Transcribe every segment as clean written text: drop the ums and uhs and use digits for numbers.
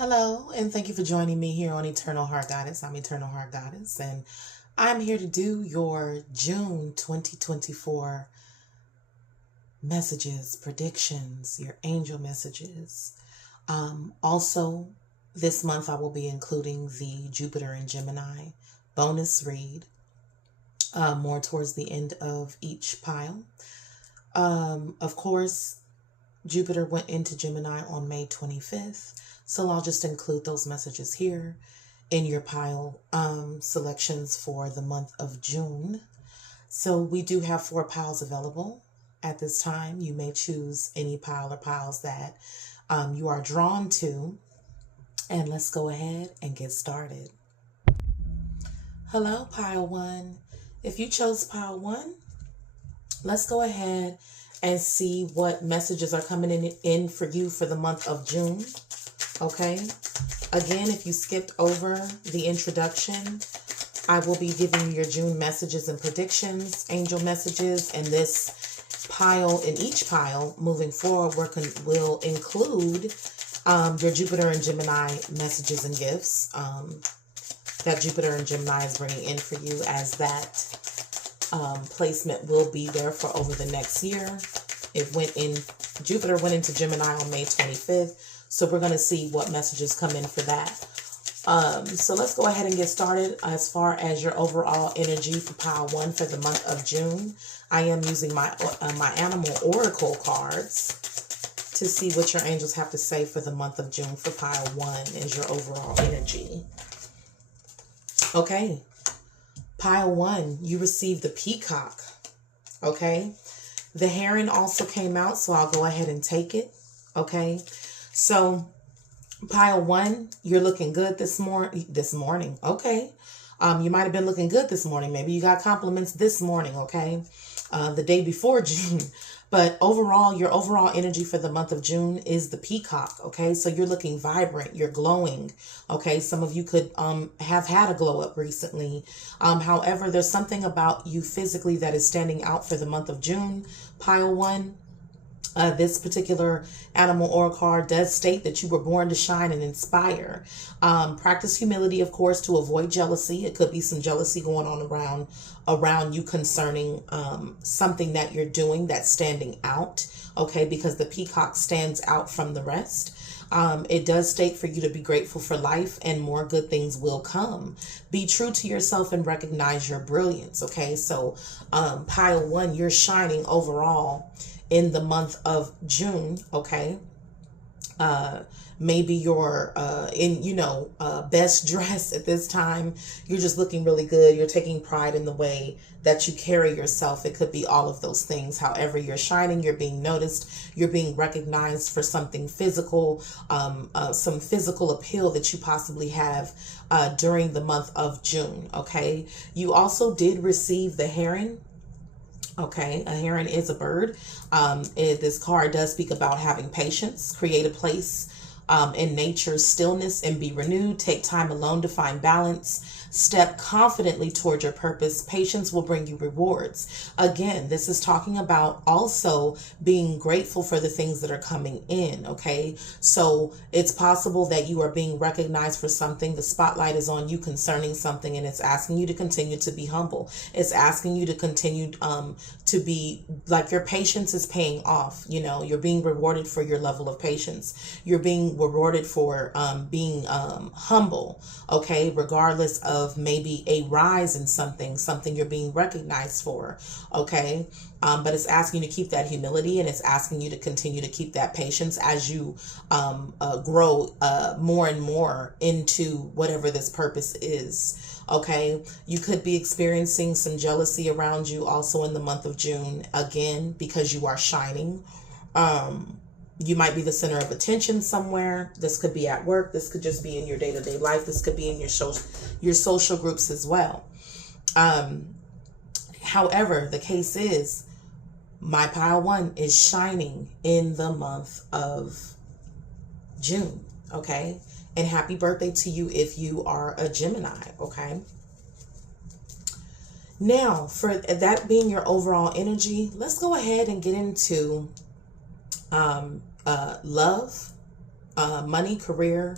Hello, and thank you for joining me here on Eternal Heart Goddess. I'm Eternal Heart Goddess, and I'm here to do your June 2024 messages, predictions, your angel messages. Also, this month I will be including the Jupiter and Gemini bonus read more towards the end of each pile. Of course, Jupiter went into Gemini on May 25th. So I'll just include those messages here in your pile selections for the month of June. So we do have 4 piles available at this time. You may choose any pile or piles that you are drawn to. And let's go ahead and get started. Hello, pile 1. If you chose pile 1, let's go ahead and see what messages are coming in for you for the month of June. Okay, again, if you skipped over the introduction, I will be giving you your June messages and predictions, angel messages, and this pile, in each pile, moving forward, will include your Jupiter and Gemini messages and gifts that Jupiter and Gemini is bringing in for you, as that placement will be there for over the next year. Jupiter went into Gemini on May 25th. So we're going to see what messages come in for that. So let's go ahead and get started. As far as your overall energy for pile 1 for the month of June, I am using my animal oracle cards to see what your angels have to say for the month of June for pile 1 as your overall energy. Okay, pile 1, you received the peacock. Okay, the heron also came out, so I'll go ahead and take it. Okay. So, pile 1, you're looking good this morning. Okay. You might have been looking good this morning. Maybe you got compliments this morning. Okay. The day before June. But overall, your overall energy for the month of June is the peacock. Okay. So you're looking vibrant. You're glowing. Okay. Some of you could have had a glow up recently. However, there's something about you physically that is standing out for the month of June. Pile 1. This particular animal oracle card does state that you were born to shine and inspire. Practice humility, of course, to avoid jealousy. It could be some jealousy going on around you concerning something that you're doing that's standing out. Okay, because the peacock stands out from the rest. It does state for you to be grateful for life, and more good things will come. Be true to yourself and recognize your brilliance. Okay, so pile 1, you're shining overall in the month of June. Okay, maybe you're in best dress at this time. You're just looking really good. You're taking pride in the way that you carry yourself. It could be all of those things. However, you're shining, you're being noticed, you're being recognized for something physical, some physical appeal that you possibly have during the month of June. Okay, you also did receive the heron. Okay, a heron is a bird. This card does speak about having patience, create a place in nature's stillness and be renewed. Take time alone to find balance. Step confidently toward your purpose. Patience will bring you rewards. Again, this is talking about also being grateful for the things that are coming in. Okay, so it's possible that you are being recognized for something. The spotlight is on you concerning something, and it's asking you to continue to be humble. It's asking you to continue to be like, your patience is paying off. You're being rewarded for your level of patience. You're being rewarded for being humble. Okay, regardless of maybe a rise in something you're being recognized for. Okay, but it's asking you to keep that humility, and it's asking you to continue to keep that patience as you grow more and more into whatever this purpose is. Okay, you could be experiencing some jealousy around you also in the month of June, again, because you are shining. You might be the center of attention somewhere. This could be at work. This could just be in your day-to-day life. This could be in your social groups as well. However, the case is, my pile 1 is shining in the month of June. Okay, and happy birthday to you if you are a Gemini. Okay. Now, for that being your overall energy, let's go ahead and get into love, money, career,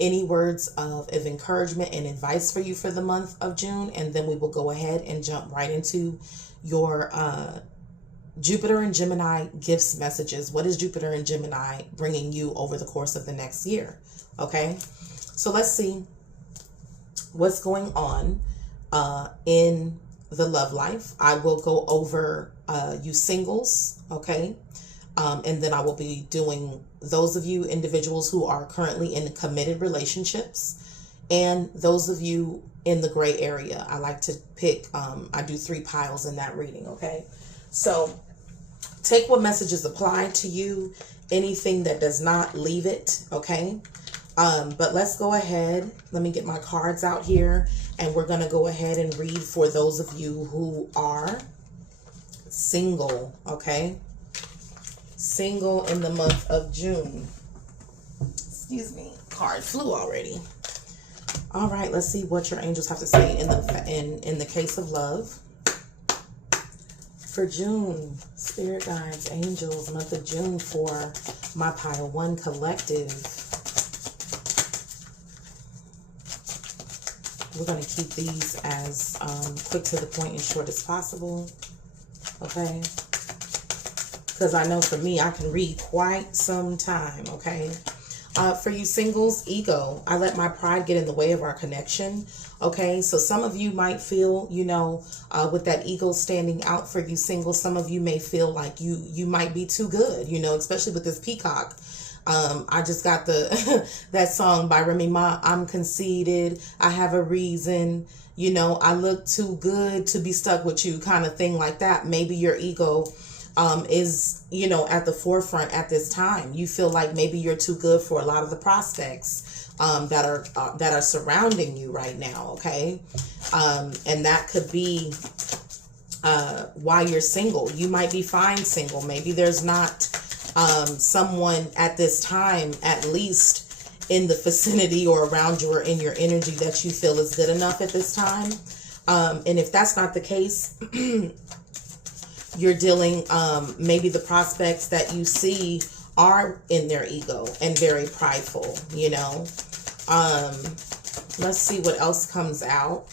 any words of encouragement and advice for you for the month of June, and then we will go ahead and jump right into your Jupiter and Gemini gifts messages. What is Jupiter and Gemini bringing you over the course of the next year? Okay, so let's see what's going on in the love life. I will go over you singles, okay? And then I will be doing those of you individuals who are currently in committed relationships and those of you in the gray area. I like to pick, I do 3 piles in that reading, okay? So take what messages apply to you, anything that does not, leave it, okay? But let's go ahead. Let me get my cards out here, and we're going to go ahead and read for those of you who are single, okay? Single in the month of June. Excuse me, card flew already. All right, let's see what your angels have to say in the case of love. For June, spirit guides, angels, month of June for my pile 1 collective. We're going to keep these as quick to the point and short as possible. Okay? Because I know for me, I can read quite some time. Okay? For you singles, ego. I let my pride get in the way of our connection. Okay? So some of you might feel, you know, with that ego standing out for you singles, some of you may feel like you might be too good, you know, especially with this peacock. I just got the that song by Remy Ma, I'm conceited, I have a reason, you know, I look too good to be stuck with you, kind of thing like that. Maybe your ego is, you know, at the forefront at this time. You feel like maybe you're too good for a lot of the prospects that are surrounding you right now, okay? And that could be why you're single. You might be fine single. Maybe there's not someone at this time, at least in the vicinity or around you or in your energy, that you feel is good enough at this time. And if that's not the case, you're dealing, maybe the prospects that you see are in their ego and very prideful, you know. Let's see what else comes out.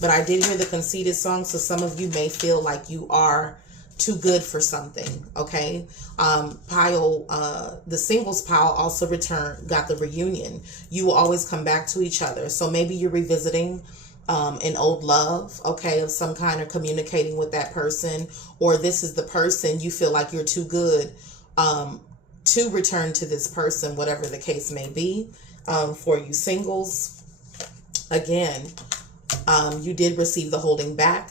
But I did hear the conceited song, so some of you may feel like you are too good for something, okay? The singles pile also got the reunion. You will always come back to each other. So maybe you're revisiting an old love, okay, of some kind, or communicating with that person, or this is the person you feel like you're too good to return to this person, whatever the case may be. For you singles, again, you did receive the holding back.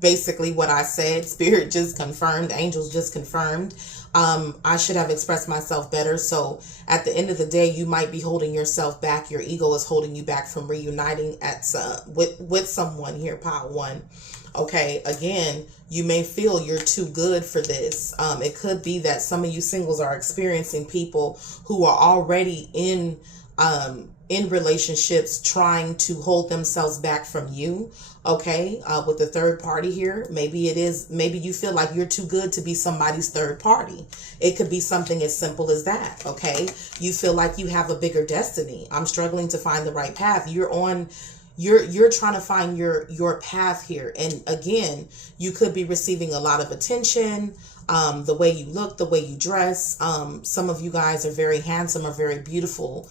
Basically what I said, spirit just confirmed, angels just confirmed. I should have expressed myself better. So at the end of the day, you might be holding yourself back. Your ego is holding you back from reuniting with someone here, pile 1. Okay, again, you may feel you're too good for this. It could be that some of you singles are experiencing people who are already in relationships trying to hold themselves back from you, okay, with the third party here. Maybe you feel like you're too good to be somebody's third party. It could be something as simple as that, okay? You feel like you have a bigger destiny. I'm struggling to find the right path. You're trying to find your path here. And again, you could be receiving a lot of attention, the way you look, the way you dress. Some of you guys are very handsome or very beautiful,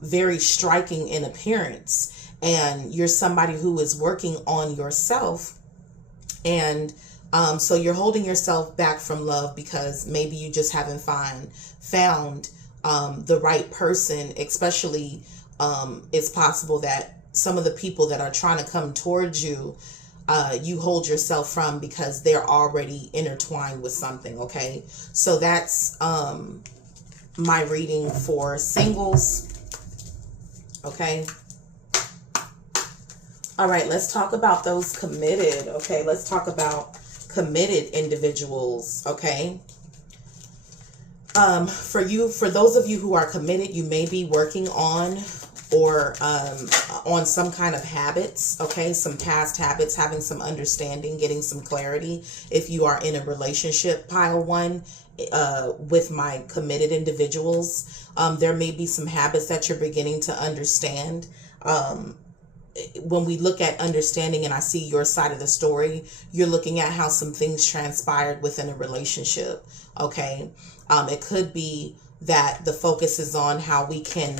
very striking in appearance, and you're somebody who is working on yourself, and so you're holding yourself back from love because maybe you just haven't found the right person. Especially it's possible that some of the people that are trying to come towards you, you hold yourself from because they're already intertwined with something, okay? So that's my reading for singles. Okay. All right, let's talk about those committed. Okay, let's talk about committed individuals. Okay. For those of you who are committed, you may be working on or on some kind of habits, okay, some past habits, having some understanding, getting some clarity. If you are in a relationship, pile one, with my committed individuals, there may be some habits that you're beginning to understand. When we look at understanding and I see your side of the story, you're looking at how some things transpired within a relationship, okay? It could be that the focus is on how we can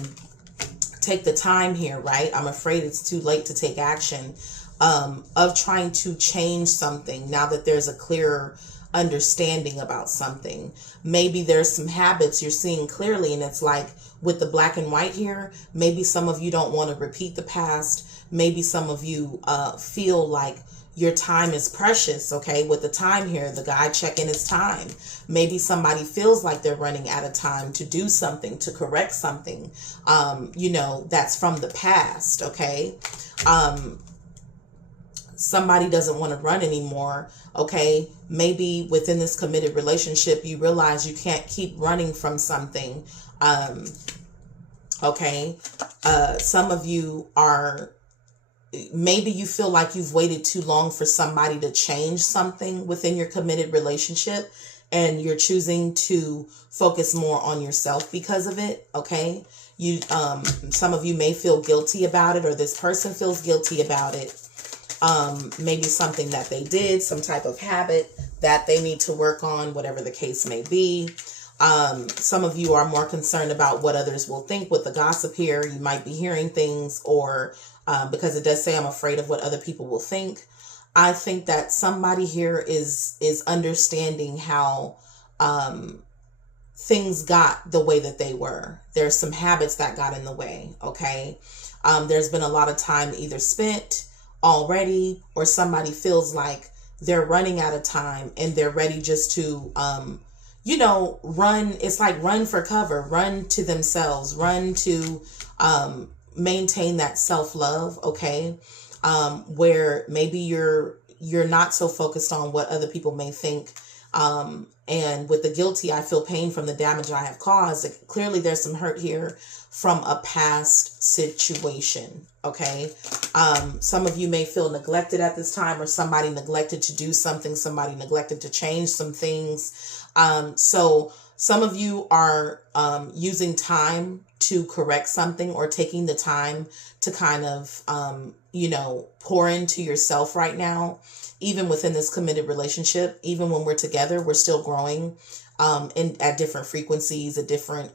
take the time here, right? I'm afraid it's too late to take action, of trying to change something now that there's a clearer understanding about something. Maybe there's some habits you're seeing clearly, and it's like with the black and white here, maybe some of you don't want to repeat the past. Maybe some of you feel like your time is precious, okay? With the time here, the guy checking his time. Maybe somebody feels like they're running out of time to do something, to correct something, that's from the past, okay? Somebody doesn't want to run anymore, okay? Maybe within this committed relationship, you realize you can't keep running from something, okay? Some of you are, maybe you feel like you've waited too long for somebody to change something within your committed relationship, and you're choosing to focus more on yourself because of it, okay? Some of you may feel guilty about it, or this person feels guilty about it. Maybe something that they did, some type of habit that they need to work on, whatever the case may be. Some of you are more concerned about what others will think with the gossip here. You might be hearing things, or because it does say, I'm afraid of what other people will think. I think that somebody here is understanding how things got the way that they were. There's some habits that got in the way, okay? There's been a lot of time either spent already, or somebody feels like they're running out of time and they're ready just to run. It's like run for cover, run to themselves, run to maintain that self-love, okay? Where maybe you're not so focused on what other people may think, and with the guilty, I feel pain from the damage I have caused. Clearly there's some hurt here from a past situation, okay? Some of you may feel neglected at this time, or somebody neglected to do something, somebody neglected to change some things. So some of you are using time to correct something, or taking the time to kind of, pour into yourself right now. Even within this committed relationship, even when we're together, we're still growing at different frequencies, at different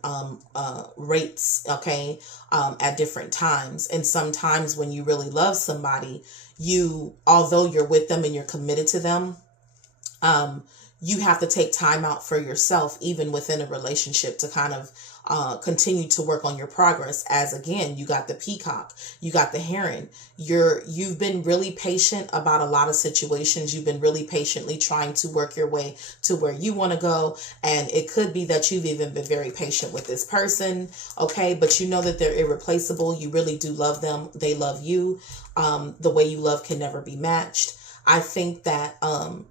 rates, okay, at different times. And sometimes when you really love somebody, although you're with them and you're committed to them, you have to take time out for yourself, even within a relationship, to kind of continue to work on your progress. As again, you got the peacock, you got the heron. You've been really patient about a lot of situations. You've been really patiently trying to work your way to where you want to go. And it could be that you've even been very patient with this person, okay? But you know that they're irreplaceable. You really do love them. They love you. The way you love can never be matched. I think that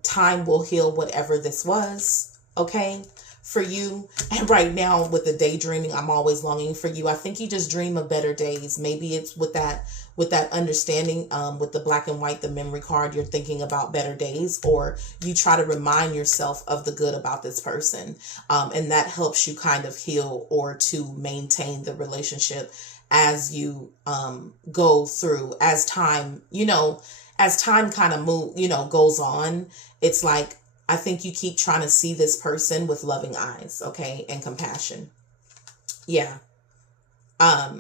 time will heal whatever this was, okay, for you. And right now with the daydreaming, I'm always longing for you. I think you just dream of better days. Maybe it's with that understanding, with the black and white, the memory card, you're thinking about better days, or you try to remind yourself of the good about this person. And that helps you kind of heal, or to maintain the relationship as you go through, as time kind of goes on. It's like, I think you keep trying to see this person with loving eyes, okay, and compassion. Yeah. I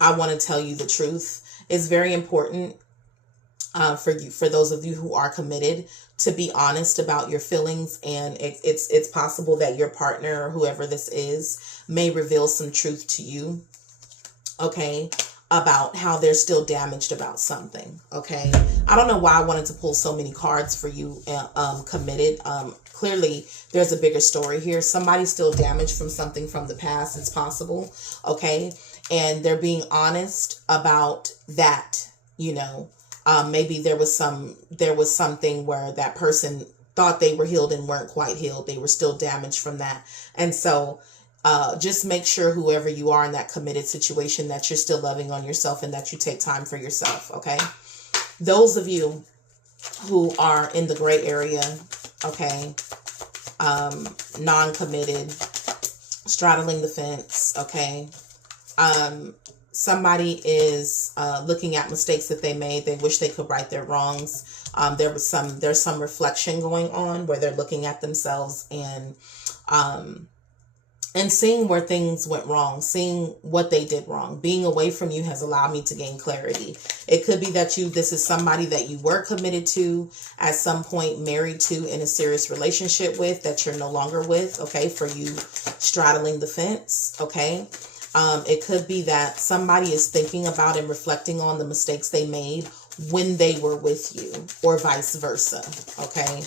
want to tell you the truth. It's very important for those of you who are committed, to be honest about your feelings. And it's possible that your partner, or whoever this is, may reveal some truth to you, okay, about how they're still damaged about something, okay? I don't know why I wanted to pull so many cards for you, committed. Clearly, there's a bigger story here. Somebody's still damaged from something from the past. It's possible, okay? And they're being honest about that, maybe there was something where that person thought they were healed and weren't quite healed. They were still damaged from that. And so just make sure whoever you are in that committed situation that you're still loving on yourself and that you take time for yourself. Okay. Those of you who are in the gray area, okay, non-committed, straddling the fence, okay, somebody is looking at mistakes that they made. They wish they could right their wrongs. There's some reflection going on where they're looking at themselves and seeing where things went wrong, seeing what they did wrong. Being away from you has allowed me to gain clarity. It could be that this is somebody that you were committed to at some point, married to, in a serious relationship with, that you're no longer with, okay, for you straddling the fence, okay? It could be that somebody is thinking about and reflecting on the mistakes they made when they were with you, or vice versa, okay?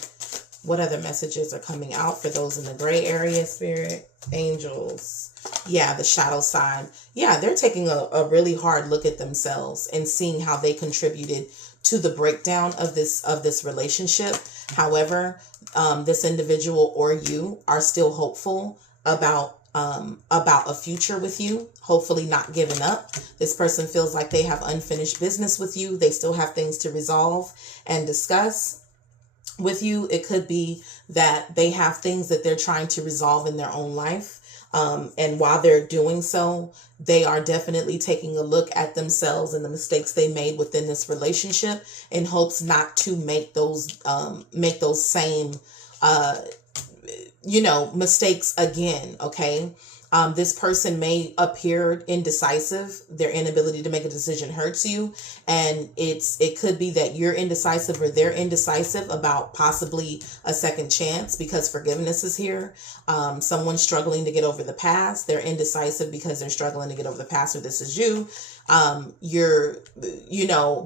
What other messages are coming out for those in the gray area, Spirit? Angels. Yeah, the shadow side. Yeah, they're taking a really hard look at themselves and seeing how they contributed to the breakdown of this relationship. However, this individual or you are still hopeful about a future with you, hopefully not giving up. This person feels like they have unfinished business with you. They still have things to resolve and discuss with you. It could be that they have things that they're trying to resolve in their own life. And while they're doing so, they are definitely taking a look at themselves and the mistakes they made within this relationship in hopes not to make those same, mistakes again. Okay. This person may appear indecisive. Their inability to make a decision hurts you. And it could be that you're indecisive or they're indecisive about possibly a second chance, because forgiveness is here. Someone's struggling to get over the past. They're indecisive because they're struggling to get over the past, or this is you.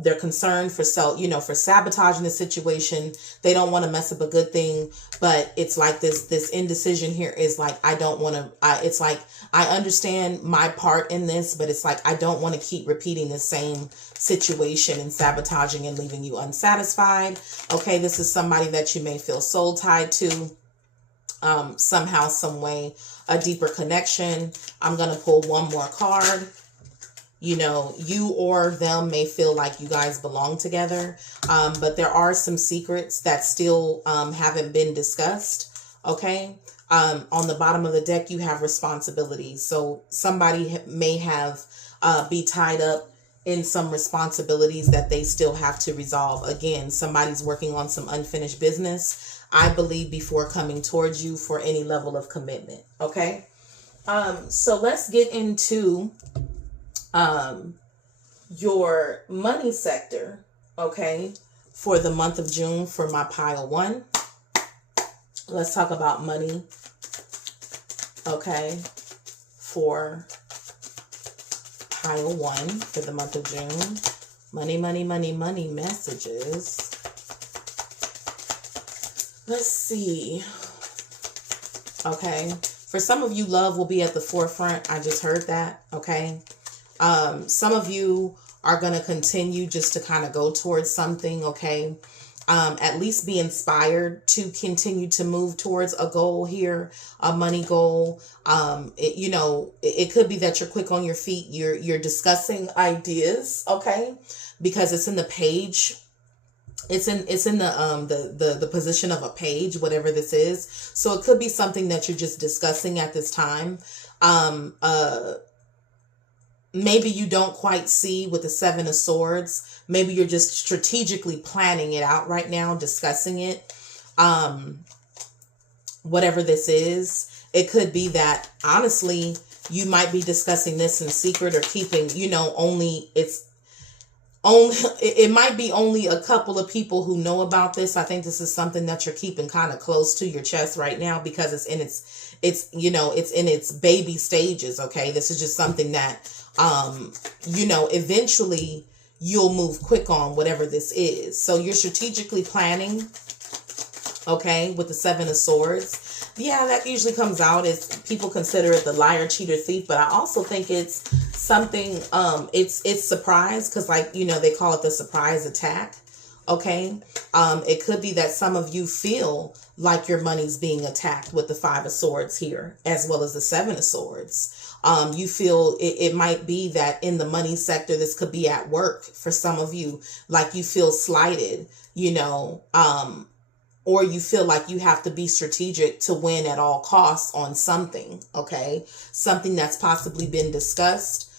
They're concerned for for sabotaging the situation. They don't want to mess up a good thing, but it's like this indecision here is like, I don't want to, it's like, I understand my part in this, but it's like, I don't want to keep repeating the same situation and sabotaging and leaving you unsatisfied. Okay. This is somebody that you may feel soul tied to, somehow, some way, a deeper connection. I'm going to pull one more card. You or them may feel like you guys belong together, but there are some secrets that still haven't been discussed, okay? On the bottom of the deck, you have responsibilities. So somebody may have be tied up in some responsibilities that they still have to resolve. Again, somebody's working on some unfinished business, I believe, before coming towards you for any level of commitment, okay? So let's get into your money sector, okay, for the month of June for my pile one. Let's talk about money, okay, for pile one for the month of June. Money, money, money, money messages. Let's see. Okay. For some of you, love will be at the forefront. I just heard that, okay? Some of you are going to continue just to kind of go towards something, okay? At least be inspired to continue to move towards a goal here, a money goal. It could be that you're quick on your feet. You're discussing ideas, okay? Because it's in the page. It's in the position of a page, whatever this is. So it could be something that you're just discussing at this time. Maybe you don't quite see with the Seven of Swords. Maybe you're just strategically planning it out right now, discussing it. Whatever this is, it could be that, honestly, you might be discussing this in secret or keeping, it might be only a couple of people who know about this. I think this is something that you're keeping kind of close to your chest right now because it's in its baby stages. Okay. This is just something that, eventually you'll move quick on, whatever this is. So you're strategically planning, okay, with the Seven of Swords. Yeah, that usually comes out as people consider it the liar, cheater, thief, but I also think it's something, it's surprise, because they call it the surprise attack. Okay. It could be that some of you feel like your money's being attacked with the Five of Swords here, as well as the Seven of Swords. You feel it might be that in the money sector, this could be at work for some of you, like you feel slighted, or you feel like you have to be strategic to win at all costs on something. Okay. Something that's possibly been discussed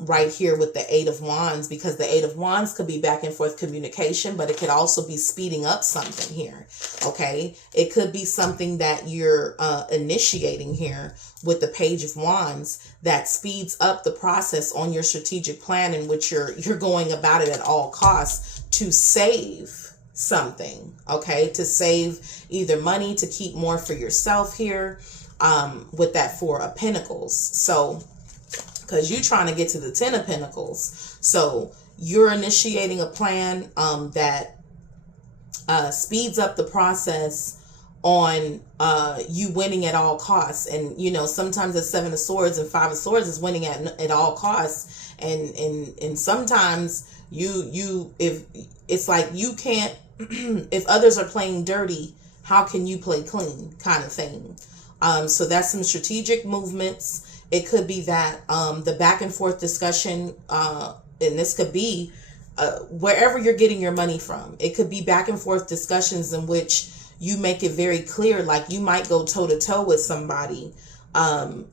right here with the Eight of Wands, because the Eight of Wands could be back and forth communication, but it could also be speeding up something here. Okay. It could be something that you're initiating here with the Page of Wands that speeds up the process on your strategic plan, in which you're going about it at all costs to save something. Okay. To save either money, to keep more for yourself here, with that Four of Pentacles. So, because you're trying to get to the Ten of Pentacles. So you're initiating a plan that speeds up the process on you winning at all costs. And, sometimes the Seven of Swords and Five of Swords is winning at all costs. And sometimes if it's like you can't, if others are playing dirty, how can you play clean, kind of thing. So that's some strategic movements. It could be that the back and forth discussion, and this could be wherever you're getting your money from. It could be back and forth discussions in which you make it very clear, like you might go toe to toe with somebody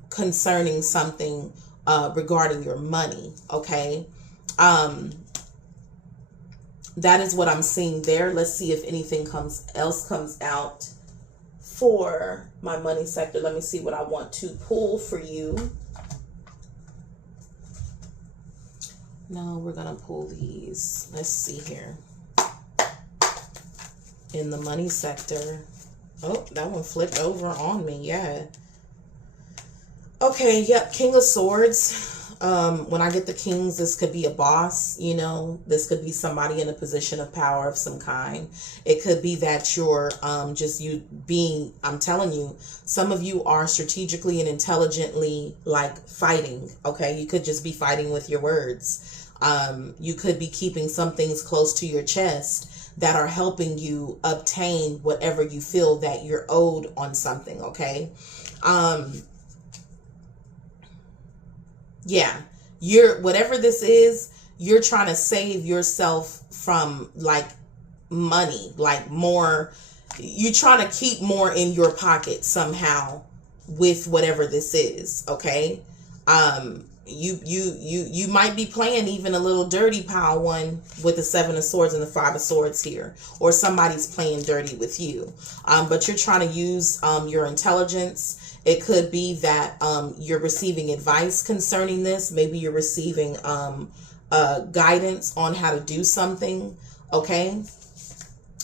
concerning something regarding your money. Okay. That is what I'm seeing there. Let's see if anything else comes out for my money sector. Let me see what I want to pull for you. No, we're going to pull these. Let's see here. In the money sector. Oh, that one flipped over on me. Yeah. Okay, yep, King of Swords. When I get the kings, this could be a boss, this could be somebody in a position of power of some kind. It could be that you're I'm telling you, some of you are strategically and intelligently like fighting. Okay. You could just be fighting with your words. You could be keeping some things close to your chest that are helping you obtain whatever you feel that you're owed on something. Okay. Yeah, whatever this is, you're trying to save yourself from like money, like more, you're trying to keep more in your pocket somehow with whatever this is. Okay. You might be playing even a little dirty pile one with the Seven of Swords and the Five of Swords here, or somebody's playing dirty with you. But you're trying to use your intelligence. It could be that you're receiving advice concerning this. Maybe you're receiving guidance on how to do something, okay,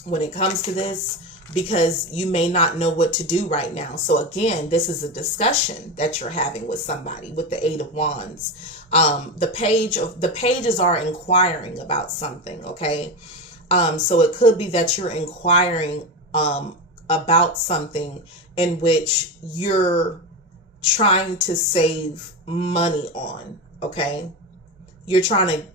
when it comes to this, because you may not know what to do right now. So again, this is a discussion that you're having with somebody with the Eight of Wands. The pages are inquiring about something, okay? So it could be that you're inquiring about something in which you're trying to save money on. Okay. You're trying to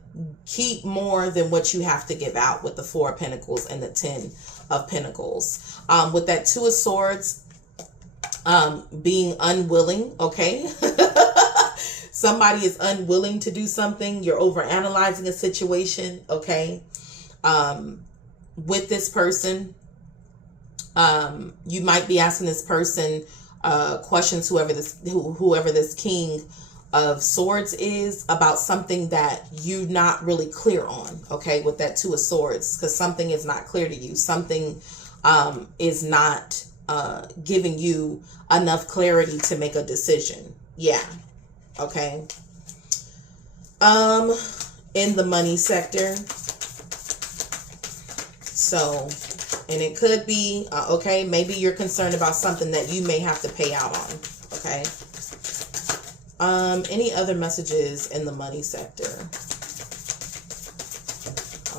keep more than what you have to give out with the Four of Pentacles and the Ten of Pentacles. With that Two of Swords, being unwilling. Okay. Somebody is unwilling to do something. You're overanalyzing a situation. Okay. With this person, you might be asking this person questions, whoever this King of Swords is, about something that you're not really clear on. Okay, with that Two of Swords, because something is not clear to you. Something is not giving you enough clarity to make a decision. Yeah. Okay. In the money sector. So, and it could be, okay, maybe you're concerned about something that you may have to pay out on. Okay. Any other messages in the money sector?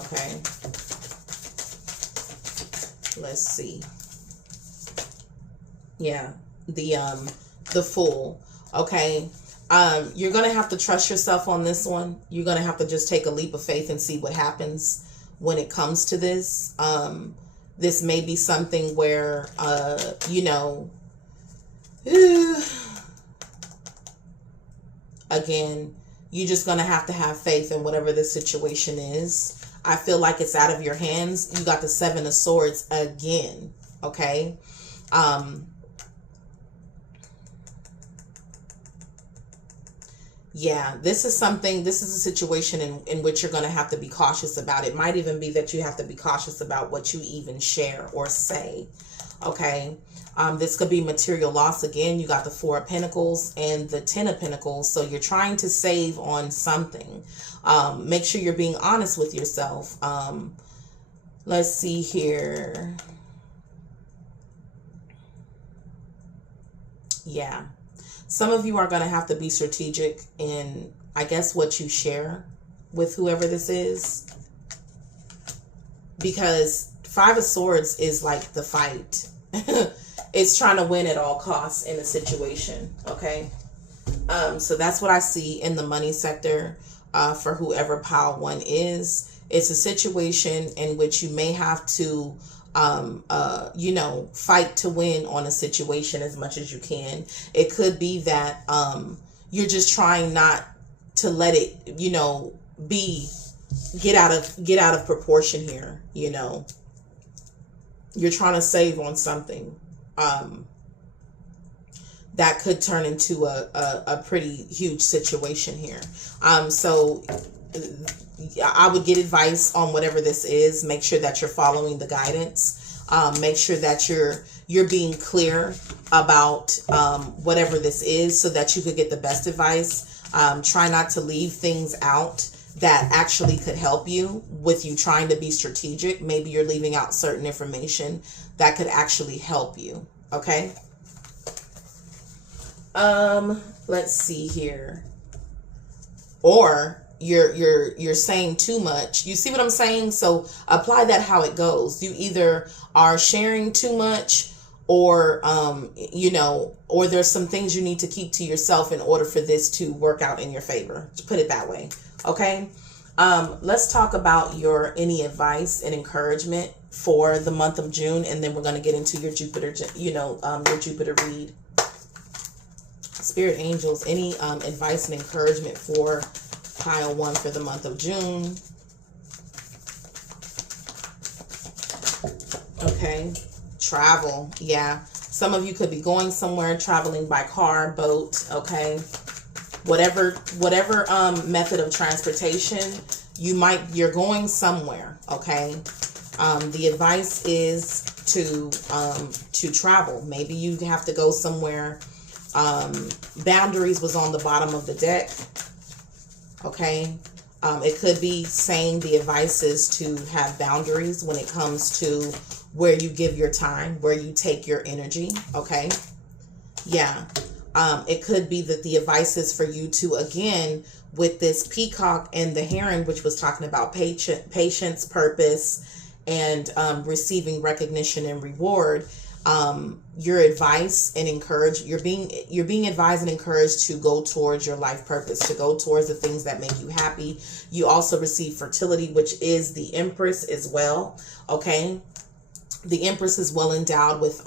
Okay. Let's see. Yeah. The Fool. Okay. You're going to have to trust yourself on this one. You're going to have to just take a leap of faith and see what happens when it comes to this. This may be something where, you know, again, you're just going to have faith in whatever this situation is. I feel like it's out of your hands. You got the Seven of Swords again. Okay. Yeah, this is a situation in which you're going to have to be cautious about. It might even be that you have to be cautious about what you even share or say. Okay. This could be material loss. Again, you got the Four of Pentacles and the Ten of Pentacles. So you're trying to save on something. Make sure you're being honest with yourself. Let's see here. Yeah. Some of you are going to have to be strategic in, I guess, what you share with whoever this is. Because Five of Swords is like the fight. It's trying to win at all costs in a situation. Okay. So that's what I see in the money sector for whoever pile one is. It's a situation in which you may have to you know, fight to win on a situation as much as you can. It could be that you're just trying not to let it, you know, get out of proportion here. You know, you're trying to save on something that could turn into a pretty huge situation here. So I would get advice on whatever this is. Make sure that you're following the guidance. Make sure that you're being clear about whatever this is so that you could get the best advice. Try not to leave things out that actually could help you with you trying to be strategic. Maybe you're leaving out certain information that could actually help you. Okay. Let's see here. Or you're saying too much. You see what I'm saying? So apply that how it goes. You either are sharing too much, or you know, or there's some things you need to keep to yourself in order for this to work out in your favor. To put it that way. Okay. Let's talk about any advice and encouragement for the month of June, and then we're going to get into your Jupiter, you know, your Jupiter read. Spirit angels, any advice and encouragement for pile one for the month of June. Okay. Travel. Yeah. Some of you could be going somewhere, traveling by car, boat. Okay. Whatever method of transportation, you're going somewhere. Okay. The advice is to travel. Maybe you have to go somewhere. Boundaries was on the bottom of the deck. Okay. It could be saying the advice is to have boundaries when it comes to where you give your time, where you take your energy. Okay. Yeah. It could be that the advice is for you to, again, with this peacock and the heron, which was talking about patience, purpose, and receiving recognition and reward. Your advice and you're being advised and encouraged to go towards your life purpose, to go towards the things that make you happy. You also receive fertility, which is the Empress as well. Okay. The Empress is well endowed with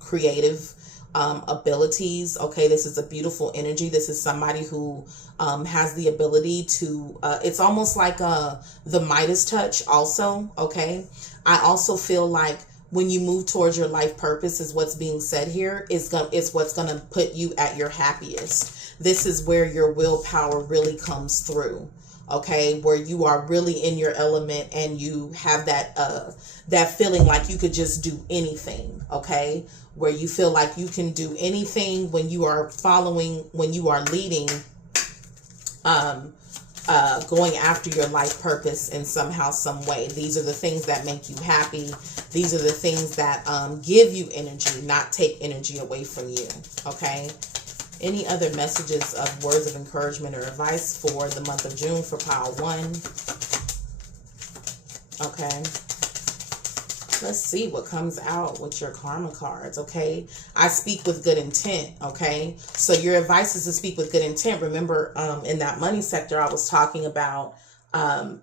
creative abilities. Okay. This is a beautiful energy. This is somebody who has the ability to, it's almost like the Midas touch also. Okay. I also feel like when you move towards your life purpose, is what's being said here, is what's going to put you at your happiest. This is where your willpower really comes through. Okay. Where you are really in your element and you have that feeling like you could just do anything. Okay. Where you feel like you can do anything when you are leading, going after your life purpose in somehow, some way. These are the things that make you happy. These are the things that give you energy, not take energy away from you. Okay. Any other messages of words of encouragement or advice for the month of June for pile one? Okay. Let's see what comes out with your karma cards. Okay. I speak with good intent. Okay. So your advice is to speak with good intent. Remember, in that money sector, I was talking about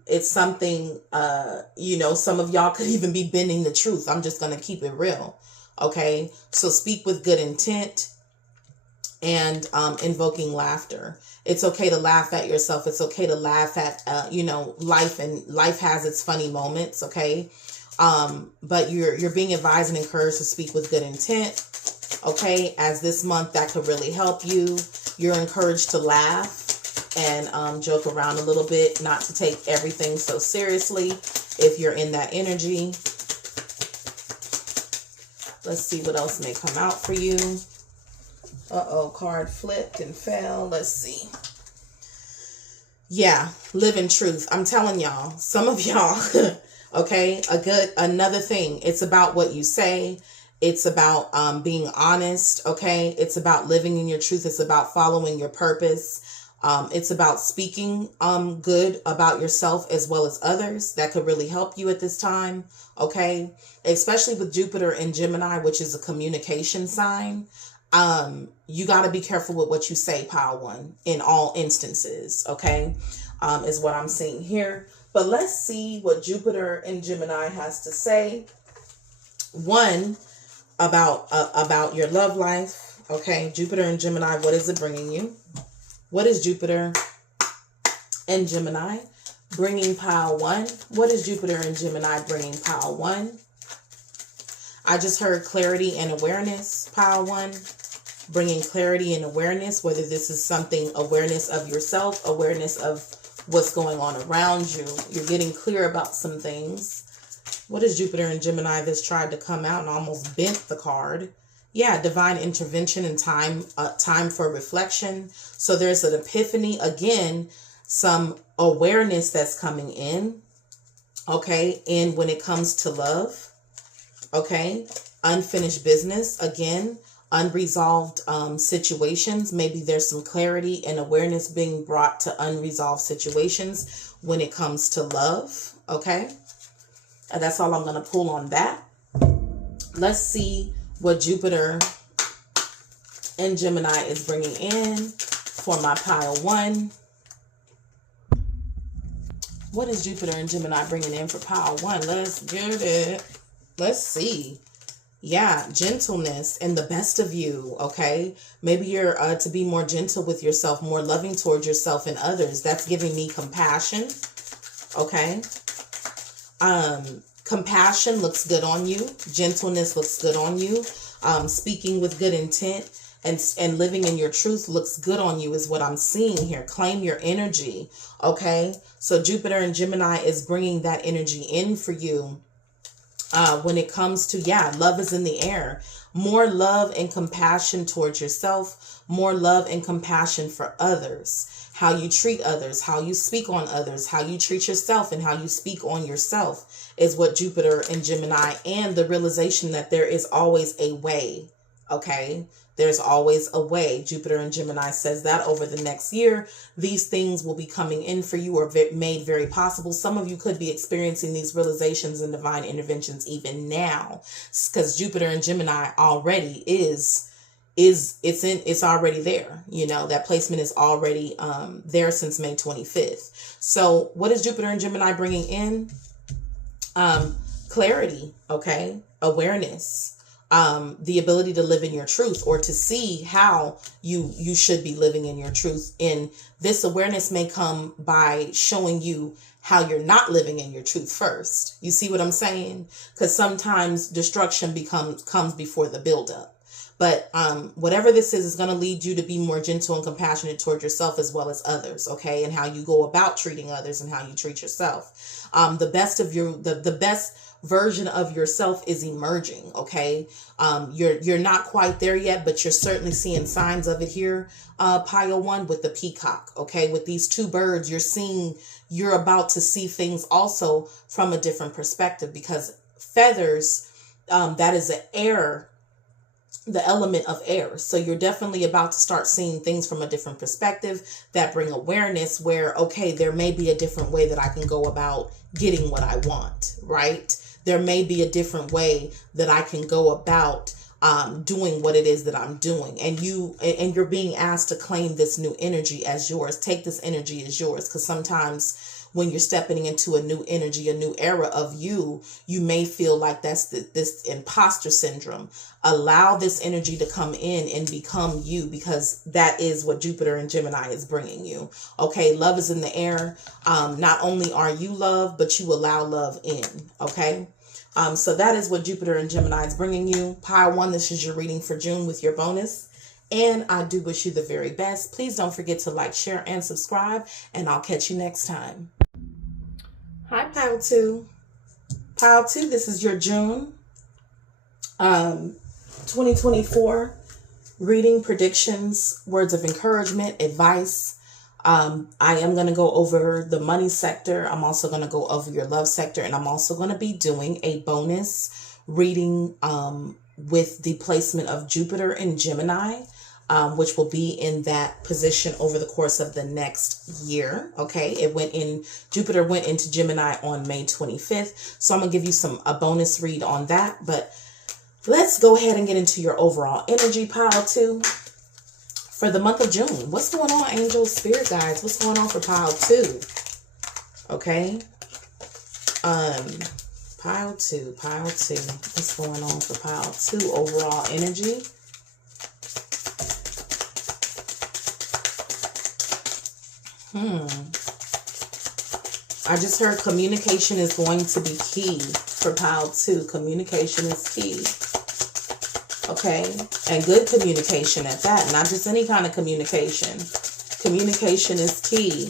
It's something, some of y'all could even be bending the truth. I'm just going to keep it real. Okay. So speak with good intent and invoking laughter. It's okay to laugh at yourself. It's okay to laugh at, life, and life has its funny moments. Okay. But you're being advised and encouraged to speak with good intent. Okay. As this month, that could really help you. You're encouraged to laugh and joke around a little bit, not to take everything so seriously if you're in that energy. Let's see what else may come out for you. Uh-oh, card flipped and fell. Let's see. Yeah, live in truth. I'm telling y'all, some of y'all, okay, another thing. It's about what you say. It's about being honest, okay? It's about living in your truth. It's about following your purpose. It's about speaking good about yourself as well as others. That could really help you at this time, okay? Especially with Jupiter in Gemini, which is a communication sign. You got to be careful with what you say, Pile One, in all instances, okay? Is what I'm seeing here. But let's see what Jupiter in Gemini has to say. One, about your love life, okay? Jupiter in Gemini, what is it bringing you? What is Jupiter in Gemini bringing Pile One? What is Jupiter in Gemini bringing Pile One? I just heard clarity and awareness, Pile One. Bringing clarity and awareness, whether this is something, awareness of yourself, awareness of what's going on around you. You're getting clear about some things. What is Jupiter in Gemini that's tried to come out and almost bent the card? Yeah, divine intervention and time for reflection. So there's an epiphany. Again, some awareness that's coming in. Okay, and when it comes to love. Okay, unfinished business. Again, unresolved situations. Maybe there's some clarity and awareness being brought to unresolved situations when it comes to love. Okay, and that's all I'm going to pull on that. Let's see what Jupiter in Gemini is bringing in for my Pile One. What is Jupiter in Gemini bringing in for Pile One? Let's get it. Let's see. Yeah, gentleness and the best of you, okay? Maybe you're to be more gentle with yourself, more loving towards yourself and others. That's giving me compassion, okay? Compassion looks good on you. Gentleness looks good on you. Speaking with good intent and living in your truth looks good on you is what I'm seeing here. Claim your energy, okay? So Jupiter in Gemini is bringing that energy in for you. When it comes to, love is in the air. More love and compassion towards yourself. More love and compassion for others. How you treat others. How you speak on others. How you treat yourself and how you speak on yourself is what Jupiter in Gemini, and the realization that there is always a way. Okay? There's always a way. Jupiter in Gemini says that over the next year, these things will be coming in for you or made very possible. Some of you could be experiencing these realizations and divine interventions even now, because Jupiter in Gemini already it's already there. You know, that placement is already there since May 25th. So what is Jupiter in Gemini bringing in? Clarity, okay? Awareness. The ability to live in your truth, or to see how you should be living in your truth. And this awareness may come by showing you how you're not living in your truth first. You see what I'm saying? Because sometimes destruction comes before the buildup. But whatever this is going to lead you to be more gentle and compassionate toward yourself as well as others, okay? And how you go about treating others and how you treat yourself. The best version of yourself is emerging, okay? You're not quite there yet, but you're certainly seeing signs of it here, Pile One, with the peacock, okay? With these two birds, you're about to see things also from a different perspective, because feathers, that is the element of air. So you're definitely about to start seeing things from a different perspective that bring awareness where, okay, there may be a different way that I can go about getting what I want, right? There may be a different way that I can go about doing what it is that I'm doing. And you're being asked to claim this new energy as yours. Take this energy as yours, because sometimes when you're stepping into a new energy, a new era of you, you may feel like that's this imposter syndrome. Allow this energy to come in and become you, because that is what Jupiter and Gemini is bringing you. Okay, love is in the air. Not only are you love, but you allow love in. Okay. So that is what Jupiter and Gemini is bringing you. Pile 1, this is your reading for June with your bonus. And I do wish you the very best. Please don't forget to like, share, and subscribe. And I'll catch you next time. Hi, Pile 2. Pile 2, this is your June 2024 reading, predictions, words of encouragement, advice. I am going to go over the money sector. I'm also going to go over your love sector. And I'm also going to be doing a bonus reading with the placement of Jupiter in Gemini, which will be in that position over the course of the next year. Okay, Jupiter went into Gemini on May 25th. So I'm going to give you a bonus read on that. But let's go ahead and get into your overall energy, Pile 2. For the month of June, what's going on, angels, spirit guides? What's going on for Pile 2? Okay. Pile 2. What's going on for Pile 2? Overall energy. I just heard communication is going to be key for Pile 2. Communication is key. Okay, and good communication at that, not just any kind of communication. Communication is key.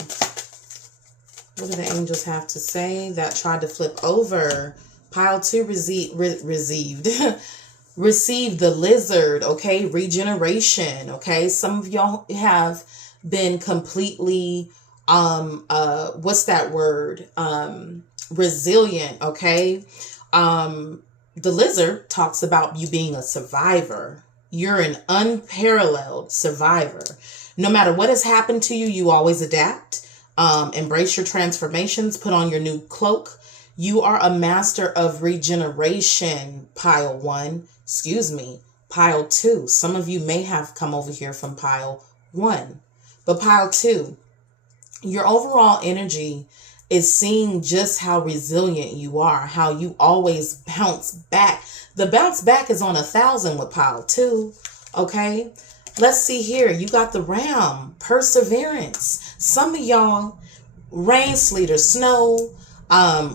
What do the angels have to say? That tried to flip over. Pile 2 received received the lizard. Okay, regeneration. Okay, some of y'all have been completely what's that word? Resilient. Okay. The lizard talks about you being a survivor. You're an unparalleled survivor. No matter what has happened to you, you always adapt. Embrace your transformations. Put on your new cloak. You are a master of regeneration, Pile 1. Pile 2. Some of you may have come over here from Pile 1. But Pile 2, your overall energy is seeing just how resilient you are, how you always bounce back. The bounce back is on 1,000 with Pile 2. Okay, let's see here. You got the Ram, perseverance. Some of y'all, rain, sleet, or snow,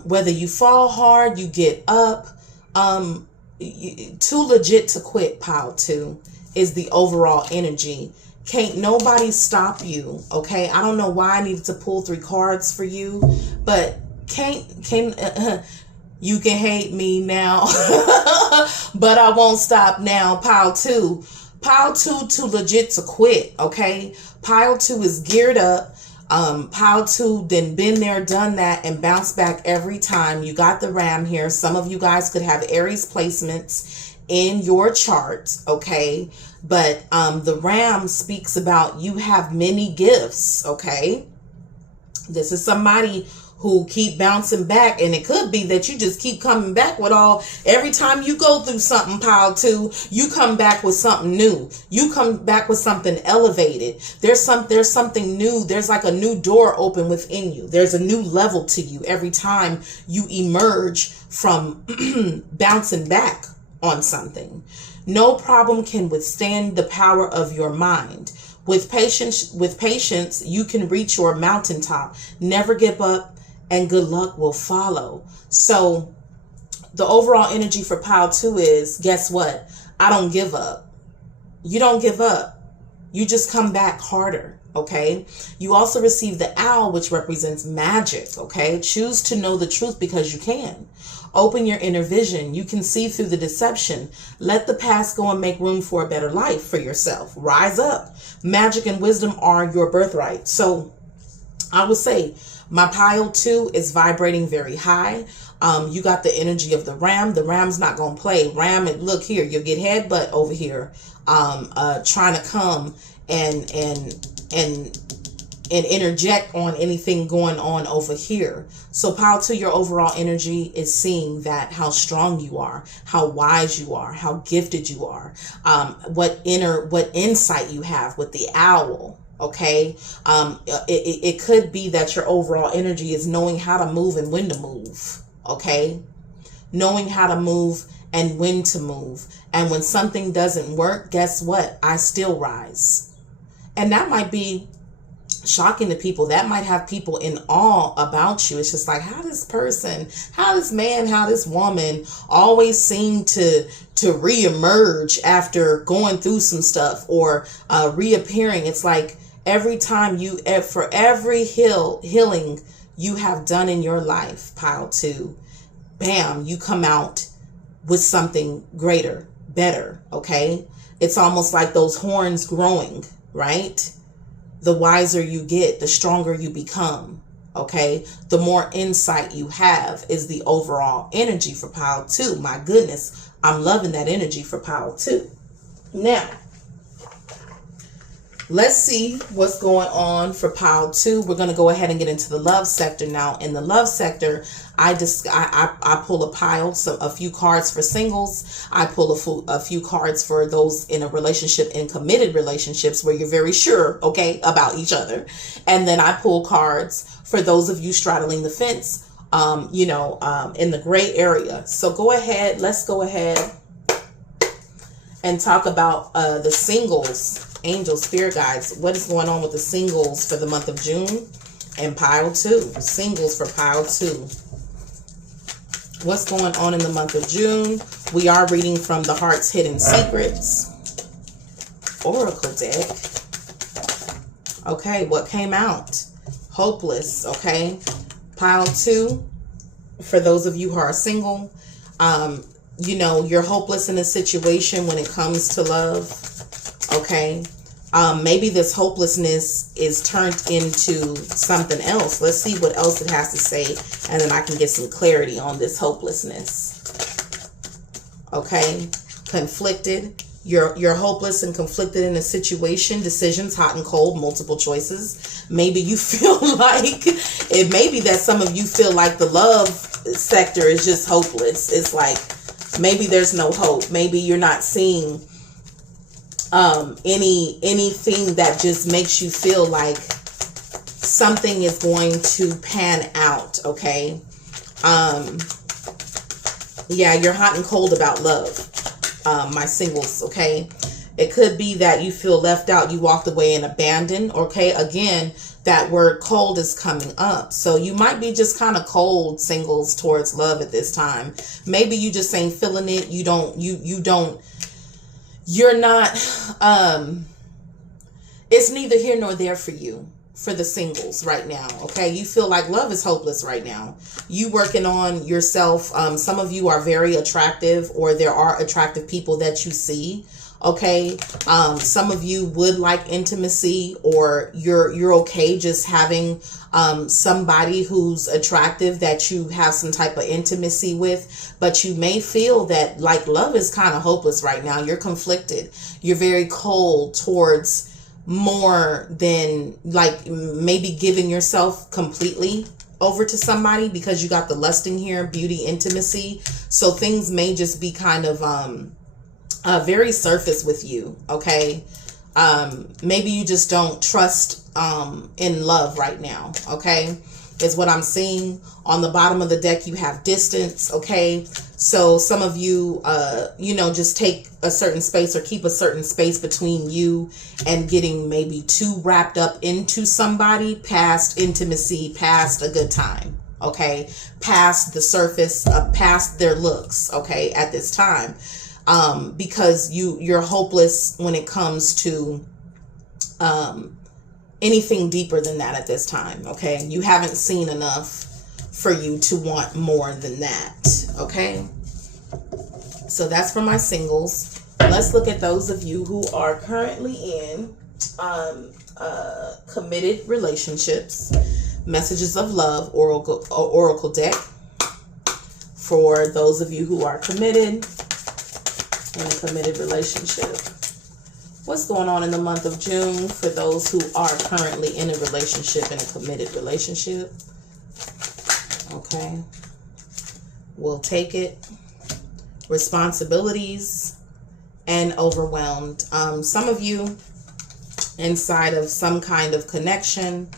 whether you fall hard, you get up, too legit to quit, Pile 2, is the overall energy. Can't nobody stop you, okay? I don't know why I needed to pull 3 cards for you, but you can hate me now, but I won't stop now. Pile 2, too legit to quit, okay? Pile 2 is geared up. Pile 2 then been there, done that, and bounce back every time. You got the Ram here. Some of you guys could have Aries placements in your chart, okay? But the Ram speaks about you have many gifts, okay? This is somebody who keep bouncing back, and it could be that you just keep coming back with every time you go through something, Pile 2, you come back with something new. You come back with something elevated. There's something new. There's like a new door open within you. There's a new level to you every time you emerge from bouncing back on something. No problem can withstand the power of your mind. With patience, you can reach your mountaintop. Never give up, and good luck will follow. So the overall energy for Pile 2 is, guess what? I don't give up. You don't give up. You just come back harder, okay? You also receive the owl, which represents magic, okay? Choose to know the truth because you can. Open your inner vision. You can see through the deception. Let the past go and make room for a better life for yourself. Rise up. Magic and wisdom are your birthright. So I would say my Pile 2 is vibrating very high. You got the energy of the Ram. The Ram's not going to play. Ram, look here, you'll get headbutt over here, trying to come and interject on anything going on over here. So Pile 2, your overall energy is seeing that how strong you are, how wise you are, how gifted you are, what insight you have with the owl. Okay. It could be that your overall energy is knowing how to move and when to move. Okay. Knowing how to move and when to move. And when something doesn't work, guess what? I still rise. And that might be shocking to people. That might have people in awe about you. It's just like, how this person, how this man, how this woman always seem to reemerge after going through some stuff or reappearing. It's like every time for every healing you have done in your life, pile 2, bam, you come out with something greater, better. Okay. It's almost like those horns growing, right? The wiser you get, the stronger you become. Okay. The more insight you have is the overall energy for pile 2. My goodness. I'm loving that energy for pile 2. Now, let's see what's going on for pile 2. We're going to go ahead and get into the love sector now. In the love sector, I pull a pile, a few cards for singles. I pull a few cards for those in a relationship, in committed relationships where you're very sure, okay, about each other. And then I pull cards for those of you straddling the fence, in the gray area. So let's go ahead and talk about the singles, angels, spirit guides. What is going on with the singles for the month of June and pile 2? Singles for pile 2. What's going on in the month of June? We are reading from the Heart's Hidden Secrets Oracle deck. Okay, what came out? Hopeless, okay? Pile 2, for those of you who are single, you're hopeless in a situation when it comes to love, okay? Maybe this hopelessness is turned into something else. Let's see what else it has to say, and then I can get some clarity on this hopelessness. Okay, conflicted. You're hopeless and conflicted in a situation. Decisions, hot and cold, multiple choices. Maybe you feel like it may be that some of you feel like the love sector is just hopeless. It's like maybe there's no hope. Maybe you're not seeing anything that just makes you feel like something is going to pan out. Okay. Yeah, you're hot and cold about love, my singles. Okay. It could be that you feel left out, you walked away and abandoned. Okay. Again, that word cold is coming up. So you might be just kind of cold, singles, towards love at this time. Maybe you just ain't feeling it. You're not, it's neither here nor there for you, for the singles right now. Okay. You feel like love is hopeless right now. You working on yourself. Some of you are very attractive, or there are attractive people that you see. Okay. Some of you would like intimacy, or you're okay just having somebody who's attractive that you have some type of intimacy with, but you may feel that like love is kind of hopeless right now. You're conflicted. You're very cold towards more than like maybe giving yourself completely over to somebody, because you got the lusting here, beauty, intimacy. So things may just be kind of very surface with you. Okay. Maybe you just don't trust in love right now. Okay, is what I'm seeing. On the bottom of the deck, you have distance. Okay, so some of you just take a certain space, or keep a certain space between you and getting maybe too wrapped up into somebody, past intimacy, past a good time. Okay, past the surface, past their looks. Okay, at this time, because you're hopeless when it comes to anything deeper than that at this time. Okay, you haven't seen enough for you to want more than that. Okay, so that's for my singles. Let's look at those of you who are currently in committed relationships. Messages of Love Oracle deck for those of you who are committed in a committed relationship. What's going on in the month of June for those who are currently in a relationship, in a committed relationship? Okay. We'll take it. Responsibilities and overwhelmed. Some of you inside of some kind of connection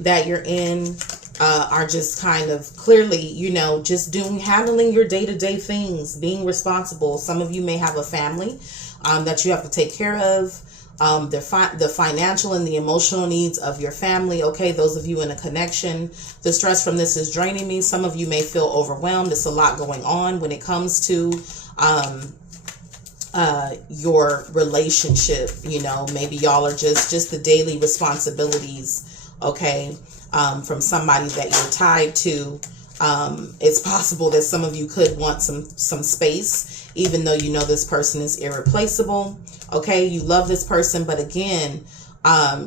that you're in, are just kind of clearly, you know, just handling your day-to-day things, being responsible. Some of you may have a family that you have to take care of. The financial and the emotional needs of your family. Okay, those of you in a connection, the stress from this is draining me. Some of you may feel overwhelmed. It's a lot going on when it comes to your relationship. You know, maybe y'all are just the daily responsibilities, okay, from somebody that you're tied to. It's possible that some of you could want some space, even though you know this person is irreplaceable. Okay, you love this person, but again,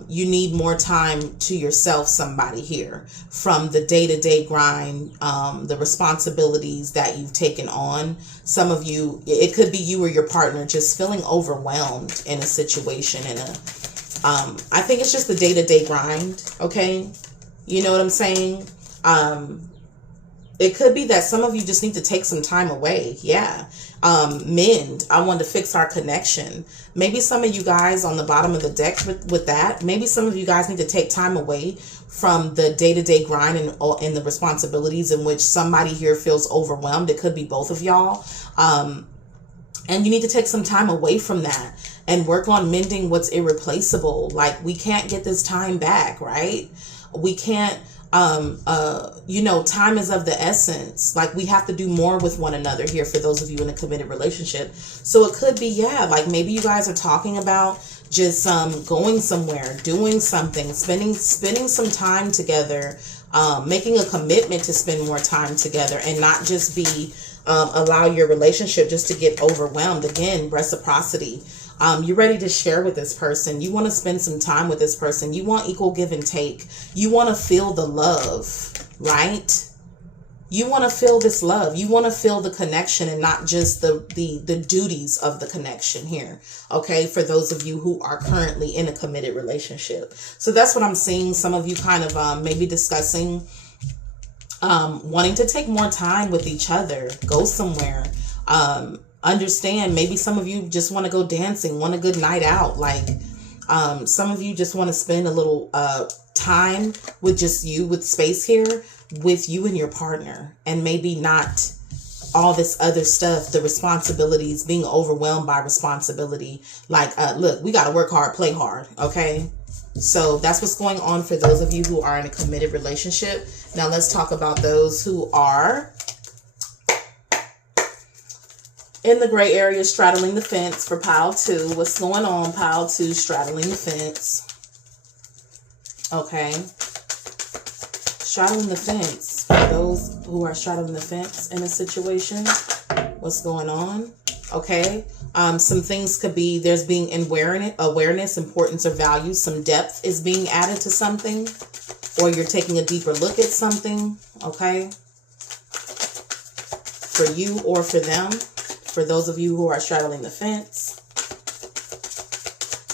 you need more time to yourself, somebody here, from the day-to-day grind, the responsibilities that you've taken on. Some of you, it could be you or your partner just feeling overwhelmed in a situation. I think it's just the day-to-day grind. Okay, you know what I'm saying? It could be that some of you just need to take some time away. Yeah. Mend. I want to fix our connection. Maybe some of you guys on the bottom of the deck with that. Maybe some of you guys need to take time away from the day-to-day grind and the responsibilities in which somebody here feels overwhelmed. It could be both of y'all. And you need to take some time away from that and work on mending what's irreplaceable. Like, we can't get this time back, right? We can't. You know, time is of the essence. Like, we have to do more with one another here for those of you in a committed relationship. So it could be, yeah, like maybe you guys are talking about just going somewhere, doing something, spending some time together, making a commitment to spend more time together, and not just be allow your relationship just to get overwhelmed. Again, reciprocity. You're ready to share with this person. You want to spend some time with this person. You want equal give and take. You want to feel the love, right? You want to feel this love. You want to feel the connection and not just the duties of the connection here. Okay, for those of you who are currently in a committed relationship. So that's what I'm seeing. Some of you kind of maybe discussing wanting to take more time with each other, go somewhere. Understand, maybe some of you just want to go dancing, want a good night out. Like, some of you just want to spend a little time with just you, with space here, with you and your partner, and maybe not all this other stuff, the responsibilities, being overwhelmed by responsibility. Like, look, we got to work hard, play hard. Okay. So that's what's going on for those of you who are in a committed relationship. Now let's talk about those who are in the gray area, straddling the fence for pile 2. What's going on, pile 2, straddling the fence? Okay. Straddling the fence. For those who are straddling the fence in a situation, what's going on? Okay. Some things could be, there's being awareness, importance, or value. Some depth is being added to something, or you're taking a deeper look at something. Okay. For you or for them. For those of you who are straddling the fence,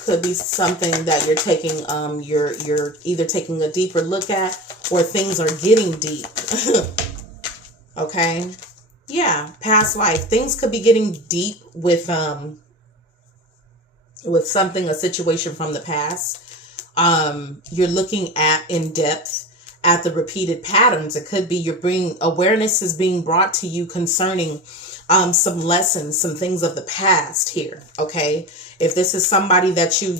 could be something that you're taking, you're either taking a deeper look at, or things are getting deep. Okay. Yeah. Past life. Things could be getting deep with something, a situation from the past. You're looking at in depth at the repeated patterns. It could be awareness is being brought to you concerning some lessons, some things of the past here. Okay. If this is somebody that you,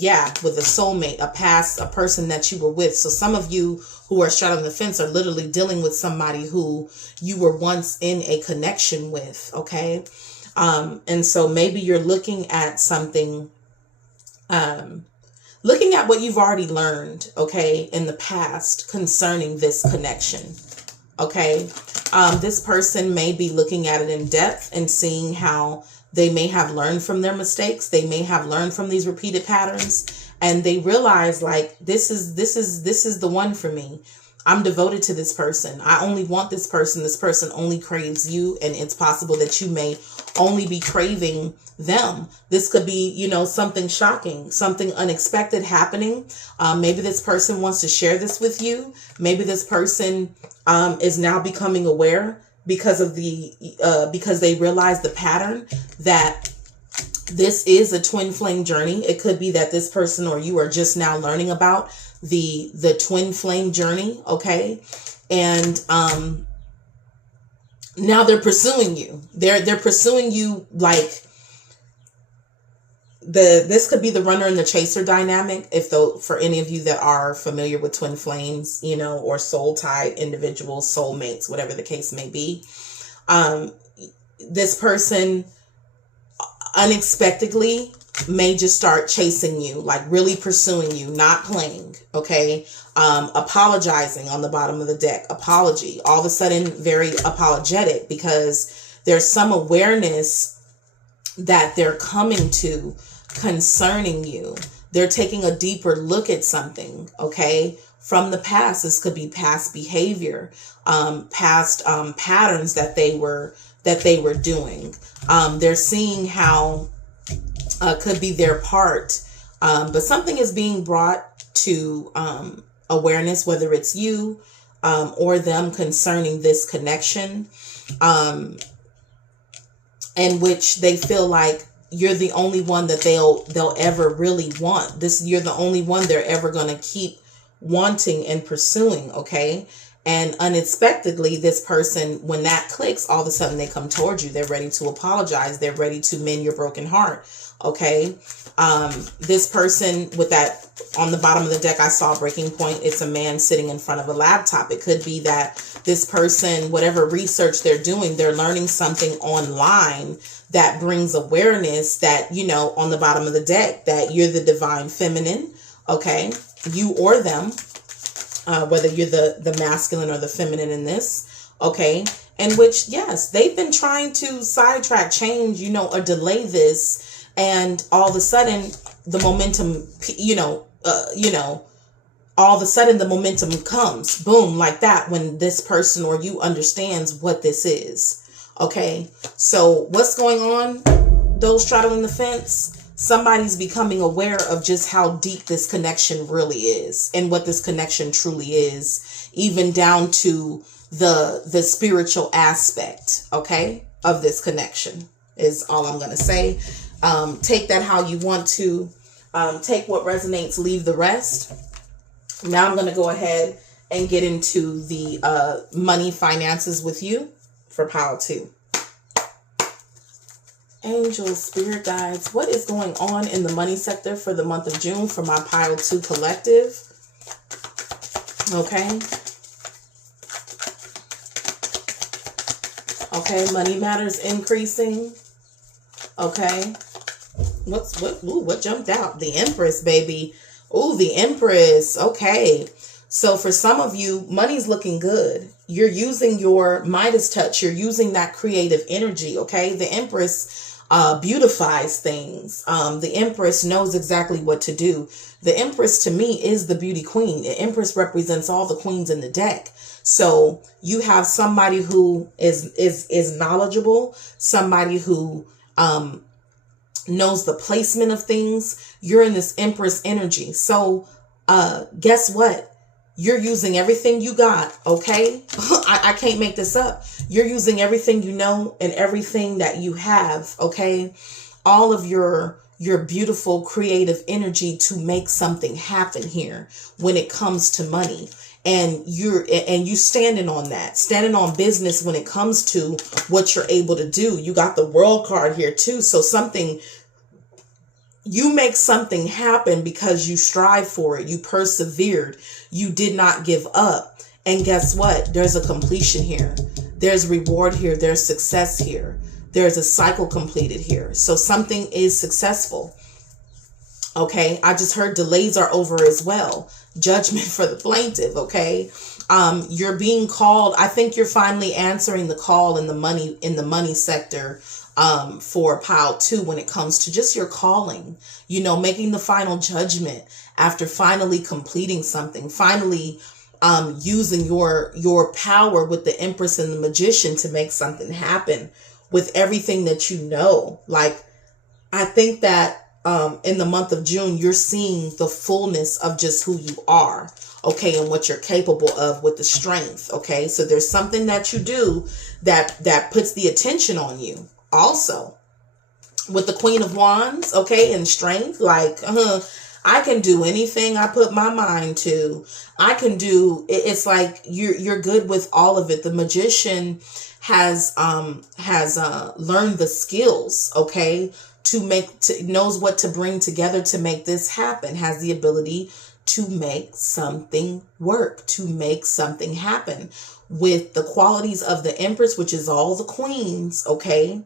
with a soulmate, a person that you were with. So some of you who are straddling the fence are literally dealing with somebody who you were once in a connection with. Okay. And so maybe you're looking at something, looking at what you've already learned, okay, in the past concerning this connection. Okay. This person may be looking at it in depth and seeing how they may have learned from their mistakes. They may have learned from these repeated patterns, and they realize, like, this is the one for me. I'm devoted to this person. I only want this person. This person only craves you, and it's possible that you may only be craving them. This could be, something shocking, something unexpected happening. Maybe this person wants to share this with you. Maybe this person is now becoming aware because of because they realize the pattern that This is a twin flame journey. It could be that this person or you are just now learning about the twin flame journey, okay? And now they're pursuing you. They're pursuing you like this could be the runner and the chaser dynamic, if though for any of you that are familiar with twin flames, you know, or soul tied individuals, soulmates, whatever the case may be. This person unexpectedly may just start chasing you, like really pursuing you, not playing, okay? Apologizing on the bottom of the deck, apology, all of a sudden very apologetic because there's some awareness that they're coming to concerning you. They're taking a deeper look at something, okay? From the past. This could be past behavior, past patterns that they were doing. They're seeing how could be their part, but something is being brought to awareness, whether it's you or them, concerning this connection, in which they feel like you're the only one that they'll ever really want. You're the only one they're ever going to keep wanting and pursuing, okay? And unexpectedly, this person, when that clicks, all of a sudden they come towards you. They're ready to apologize. They're ready to mend your broken heart, okay? This person with that on the bottom of the deck, I saw breaking point. It's a man sitting in front of a laptop. It could be that this person, whatever research they're doing, they're learning something online that brings awareness that, you know, on the bottom of the deck, that you're the divine feminine, okay? You or them, whether you're the masculine or the feminine in this, okay? In which, yes, they've been trying to sidetrack, change, you know, or delay this. And all of a sudden the momentum, all of a sudden the momentum comes, boom, like that, when this person or you understands what this is. Okay, so what's going on? Those straddling the fence, somebody's becoming aware of just how deep this connection really is and what this connection truly is, even down to the spiritual aspect, okay, of this connection is all I'm going to say. Take that how you want to. Take what resonates, leave the rest. Now I'm going to go ahead and get into the money finances with you for pile 2. Angels, spirit guides, what is going on in the money sector for the month of June for my pile 2 collective? Okay. Okay, money matters increasing. Okay. What jumped out? The Empress, baby. Ooh, the Empress. Okay. So for some of you, money's looking good. You're using your Midas touch. You're using that creative energy. Okay. The Empress beautifies things. The Empress knows exactly what to do. The Empress to me is the beauty queen. The Empress represents all the queens in the deck. So you have somebody who is knowledgeable, somebody who knows the placement of things. You're in this Empress energy. So guess what? You're using everything you got, okay? I can't make this up. You're using everything you know and everything that you have, okay? All of your beautiful creative energy to make something happen here when it comes to money. And you standing on that, standing on business when it comes to what you're able to do. You got the World card here too. So you make something happen because you strive for it. You persevered. You did not give up. And guess what? There's a completion here. There's reward here. There's success here. There's a cycle completed here. So something is successful. Okay. I just heard delays are over as well. Judgment for the plaintiff. Okay. You're being called. I think you're finally answering the call in the money sector for pile 2 when it comes to just your calling, making the final judgment after finally completing something, finally using your power with the Empress and the Magician to make something happen with everything that you know. Like, I think that in the month of June, you're seeing the fullness of just who you are, okay, and what you're capable of with the strength, okay? So there's something that you do that puts the attention on you also, with the Queen of Wands, okay, and strength, like, I can do anything I put my mind to. I can do it's like you're good with all of it. The Magician has learned the skills, okay, knows what to bring together to make this happen, has the ability to make something work, to make something happen with the qualities of the Empress, which is all the queens, okay,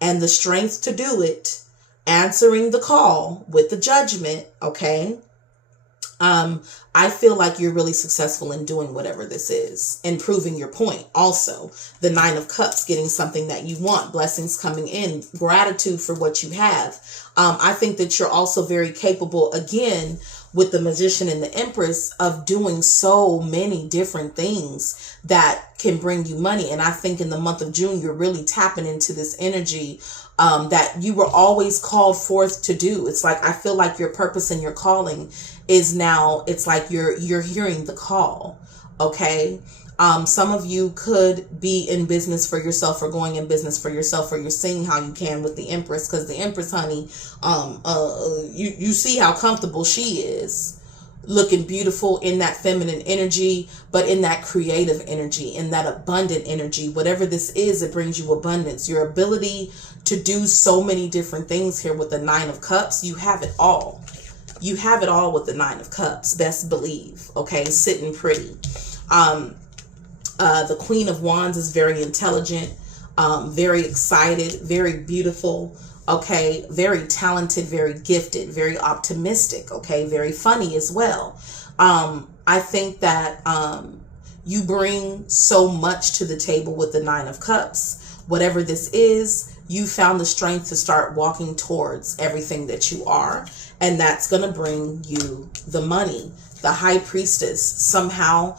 and the strength to do it, answering the call with the Judgment, okay. I feel like you're really successful in doing whatever this is and proving your point. Also, the Nine of Cups, getting something that you want, blessings coming in, gratitude for what you have. I think that you're also very capable, again, with the Magician and the Empress, of doing so many different things that can bring you money. And I think in the month of June, you're really tapping into this energy that you were always called forth to do. It's like, I feel like your purpose and your calling is now, it's like you're hearing the call, okay? Some of you could be in business for yourself, or going in business for yourself, or you're seeing how you can with the Empress, because the Empress, honey, you see how comfortable she is, looking beautiful in that feminine energy, but in that creative energy, in that abundant energy. Whatever this is, it brings you abundance. Your ability to do so many different things here with the Nine of Cups, you have it all. You have it all with the Nine of Cups, best believe, okay? Sitting pretty. The Queen of Wands is very intelligent, very excited, very beautiful, okay? Very talented, very gifted, very optimistic, okay? Very funny as well. I think that you bring so much to the table with the Nine of Cups. Whatever this is, you found the strength to start walking towards everything that you are. And that's going to bring you the money. The High Priestess, somehow,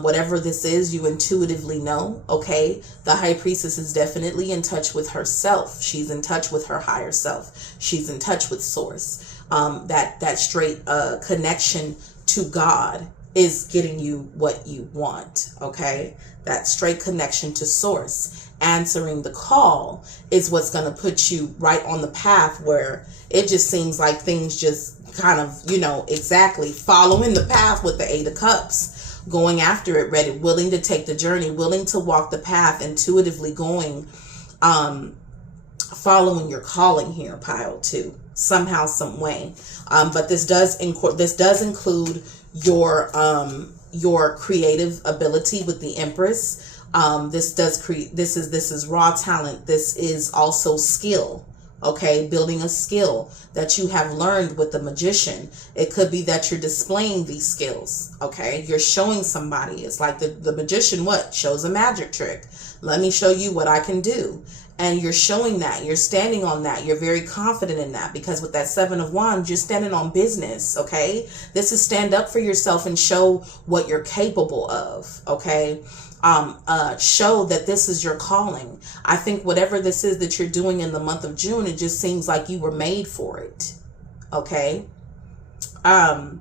whatever this is, you intuitively know, okay? The High Priestess is definitely in touch with herself. She's in touch with her higher self. She's in touch with Source. That straight connection to God is getting you what you want, okay? That straight connection to Source, answering the call, is what's going to put you right on the path where it just seems like things just kind of, exactly following the path with the Eight of Cups, going after it, ready, willing to take the journey, willing to walk the path, intuitively going, following your calling here, pile two, somehow, some way. But this does include your creative ability with the Empress. This is raw talent. This is also skill. Okay, building a skill that you have learned with the Magician. It could be that you're displaying these skills. Okay, you're showing somebody. It's like the Magician, what? Shows a magic trick. Let me show you what I can do. And you're showing that. You're standing on that. You're very confident in that, because with that Seven of Wands, you're standing on business. Okay, this is stand up for yourself and show what you're capable of. Okay. Show that this is your calling. I think whatever this is that you're doing in the month of June, it just seems like you were made for it. Okay. And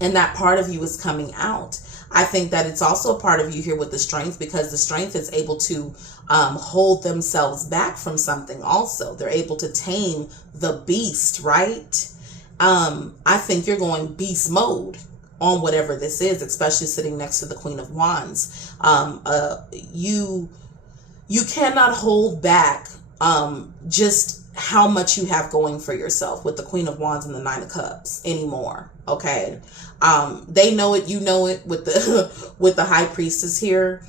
that part of you is coming out. I think that it's also a part of you here with the strength, because the strength is able to hold themselves back from something also. They're able to tame the beast, right? I think you're going beast mode on whatever this is, especially sitting next to the Queen of Wands. You cannot hold back just how much you have going for yourself with the Queen of Wands and the Nine of Cups anymore. Okay, they know it, you know it with the with the High Priestess here.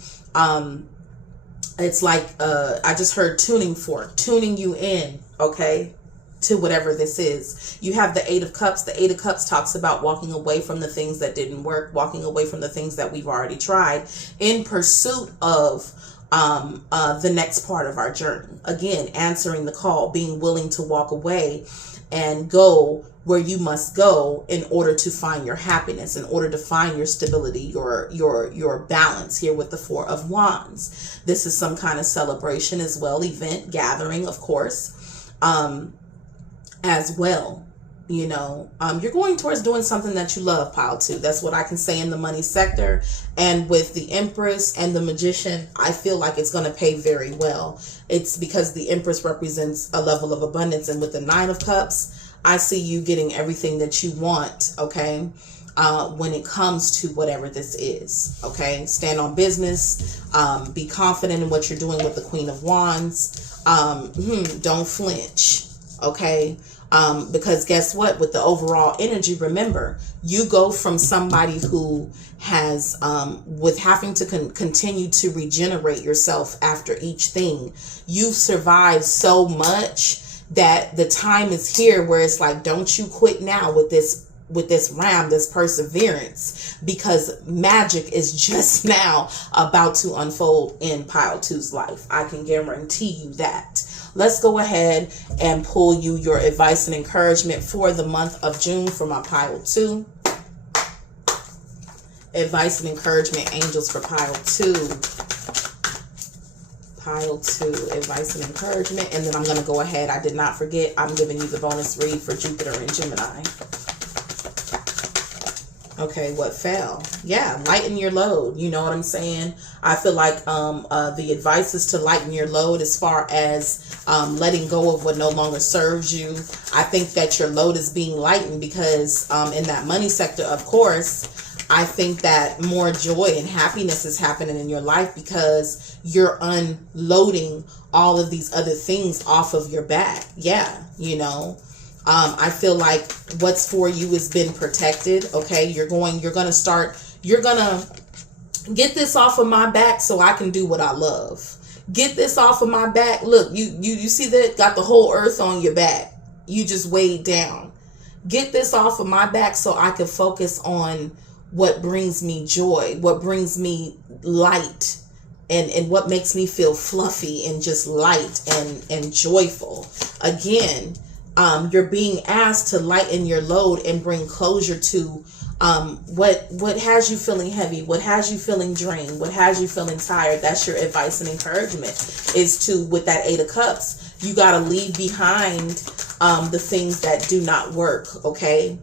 It's like I just heard tuning fork, tuning you in. Okay, to whatever this is. You have the Eight of Cups. The Eight of Cups talks about walking away from the things that didn't work, walking away from the things that we've already tried in pursuit of the next part of our journey. Again, answering the call, being willing to walk away and go where you must go in order to find your happiness, in order to find your stability, your balance here with the Four of Wands. This is some kind of celebration as well, event, gathering, of course. As well, You know, you're going towards doing something that you love, pile 2. That's what I can say in the money sector. And with the Empress and the Magician, I feel like it's going to pay very well. It's because the Empress represents a level of abundance. And with the 9 of Cups, I see you getting everything that you want, okay, when it comes to whatever this is, okay? Stand on business. Be confident in what you're doing with the Queen of Wands. Don't flinch, okay? Because guess what? With the overall energy, remember, you go from somebody who has, with having to continue to regenerate yourself after each thing, you've survived so much that the time is here where it's like, don't you quit now with this ram, this perseverance, because magic is just now about to unfold in pile 2's life. I can guarantee you that. Let's go ahead and pull you your advice and encouragement for the month of June for my pile 2. Advice and encouragement, angels, for pile 2. Pile 2, advice and encouragement. And then I'm going to go ahead. I did not forget. I'm giving you the bonus read for Jupiter and Gemini. Okay, what fell? Yeah, lighten your load. You know what I'm saying? I feel like the advice is to lighten your load as far as letting go of what no longer serves you. I think that your load is being lightened because in that money sector, of course, I think that more joy and happiness is happening in your life because you're unloading all of these other things off of your back. Yeah, you know. I feel like what's for you has been protected. Okay, you're gonna get this off of my back so I can do what I love. Get this off of my back. Look, you see that? Got the whole earth on your back. You just weighed down. Get this off of my back so I can focus on what brings me joy, what brings me light, and what makes me feel fluffy and just light and joyful. Again, you're being asked to lighten your load and bring closure to what has you feeling heavy, what has you feeling drained, what has you feeling tired. That's your advice and encouragement, is to, with that 8 of Cups, you got to leave behind the things that do not work, okay?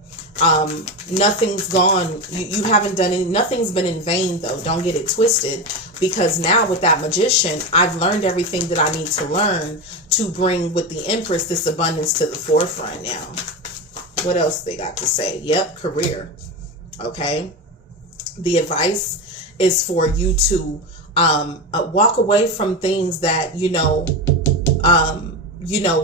Nothing's gone. You haven't done any, nothing's been in vain though. Don't get it twisted, because now with that Magician, I've learned everything that I need to learn to bring with the Empress this abundance to the forefront now. What else they got to say? Yep, career. Okay. The advice is for you to walk away from things that,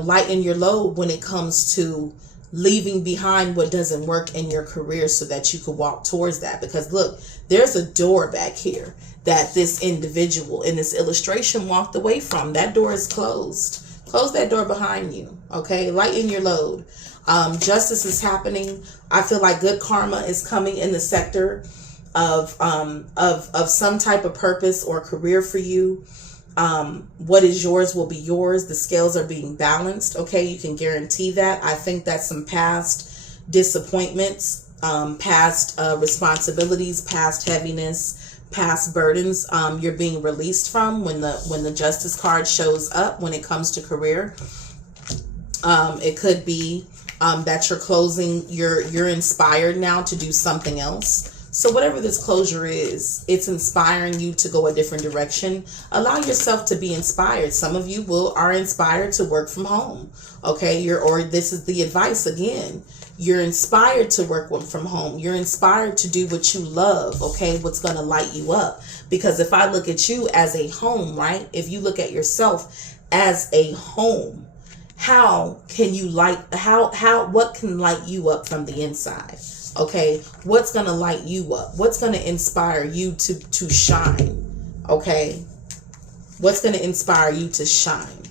lighten your load when it comes to leaving behind what doesn't work in your career so that you could walk towards that. Because look, there's a door back here that this individual in this illustration walked away from. That door is closed. Close that door behind you. Okay. Lighten your load. Justice is happening. I feel like good karma is coming in the sector of some type of purpose or career for you. What is yours will be yours. The scales are being balanced. Okay. You can guarantee that. I think that some past disappointments, past responsibilities, past heaviness, past burdens, you're being released from when the Justice card shows up when it comes to career. It could be that you're closing, you're inspired now to do something else. So whatever this closure is, it's inspiring you to go a different direction. Allow yourself to be inspired. Some of you are inspired to work from home. Okay, or this is the advice again. You're inspired to work from home. You're inspired to do what you love. Okay, what's going to light you up? Because if I look at you as a home, right? If you look at yourself as a home, how can you what can light you up from the inside? Okay, what's going to light you up? What's going to inspire you to shine? Okay, what's going to inspire you to shine?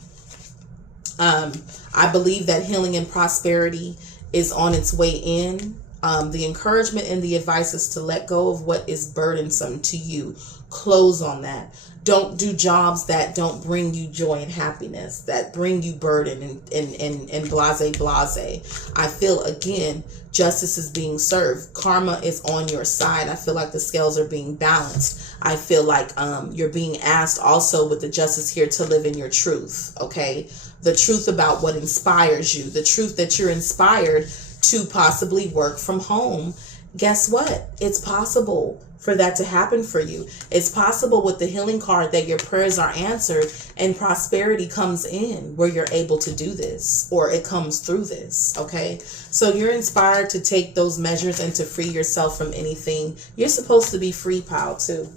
I believe that healing and prosperity is on its way in. The encouragement and the advice is to let go of what is burdensome to you. Close on that. Don't do jobs that don't bring you joy and happiness, that bring you burden and blase. I feel, again, justice is being served. Karma is on your side. I feel like the scales are being balanced. I feel like you're being asked also with the justice here to live in your truth, okay? The truth about what inspires you, the truth that you're inspired to possibly work from home. Guess what? It's possible for that to happen for you. It's possible with the healing card that your prayers are answered and prosperity comes in where you're able to do this, or it comes through this. Okay. So you're inspired to take those measures and to free yourself from anything. You're supposed to be free, pal, too.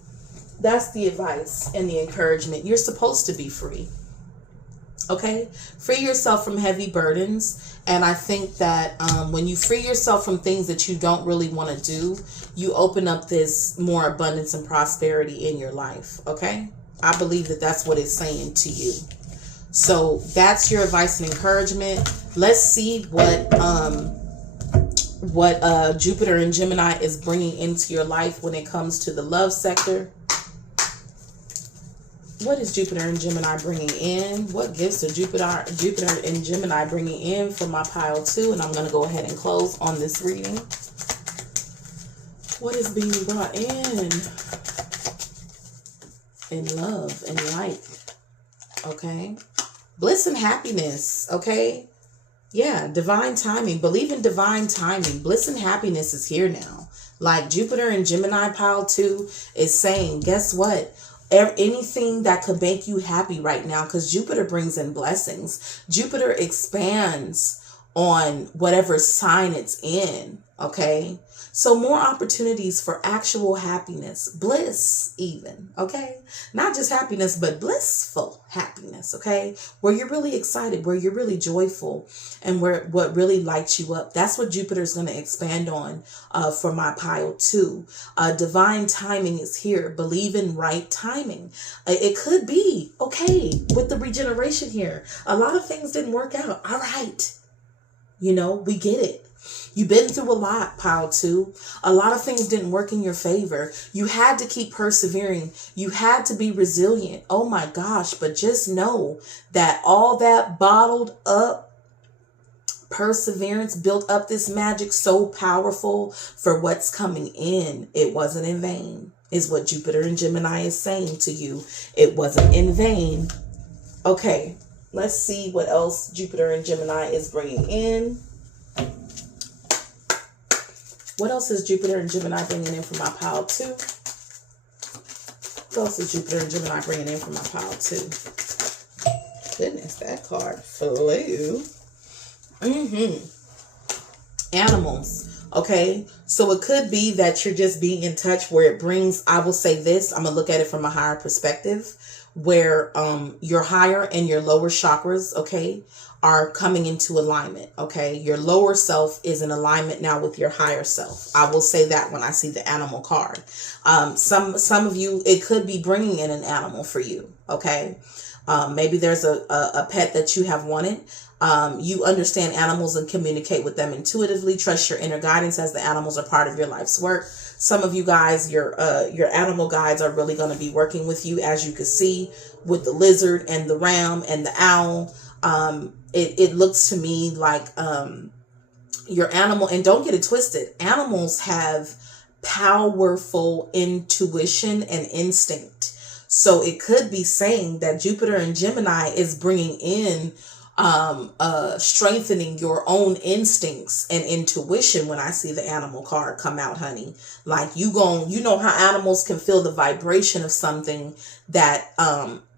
That's the advice and the encouragement. You're supposed to be free. Okay. Free yourself from heavy burdens. And I think that when you free yourself from things that you don't really want to do, you open up this more abundance and prosperity in your life. Okay. I believe that that's what it's saying to you. So that's your advice and encouragement. Let's see what Jupiter and Gemini is bringing into your life when it comes to the love sector. What is Jupiter and Gemini bringing in? What gifts are Jupiter and Gemini bringing in for my pile 2? And I'm going to go ahead and close on this reading. What is being brought in love and light? Okay. Bliss and happiness. Okay. Yeah. Divine timing. Believe in divine timing. Bliss and happiness is here now. Like Jupiter and Gemini pile 2 is saying, guess what? Anything that could make you happy right now, because Jupiter brings in blessings. Jupiter expands on whatever sign it's in. Okay. So more opportunities for actual happiness, bliss even. Okay. Not just happiness, but blissful happiness. Okay. Where you're really excited, where you're really joyful, and where what really lights you up. That's what Jupiter is going to expand on for my pile 2. Divine timing is here. Believe in right timing. It could be okay with the regeneration here. A lot of things didn't work out. All right. You know, we get it. You've been through a lot, pile 2. A lot of things didn't work in your favor. You had to keep persevering. You had to be resilient. Oh my gosh. But just know that all that bottled up perseverance built up this magic so powerful for what's coming in. It wasn't in vain, is what Jupiter and Gemini is saying to you. It wasn't in vain. Okay. Let's see what else Jupiter and Gemini is bringing in. What else is Jupiter and Gemini bringing in for my pile 2? What else is Jupiter and Gemini bringing in for my pile 2? Goodness, that card flew. Animals. Okay. So it could be that you're just being in touch where it brings, I will say this, I'm going to look at it from a higher perspective, where your higher and your lower chakras, okay, are coming into alignment. Okay. Your lower self is in alignment now with your higher self. I will say that when I see the animal card. Some of you, it could be bringing in an animal for you. Okay. Maybe there's a pet that you have wanted. You understand animals and communicate with them intuitively. Trust your inner guidance as the animals are part of your life's work. Some of you guys, your animal guides are really going to be working with you, as you can see with the lizard and the ram and the owl. It looks to me like your animal, and don't get it twisted, animals have powerful intuition and instinct. So it could be saying that Jupiter and Gemini is bringing in strengthening your own instincts and intuition. When I see the animal card come out, honey, like you know how animals can feel the vibration of something that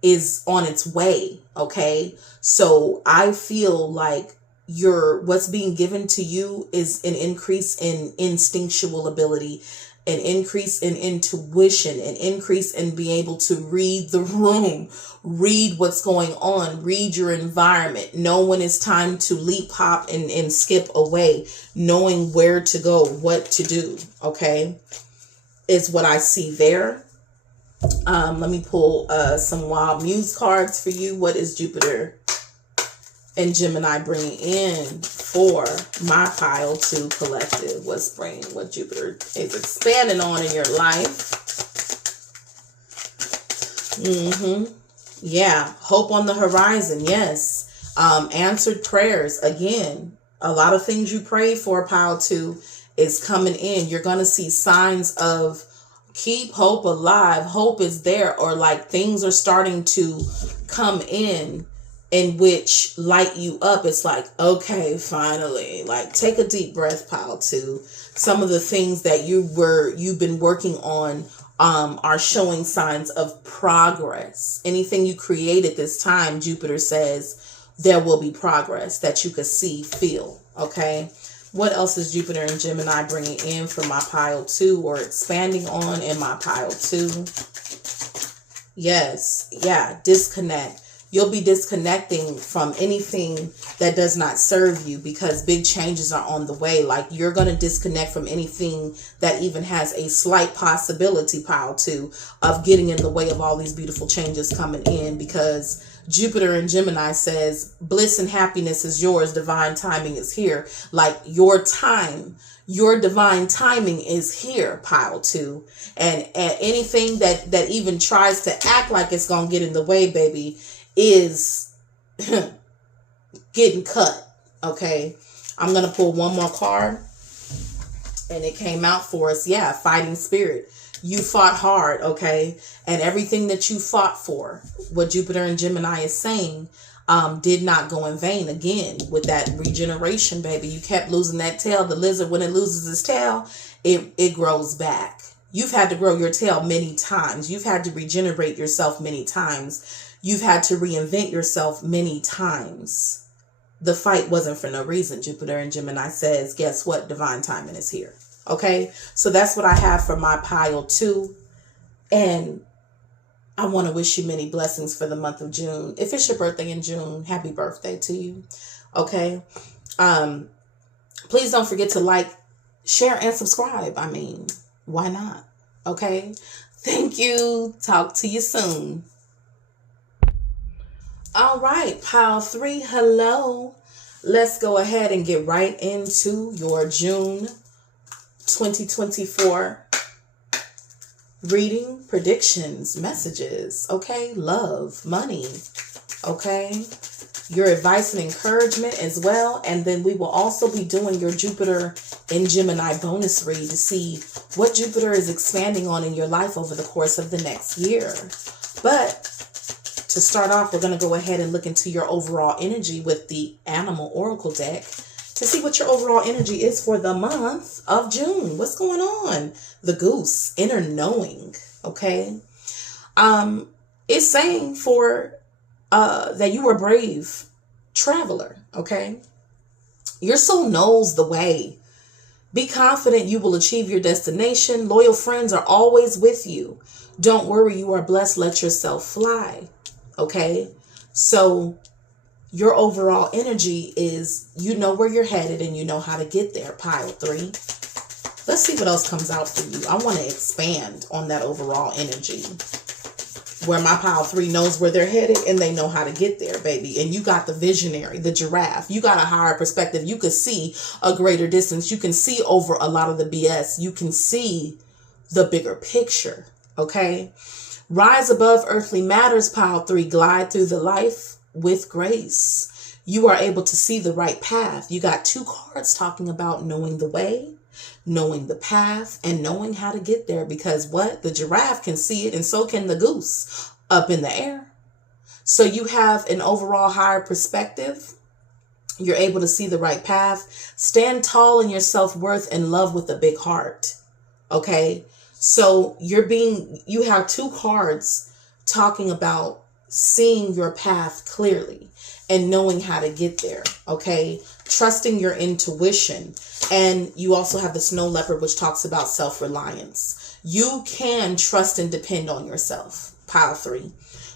is on its way. Okay. So I feel like what's being given to you is an increase in instinctual ability, an increase in intuition, an increase in being able to read the room, read what's going on, read your environment, know when it's time to leap, hop, and skip away, knowing where to go, what to do, okay, is what I see there. Let me pull some Wild Muse cards for you. What is Jupiter and Gemini bringing in for my pile 2 collective? What Jupiter is expanding on in your life? Yeah. Hope on the horizon. Yes. Answered prayers. Again, a lot of things you prayed for, pile 2, is coming in. You're going to see signs of keep hope alive. Hope is there, or like things are starting to come in in which light you up. It's like, okay, finally, like take a deep breath, pile 2. Some of the things that you've been working on are showing signs of progress. Anything you create at this time, Jupiter says there will be progress that you could see, feel. Okay. What else is Jupiter and Gemini bringing in for my pile 2 or expanding on in my pile 2? Yes. Yeah. Disconnect. You'll be disconnecting from anything that does not serve you because big changes are on the way. Like you're going to disconnect from anything that even has a slight possibility, pile 2, of getting in the way of all these beautiful changes coming in, because Jupiter in Gemini says bliss and happiness is yours. Divine timing is here. Like your time, your divine timing is here, pile 2. And anything that even tries to act like it's going to get in the way, baby, is getting cut. Okay. I'm going to pull one more card. And it came out for us. Yeah. Fighting spirit. You fought hard. Okay. And everything that you fought for, what Jupiter and Gemini is saying, did not go in vain. Again, with that regeneration, baby, you kept losing that tail. The lizard, when it loses its tail, it grows back. You've had to grow your tail many times. You've had to regenerate yourself many times. You've had to reinvent yourself many times. The fight wasn't for no reason. Jupiter and Gemini says, guess what? Divine timing is here. Okay. So that's what I have for my pile 2. And I want to wish you many blessings for the month of June. If it's your birthday in June, happy birthday to you. Okay. Please don't forget to like, share, and subscribe. I mean, why not? Okay. Thank you. Talk to you soon. All right, pile 3, hello. Let's go ahead and get right into your June 2024 reading, predictions, messages, okay? Love, money, okay? Your advice and encouragement as well. And then we will also be doing your Jupiter in Gemini bonus read to see what Jupiter is expanding on in your life over the course of the next year. But to start off, we're going to go ahead and look into your overall energy with the Animal Oracle deck to see what your overall energy is for the month of June. What's going on? The Goose, inner knowing, okay? It's saying for that you are a brave traveler, okay? Your soul knows the way. Be confident you will achieve your destination. Loyal friends are always with you. Don't worry, you are blessed. Let yourself fly. Okay, so your overall energy is you know where you're headed and you know how to get there, pile 3. Let's see what else comes out for you. I want to expand on that overall energy where my pile 3 knows where they're headed and they know how to get there, baby. And you got the visionary, the giraffe. You got a higher perspective. You could see a greater distance. You can see over a lot of the BS. You can see the bigger picture, okay? Rise above earthly matters, pile 3. Glide through the life with grace. You are able to see the right path. You got 2 cards talking about knowing the way, knowing the path, and knowing how to get there. Because what? The giraffe can see it, and so can the goose up in the air. So you have an overall higher perspective. You're able to see the right path. Stand tall in your self-worth and love with a big heart. Okay? So you have 2 cards talking about seeing your path clearly and knowing how to get there. Okay. Trusting your intuition. And you also have the snow leopard, which talks about self-reliance. You can trust and depend on yourself. Pile 3.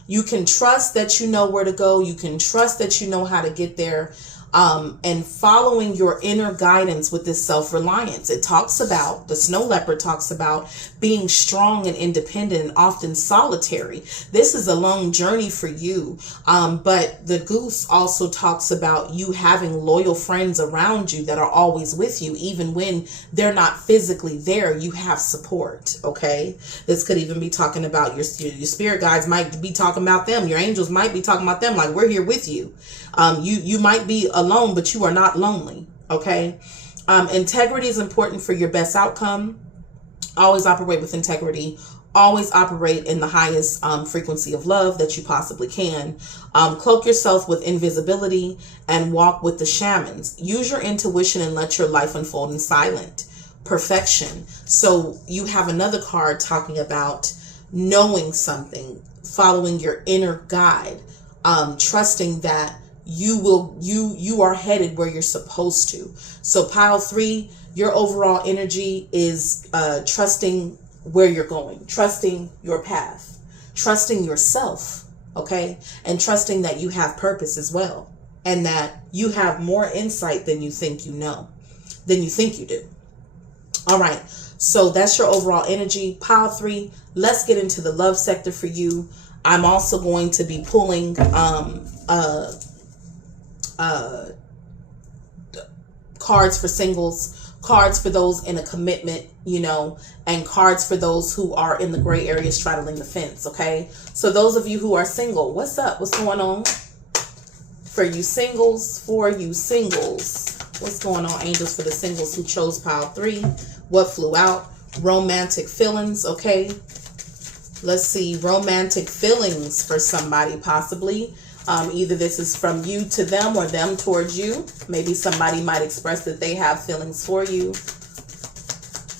You can trust that you know where to go. You can trust that you know how to get there. And following your inner guidance with this self-reliance. It talks about, the snow leopard talks about being strong and independent and often solitary. This is a long journey for you. But the goose also talks about you having loyal friends around you that are always with you. Even when they're not physically there, you have support. Okay. This could even be talking about your spirit guides might be talking about them. Your angels might be talking about them. Like, we're here with you. You might be alone, but you are not lonely. Okay. Integrity is important for your best outcome. Always operate with integrity. Always operate in the highest frequency of love that you possibly can. Cloak yourself with invisibility and walk with the shamans. Use your intuition and let your life unfold in silent perfection. So you have another card talking about knowing something, following your inner guide, trusting that you are headed where you're supposed to. So pile 3, your overall energy is trusting where you're going, trusting your path, trusting yourself, okay? And trusting that you have purpose as well, and that you have more insight than you think you know, than you think you do. All right, so that's your overall energy. Pile 3, let's get into the love sector for you. I'm also going to be pulling cards for singles, cards for those in a commitment, you know, and cards for those who are in the gray area straddling the fence, okay? So those of you who are single, what's up? What's going on? For you singles, what's going on, angels, for the singles who chose pile 3? What flew out? Romantic feelings, okay? Let's see, romantic feelings for somebody, possibly. Either this is from you to them or them towards you. Maybe somebody might express that they have feelings for you,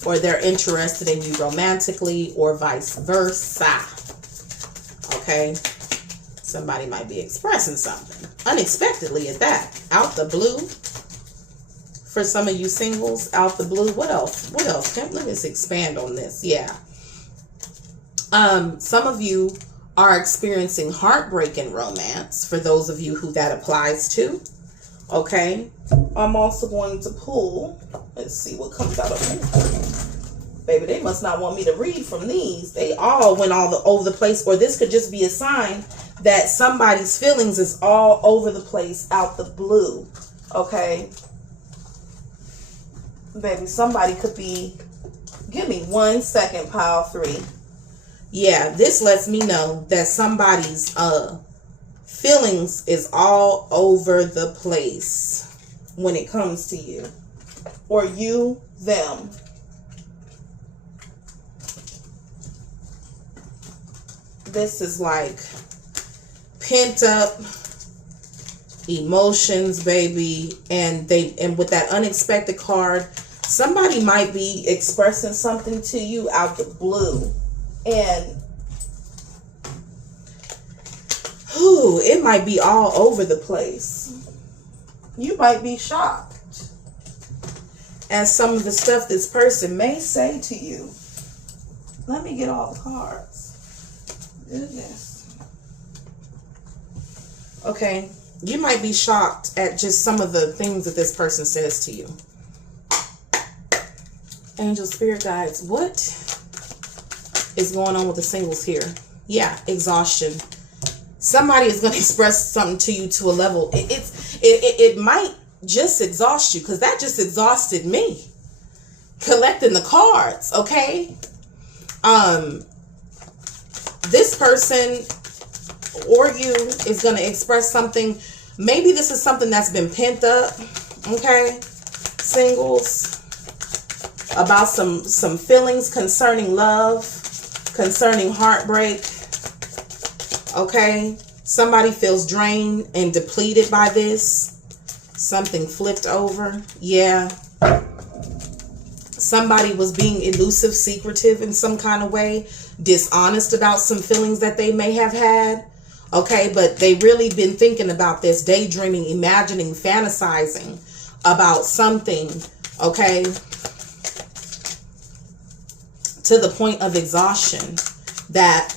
or they're interested in you romantically, or vice versa. Okay? Somebody might be expressing something unexpectedly at that, out the blue. For some of you singles, out the blue. What else? What else? Let me expand on this. Yeah. Some of you are experiencing heartbreak in romance, for those of you who that applies to. Okay, I'm also going to pull, let's see what comes out of here. Baby, they must not want me to read from these. They all went all over the place, or this could just be a sign that somebody's feelings is all over the place, out the blue. Okay, baby, somebody could be, give me 1 second, pile 3. Yeah, this lets me know that somebody's feelings is all over the place when it comes to you, or you, them. This is like pent up emotions, baby, and with that unexpected card, somebody might be expressing something to you out the blue. And it might be all over the place. You might be shocked at some of the stuff this person may say to you. Let me get all the cards. Goodness. Okay, you might be shocked at just some of the things that this person says to you. Angel, spirit guides, what is going on with the singles here? Yeah, exhaustion. Somebody is going to express something to you to a level. It might just exhaust you, because that just exhausted me collecting the cards. Okay, this person or you is going to express something. Maybe this is something that's been pent up. Okay, singles, about some feelings concerning love, concerning heartbreak. Okay, somebody feels drained and depleted by this. Something flipped over. Yeah, somebody was being elusive, secretive in some kind of way, dishonest about some feelings that they may have had. Okay, but they really been thinking about this, daydreaming, imagining, fantasizing about something. Okay, to the point of exhaustion, that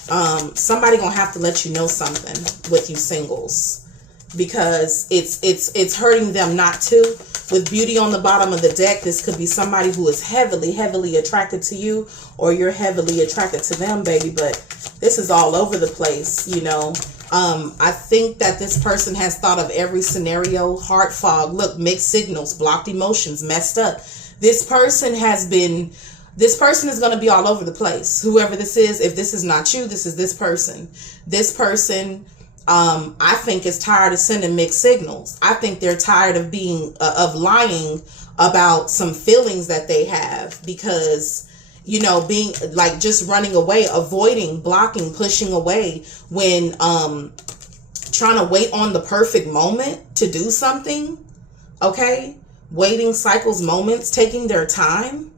somebody gonna have to let you know something with you singles, because it's hurting them not to. With beauty on the bottom of the deck, this could be somebody who is heavily attracted to you, or you're heavily attracted to them, baby. But this is all over the place, you know. I think that this person has thought of every scenario. Heart fog, look, mixed signals, blocked emotions, messed up. This person is going to be all over the place. Whoever this is, if this is not you, this is this person. This person, I think, is tired of sending mixed signals. I think they're tired of of lying about some feelings that they have, because you know, being like just running away, avoiding, blocking, pushing away when trying to wait on the perfect moment to do something. Okay? Waiting cycles moments, taking their time,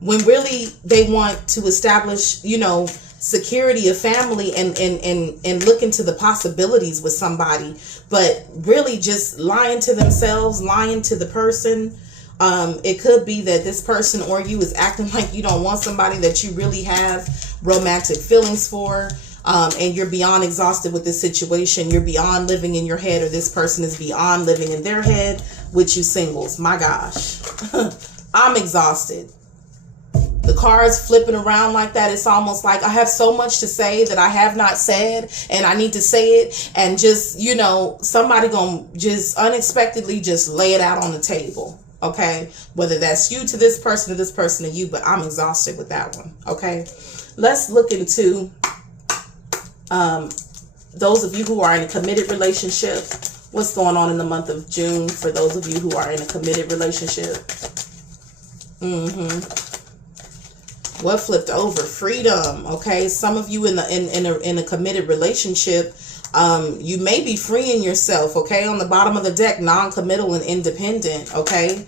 when really they want to establish, you know, security of family and look into the possibilities with somebody, but really just lying to themselves, lying to the person. It could be that this person or you is acting like you don't want somebody that you really have romantic feelings for. And you're beyond exhausted with this situation. You're beyond living in your head, or this person is beyond living in their head with you singles. My gosh, I'm exhausted. The cards flipping around like that. It's almost like I have so much to say that I have not said, and I need to say it. And just, you know, somebody gonna just unexpectedly just lay it out on the table. Okay. Whether that's you to this person or this person to you, but I'm exhausted with that one. Okay. Let's look into those of you who are in a committed relationship. What's going on in the month of June for those of you who are in a committed relationship? What flipped over? Freedom. Okay, some of you in a committed relationship, you may be freeing yourself. Okay, on the bottom of the deck, non-committal and independent. Okay,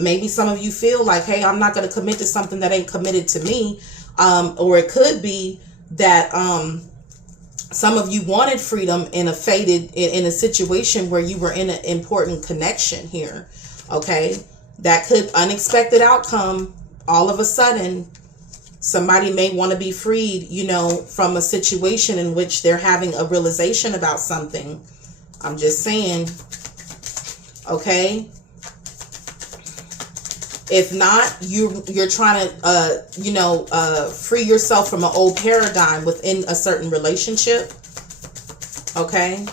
maybe some of you feel like, hey, I'm not going to commit to something that ain't committed to me. Or it could be that some of you wanted freedom in a situation where you were in an important connection here. Okay, that could unexpected outcome. All of a sudden, somebody may want to be freed, you know, from a situation in which they're having a realization about something. I'm just saying. Okay. If not, you're trying to, free yourself from an old paradigm within a certain relationship. Okay.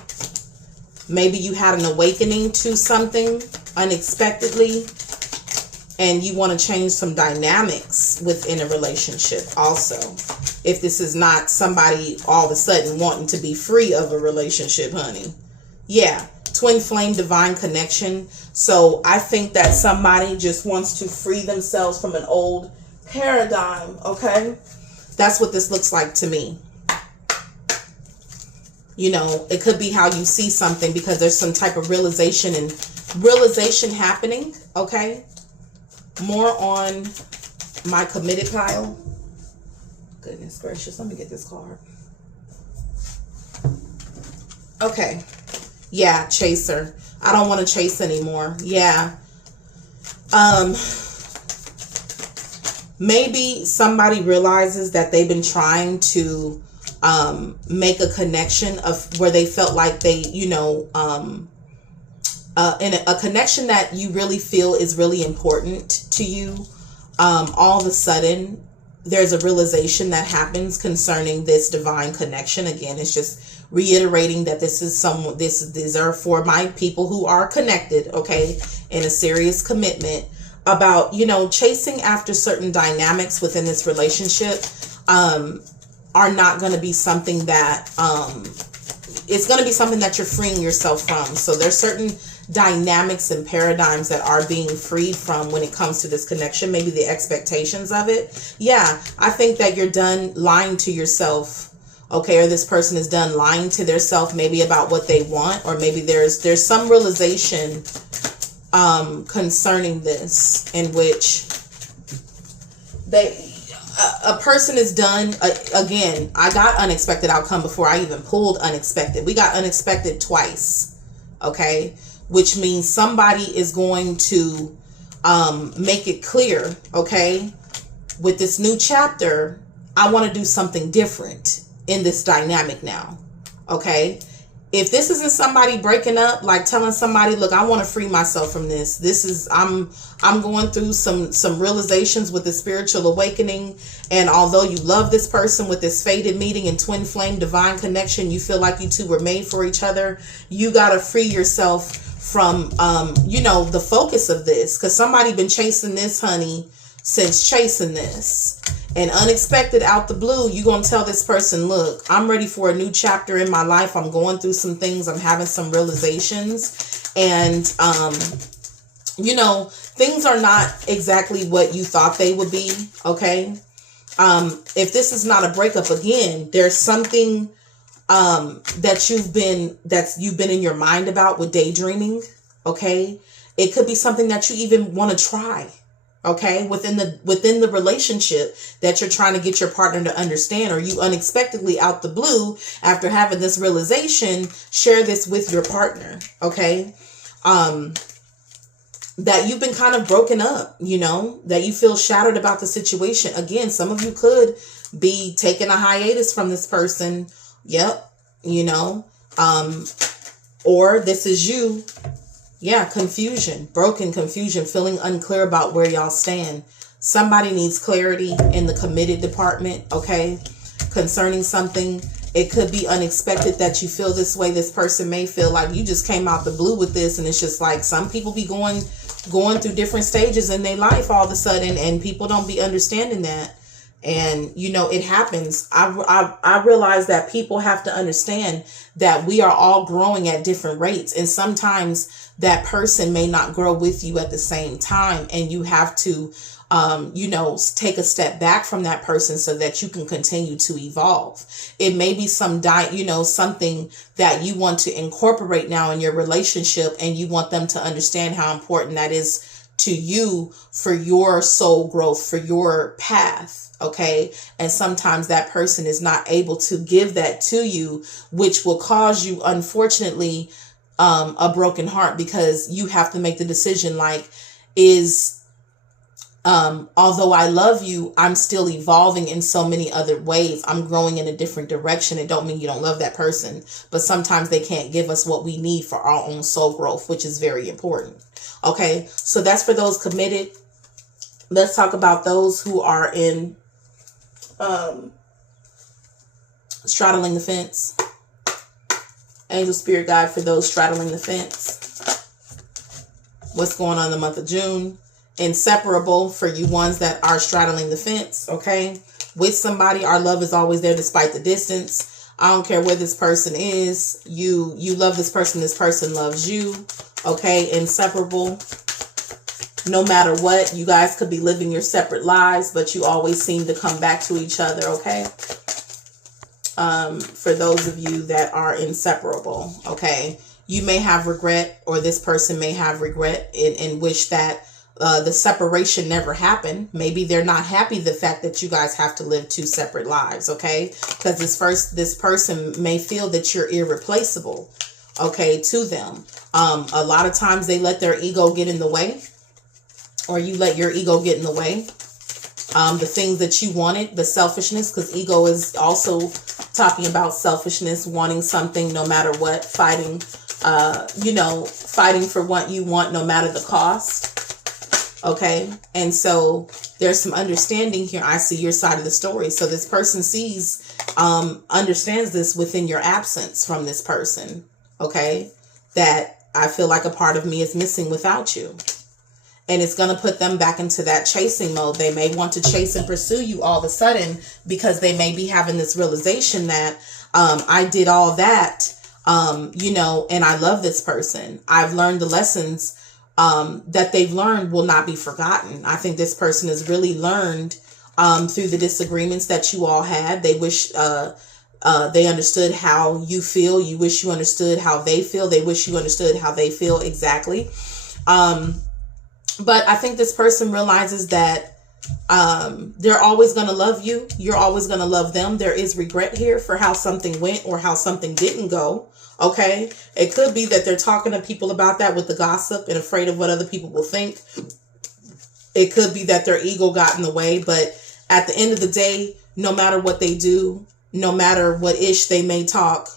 Maybe you had an awakening to something unexpectedly, and you want to change some dynamics within a relationship also. If this is not somebody all of a sudden wanting to be free of a relationship, honey. Yeah. Twin flame divine connection. So I think that somebody just wants to free themselves from an old paradigm. Okay. That's what this looks like to me. You know, it could be how you see something, because there's some type of realization happening. Okay. More on my committed pile. Goodness gracious. Let me get this card. Okay. Yeah, chaser. I don't want to chase anymore. Yeah. Maybe somebody realizes that they've been trying to make a connection of where they felt like they, in a connection that you really feel is really important to you. All of a sudden, there's a realization that happens concerning this divine connection. Again, it's just reiterating that these are for my people who are connected, okay, in a serious commitment, about, chasing after certain dynamics within this relationship are not going to be something that it's going to be something that you're freeing yourself from. So there's certain dynamics and paradigms that are being freed from when it comes to this connection. Maybe the expectations of it. Yeah, I think that you're done lying to yourself. Okay, or this person is done lying to their self, maybe about what they want, or maybe there's some realization concerning this, in which a person is done. Again, I got unexpected outcome before I even pulled unexpected. We got unexpected twice. Okay, which means somebody is going to make it clear. Okay, with this new chapter, I want to do something different in this dynamic now. Okay, if this isn't somebody breaking up, like telling somebody, look, I want to free myself from this. This is, I'm going through some realizations with the spiritual awakening. And although you love this person with this fated meeting and twin flame divine connection, you feel like you two were made for each other. You got to free yourself from, the focus of this, because somebody been chasing this, honey, since chasing this. And unexpected out the blue, you're going to tell this person, look, I'm ready for a new chapter in my life. I'm going through some things. I'm having some realizations. And, things are not exactly what you thought they would be. Okay. If this is not a breakup, again, there's something that you've been in your mind about with daydreaming. Okay. It could be something that you even want to try. Okay. Within the relationship that you're trying to get your partner to understand, or you unexpectedly out the blue, after having this realization, share this with your partner. Okay. That you've been kind of broken up, that you feel shattered about the situation. Again, some of you could be taking a hiatus from this person. Yep. Or this is you. Yeah. Confusion, broken confusion, feeling unclear about where y'all stand. Somebody needs clarity in the committed department. Okay. Concerning something. It could be unexpected that you feel this way. This person may feel like you just came out the blue with this. And it's just like, some people be going through different stages in their life all of a sudden, and people don't be understanding that. And it happens. I realize that people have to understand that we are all growing at different rates, and sometimes that person may not grow with you at the same time, and you have to take a step back from that person so that you can continue to evolve. It may be something that you want to incorporate now in your relationship, and you want them to understand how important that is to you for your soul growth, for your path. Okay. And sometimes that person is not able to give that to you, which will cause you, unfortunately, a broken heart, because you have to make the decision, like, although I love you, I'm still evolving in so many other ways. I'm growing in a different direction. It don't mean you don't love that person, but sometimes they can't give us what we need for our own soul growth, which is very important. Okay. So that's for those committed. Let's talk about those who are in, straddling the fence. Angel spirit guide for those straddling the fence. What's going on in the month of June? Inseparable for you ones that are straddling the fence. Okay. With somebody, our love is always there despite the distance. I don't care where this person is. You love this person loves you. Okay. Inseparable. No matter what, you guys could be living your separate lives, but you always seem to come back to each other. Okay. For those of you that are inseparable. Okay. You may have regret, or this person may have regret and wish that the separation never happened. Maybe they're not happy the fact that you guys have to live two separate lives. Okay. Because this person may feel that you're irreplaceable. Okay. To them. A lot of times they let their ego get in the way, or you let your ego get in the way. The things that you wanted, the selfishness, because ego is also talking about selfishness, wanting something no matter what, fighting for what you want no matter the cost. Okay. And so there's some understanding here. I see your side of the story. So this person understands this within your absence from this person. Okay. That I feel like a part of me is missing without you. And it's going to put them back into that chasing mode. They may want to chase and pursue you all of a sudden, because they may be having this realization that I did all that, and I love this person. I've learned the lessons that they've learned will not be forgotten. I think this person has really learned through the disagreements that you all had. They wish they understood how you feel. You wish you understood how they feel. They wish you understood how they feel exactly. But I think this person realizes that they're always going to love you. You're always going to love them. There is regret here for how something went or how something didn't go. Okay. It could be that they're talking to people about that with the gossip and afraid of what other people will think. It could be that their ego got in the way. But at the end of the day, no matter what they do, no matter what ish they may talk,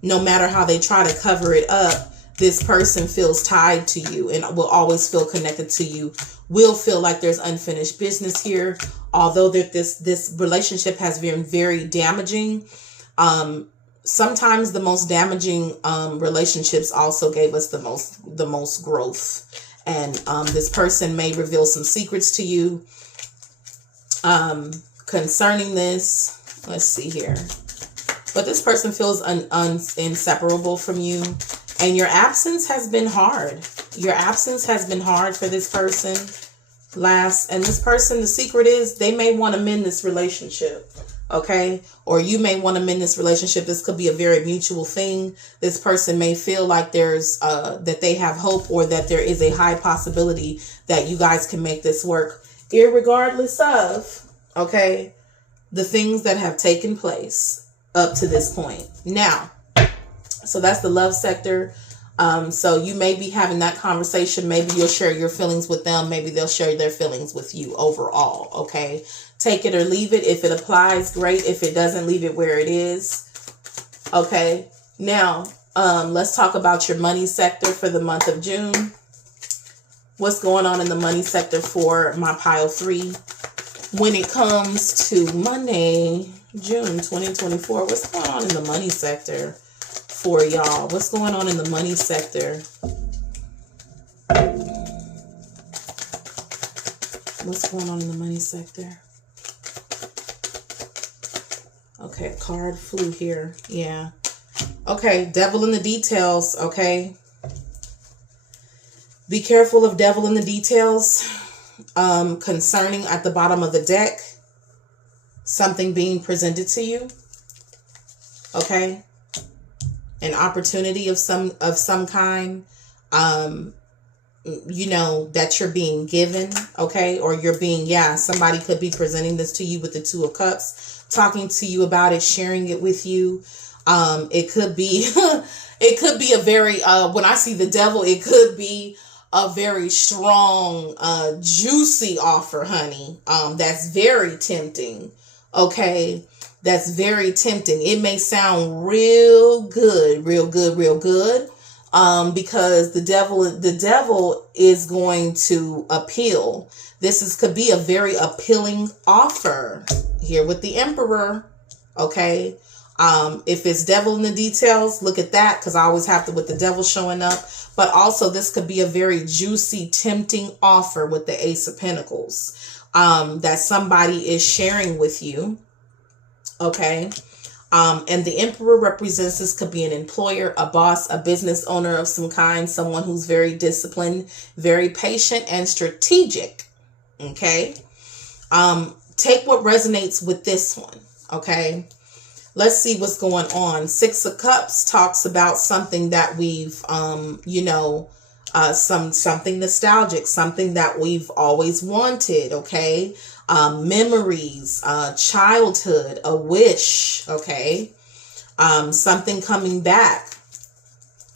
no matter how they try to cover it up, this person feels tied to you and will always feel connected to you, will feel like there's unfinished business here. Although that this relationship has been very damaging, sometimes the most damaging relationships also gave us the most growth. And this person may reveal some secrets to you concerning this. Let's see here. But this person feels inseparable from you. And your absence has been hard. Your absence has been hard for this person. And this person, the secret is they may want to mend this relationship. Okay, or you may want to mend this relationship. This could be a very mutual thing. This person may feel like there's that they have hope, or that there is a high possibility that you guys can make this work, irregardless of, okay, the things that have taken place up to this point. Now, so that's the love sector. So you may be having that conversation. Maybe you'll share your feelings with them. Maybe they'll share their feelings with you overall. Okay. Take it or leave it. If it applies, great. If it doesn't, leave it where it is. Okay. Now, let's talk about your money sector for the month of June. What's going on in the money sector for my pile 3? When it comes to Monday, June 2024, what's going on in the money sector for y'all? What's going on in the money sector? What's going on in the money sector? Okay, card flew here. Yeah. Okay, devil in the details, okay? Be careful of devil in the details. Concerning at the bottom of the deck, something being presented to you. Okay? An opportunity of some kind. You know, that you're being given, okay? Or you're being, somebody could be presenting this to you with the 2 of Cups, talking to you about it, sharing it with you. It could be, it could be a very, when I see the devil, it could be a very strong, juicy offer, honey. That's very tempting, okay? That's very tempting. It may sound real good, because the devil is going to appeal. Could be a very appealing offer here with the Emperor. Okay. If it's devil in the details, look at that, because I always have to with the devil showing up. But also this could be a very juicy, tempting offer with the Ace of Pentacles that somebody is sharing with you. Okay. And the Emperor represents, this could be an employer, a boss, a business owner of some kind, someone who's very disciplined, very patient and strategic. Okay. Take what resonates with this one. Okay. Let's see what's going on. 6 of Cups talks about something that we've, something nostalgic, something that we've always wanted. Okay. Memories, childhood, a wish. Okay. Something coming back.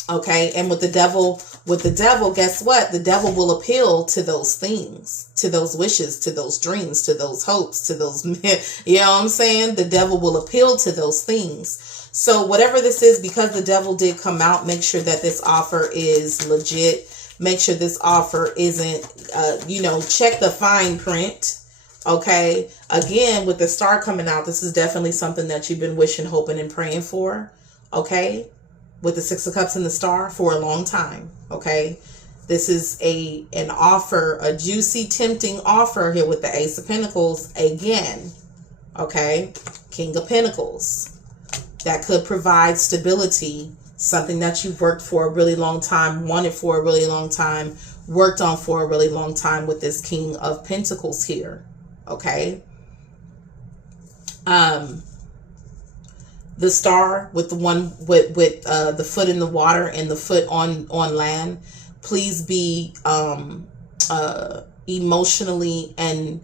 Okay. And with the devil, guess what? The devil will appeal to those things, to those wishes, to those dreams, to those hopes, to those, you know what I'm saying? The devil will appeal to those things. So whatever this is, because the devil did come out, make sure that this offer is legit. Make sure this offer isn't, check the fine print. Okay. Again, with the star coming out, this is definitely something that you've been wishing, hoping, and praying for. Okay. With the 6 of Cups and the star for a long time. Okay. This is an offer, a juicy, tempting offer here with the Ace of Pentacles again. Okay. King of Pentacles. That could provide stability. Something that you've worked for a really long time, wanted for a really long time, worked on for a really long time with this King of Pentacles here. Okay. The star with the one with the foot in the water and the foot on land. Please be emotionally and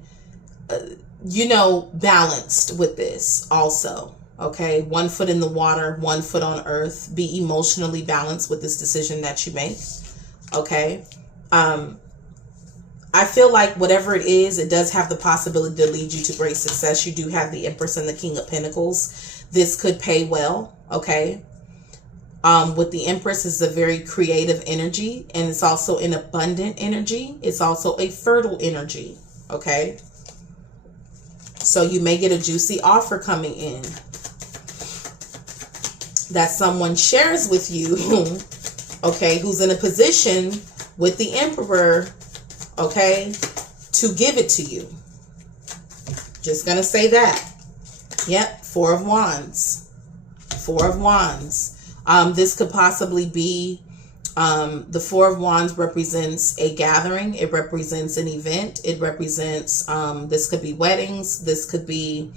balanced with this also. Okay, 1 foot in the water, 1 foot on earth. Be emotionally balanced with this decision that you make. Okay. I feel like whatever it is, it does have the possibility to lead you to great success. You do have the Empress and the King of Pentacles. This could pay well, okay? With the Empress, it's a very creative energy, and it's also an abundant energy. It's also a fertile energy, okay? So you may get a juicy offer coming in that someone shares with you, okay, who's in a position with the Emperor, okay, to give it to you. Just gonna say that. Yep, 4 of Wands. 4 of Wands. This could possibly be The Four of Wands represents a gathering. It represents an event. It represents, this could be weddings. This could be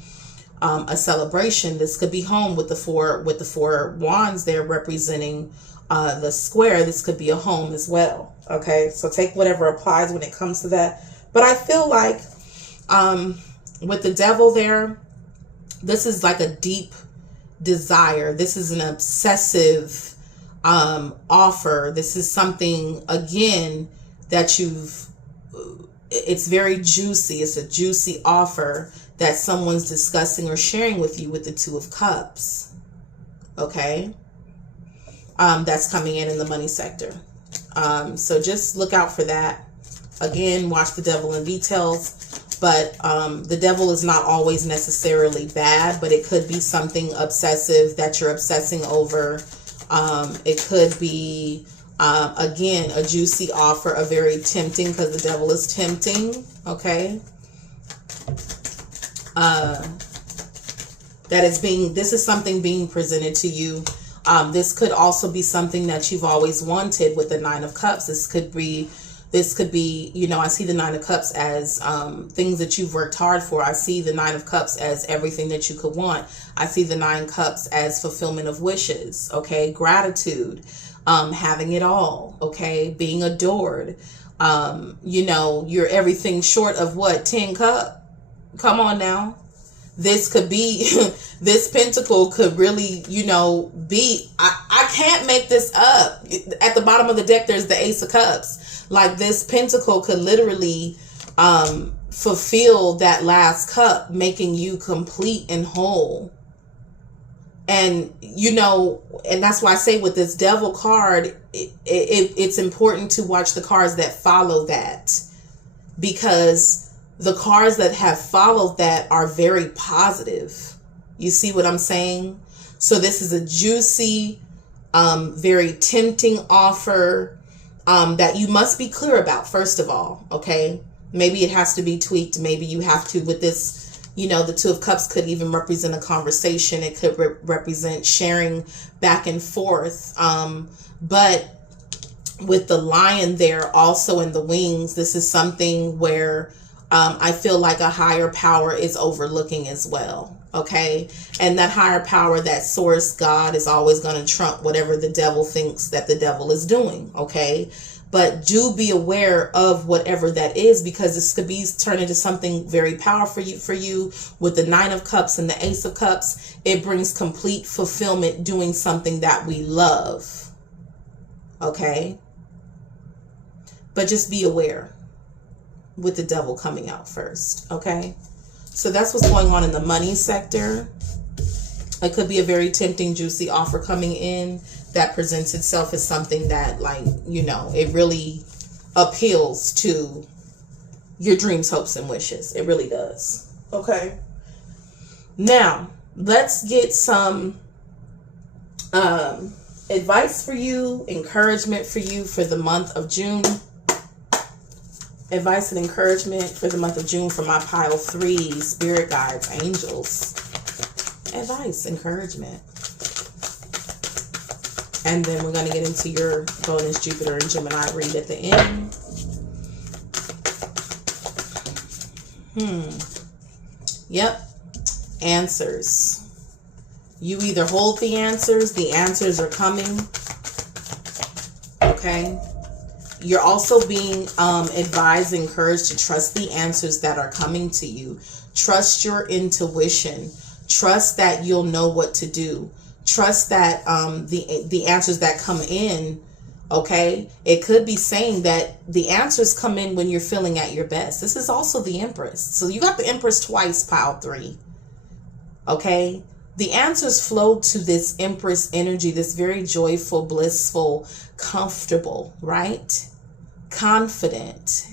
a celebration. This could be home with the four wands there representing the square. This could be a home as well. Okay, so take whatever applies when it comes to that. But I feel like with the Devil there, this is like a deep desire. This is an obsessive offer. This is something, again, that it's very juicy. It's a juicy offer that someone's discussing or sharing with you with the Two of Cups. Okay. That's coming in the money sector. So just look out for that. Again, watch the Devil in details. But the Devil is not always necessarily bad, but it could be something obsessive that you're obsessing over. It could be, again, a juicy offer, a very tempting, because the Devil is tempting. Okay. This is something being presented to you. This could also be something that you've always wanted with the Nine of Cups. This could be, you know, I see the Nine of Cups as things that you've worked hard for. I see the Nine of Cups as everything that you could want. I see the Nine of Cups as fulfillment of wishes, okay? Gratitude, having it all, okay? Being adored. You know, you're everything short of what? 10 Cup? Come on now. This could be, this pentacle could really, you know, be, I can't make this up. At the bottom of the deck, there's the Ace of Cups. Like, this pentacle could literally fulfill that last cup, making you complete and whole. And, you know, and that's why I say with this Devil card, it's important to watch the cards that follow that, because the cards that have followed that are very positive. You see what I'm saying? So this is a juicy, very tempting offer that you must be clear about, first of all, okay? Maybe it has to be tweaked. Maybe you have to, with this, you know, the Two of Cups could even represent a conversation. It could represent sharing back and forth. But with the Lion there also in the wings, this is something where I feel like a higher power is overlooking as well. Okay. And that higher power, that source, God, is always going to trump whatever the Devil thinks that the Devil is doing. Okay. But do be aware of whatever that is, because this could be turned into something very powerful for you with the Nine of Cups and the Ace of Cups. It brings complete fulfillment doing something that we love. Okay. But just be aware with the Devil coming out first. Okay. So that's what's going on in the money sector. It could be a very tempting, juicy offer coming in that presents itself as something that, like, you know, it really appeals to your dreams, hopes, and wishes. It really does. Okay. Now, let's get some advice for you, encouragement for you for the month of June. Advice and encouragement for the month of June for my pile 3, spirit guides, angels. Advice, encouragement. And then we're going to get into your bonus Jupiter and Gemini read at the end. Yep. Answers. You either hold the answers are coming. Okay. You're also being advised, encouraged to trust the answers that are coming to you. Trust your intuition. Trust that you'll know what to do. Trust that the answers that come in, okay, it could be saying that the answers come in when you're feeling at your best. This is also the Empress. So you got the Empress twice, pile 3. Okay. The answers flow to this Empress energy, this very joyful, blissful, comfortable, right? Confident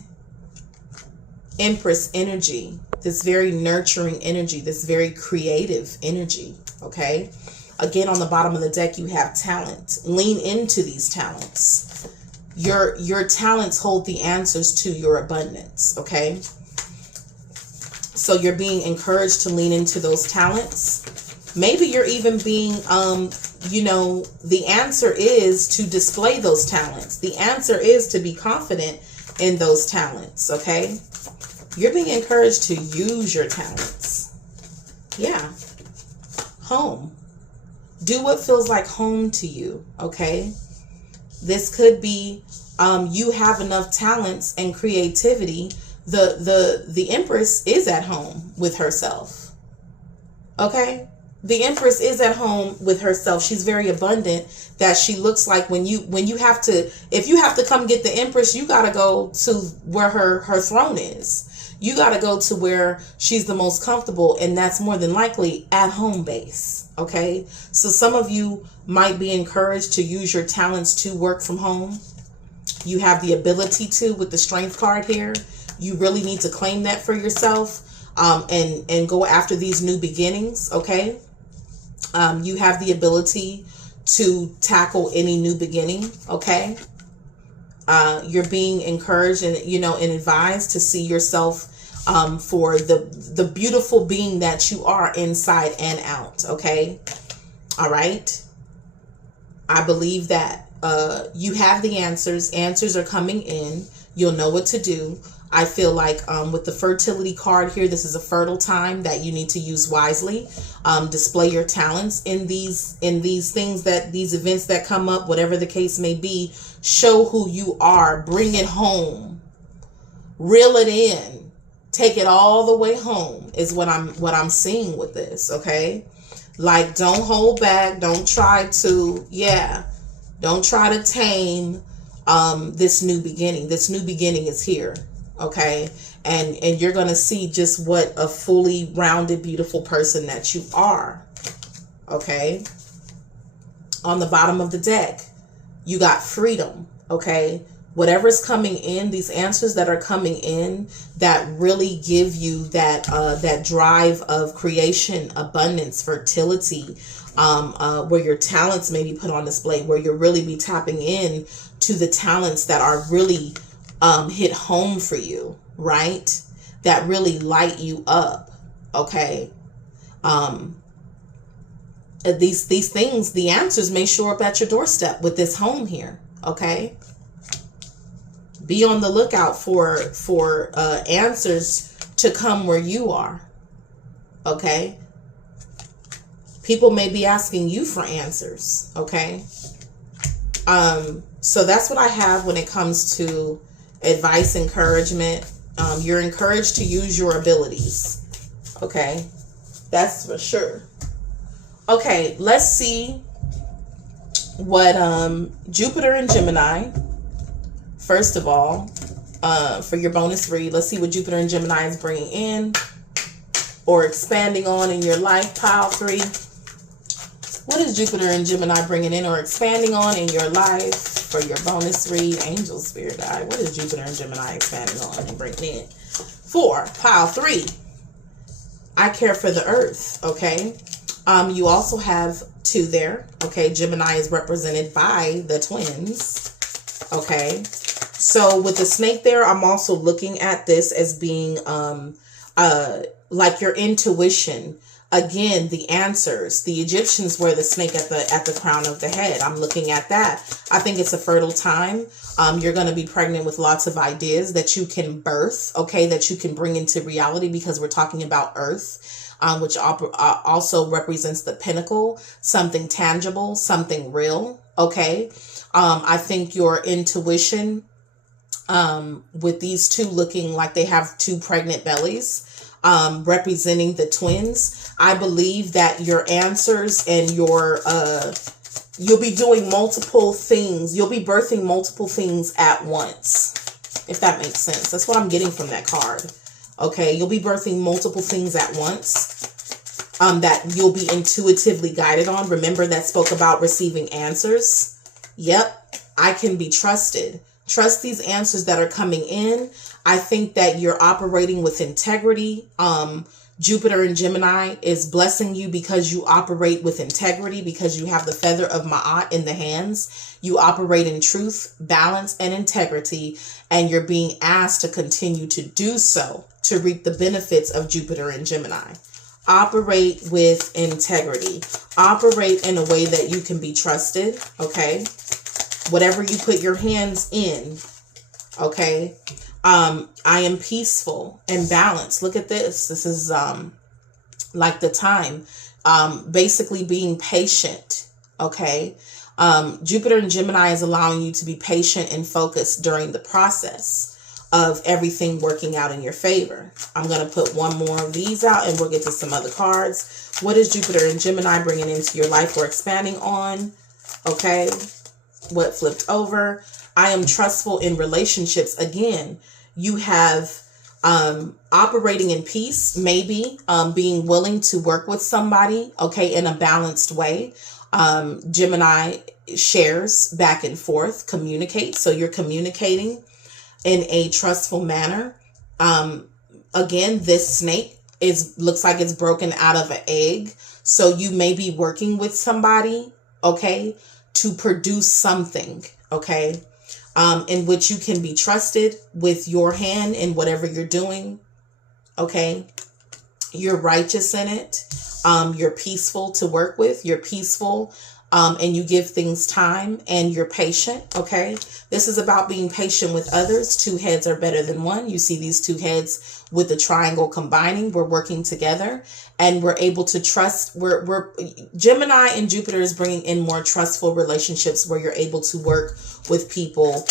Empress energy, this very nurturing energy, this very creative energy. Okay. Again, on the bottom of the deck, you have talent. Lean into these talents. Your talents hold the answers to your abundance. Okay. So you're being encouraged to lean into those talents. Maybe you're even being the answer is to display those talents. The answer is to be confident in those talents, okay? You're being encouraged to use your talents. Yeah. Home. Do what feels like home to you, okay? This could be you have enough talents and creativity. The Empress is at home with herself, okay? The Empress is at home with herself. She's very abundant, that she looks like when you have to, if you have to come get the Empress, you got to go to where her throne is. You got to go to where she's the most comfortable, and that's more than likely at home base. Okay. So some of you might be encouraged to use your talents to work from home. You have the ability to, with the Strength card here. You really need to claim that for yourself, and go after these new beginnings. Okay. You have the ability to tackle any new beginning. Okay. You're being encouraged and, and advised to see yourself for the beautiful being that you are inside and out. Okay. All right. I believe that you have the answers. Answers are coming in. You'll know what to do. I feel like with the fertility card here, this is a fertile time that you need to use wisely. Display your talents in these things, these events that come up, whatever the case may be. Show who you are. Bring it home. Reel it in. Take it all the way home is what I'm seeing with this. Okay, like don't hold back. Don't try to Don't try to tame this new beginning. This new beginning is here. Okay. And you're going to see just what a fully rounded, beautiful person that you are. Okay. On the bottom of the deck, you got freedom. Okay. Whatever's coming in, these answers that are coming in that really give you that drive of creation, abundance, fertility, where your talents may be put on display, where you'll really be tapping in to the talents that are really hit home for you, right? That really light you up. Okay. These things, the answers may show up at your doorstep with this home here. Okay. Be on the lookout for answers to come where you are. Okay. People may be asking you for answers. Okay. So that's what I have when it comes to advice, encouragement. You're encouraged to use your abilities. Okay. That's for sure. Okay. Let's see what Jupiter and Gemini. First of all, for your bonus read, let's see what Jupiter and Gemini is bringing in or expanding on in your life, pile 3. What is Jupiter and Gemini bringing in or expanding on in your life for your bonus read? Angel, Spirit Guide. What is Jupiter and Gemini expanding on and bringing in? 4, pile 3. I care for the earth. Okay. You also have 2 there. Okay. Gemini is represented by the twins. Okay. So with the snake there, I'm also looking at this as being like your intuition. Again, the answers. The Egyptians wear the snake at the crown of the head. I'm looking at that. I think it's a fertile time. You're going to be pregnant with lots of ideas that you can birth, okay, that you can bring into reality, because we're talking about earth, which also represents the pinnacle, something tangible, something real, okay. I think your intuition, with these 2 looking like they have 2 pregnant bellies, representing the twins. I believe that your answers and your, you'll be doing multiple things. You'll be birthing multiple things at once, if that makes sense. That's what I'm getting from that card. Okay. You'll be birthing multiple things at once, that you'll be intuitively guided on. Remember that spoke about receiving answers. Yep. I can be trusted. Trust these answers that are coming in. I think that you're operating with integrity. Jupiter and Gemini is blessing you because you operate with integrity, because you have the feather of Ma'at in the hands. You operate in truth, balance, and integrity, and you're being asked to continue to do so to reap the benefits of Jupiter and Gemini. Operate with integrity. Operate in a way that you can be trusted, okay? Whatever you put your hands in, okay? I am peaceful and balanced. Look at this. This is like the time. Basically being patient, okay? Jupiter and Gemini is allowing you to be patient and focused during the process of everything working out in your favor. I'm going to put one more of these out and we'll get to some other cards. What is Jupiter and Gemini bringing into your life or expanding on? Okay. What flipped over? I am trustful in relationships. Again, you have operating in peace, maybe being willing to work with somebody, okay, in a balanced way. Gemini shares back and forth, communicate. So you're communicating in a trustful manner. Again, this snake looks like it's broken out of an egg. So you may be working with somebody, okay, to produce something, okay, in which you can be trusted with your hand in whatever you're doing, okay. You're righteous in it. You're peaceful to work with. You're peaceful. And you give things time and you're patient. Okay. This is about being patient with others. Two heads are better than one. You see these two heads with the triangle combining. We're working together and we're able to trust. Gemini and Jupiter is bringing in more trustful relationships where you're able to work with people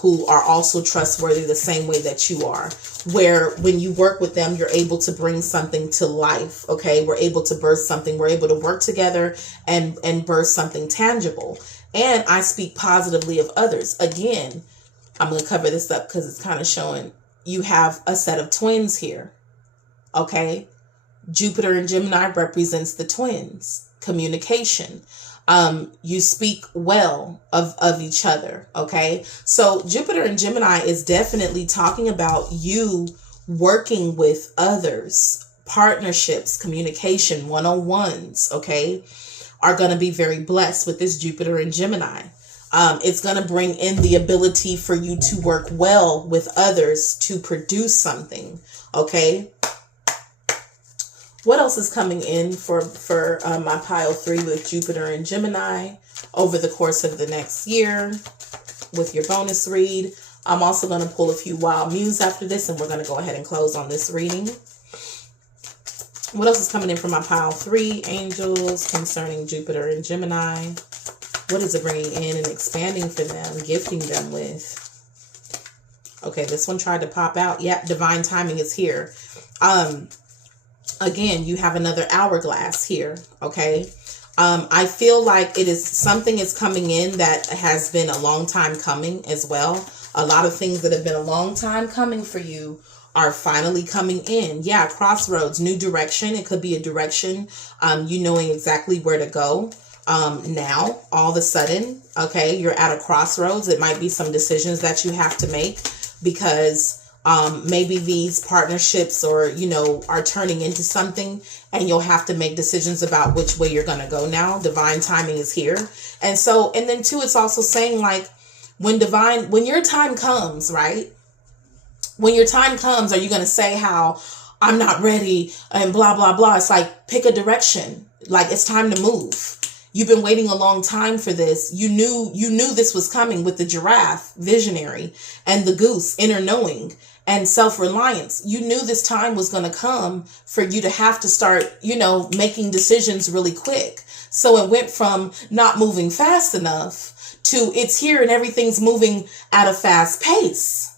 who are also trustworthy the same way that you are, where when you work with them, you're able to bring something to life. Okay. We're able to birth something. We're able to work together and birth something tangible. And I speak positively of others. Again, I'm going to cover this up because it's kind of showing you have a set of twins here. Okay. Jupiter and Gemini represents the twins. Communication. You speak well of each other. Okay. So Jupiter and Gemini is definitely talking about you working with others, partnerships, communication, one-on-ones. Okay. Are going to be very blessed with this Jupiter and Gemini. It's going to bring in the ability for you to work well with others to produce something. Okay. What else is coming in for my pile 3 with Jupiter and Gemini over the course of the next year with your bonus read? I'm also going to pull a few wild muse after this, and we're going to go ahead and close on this reading. What else is coming in from my pile 3? Angels concerning Jupiter and Gemini. What is it bringing in and expanding for them, gifting them with? Okay, this one tried to pop out. Yeah, divine timing is here. Again, you have another hourglass here. Okay. I feel like something is coming in that has been a long time coming as well. A lot of things that have been a long time coming for you are finally coming in. Yeah, crossroads, new direction. It could be a direction, you knowing exactly where to go. Now, all of a sudden, okay, you're at a crossroads. It might be some decisions that you have to make because maybe these partnerships or, are turning into something and you'll have to make decisions about which way you're going to go now. Divine timing is here. And then too, it's also saying like when your time comes, right? When your time comes, are you going to say how I'm not ready and blah, blah, blah? It's like, pick a direction. Like it's time to move. You've been waiting a long time for this. You knew this was coming with the giraffe, visionary, and the goose, inner knowing and self-reliance. You knew this time was going to come for you to have to start, making decisions really quick. So it went from not moving fast enough to it's here and everything's moving at a fast pace.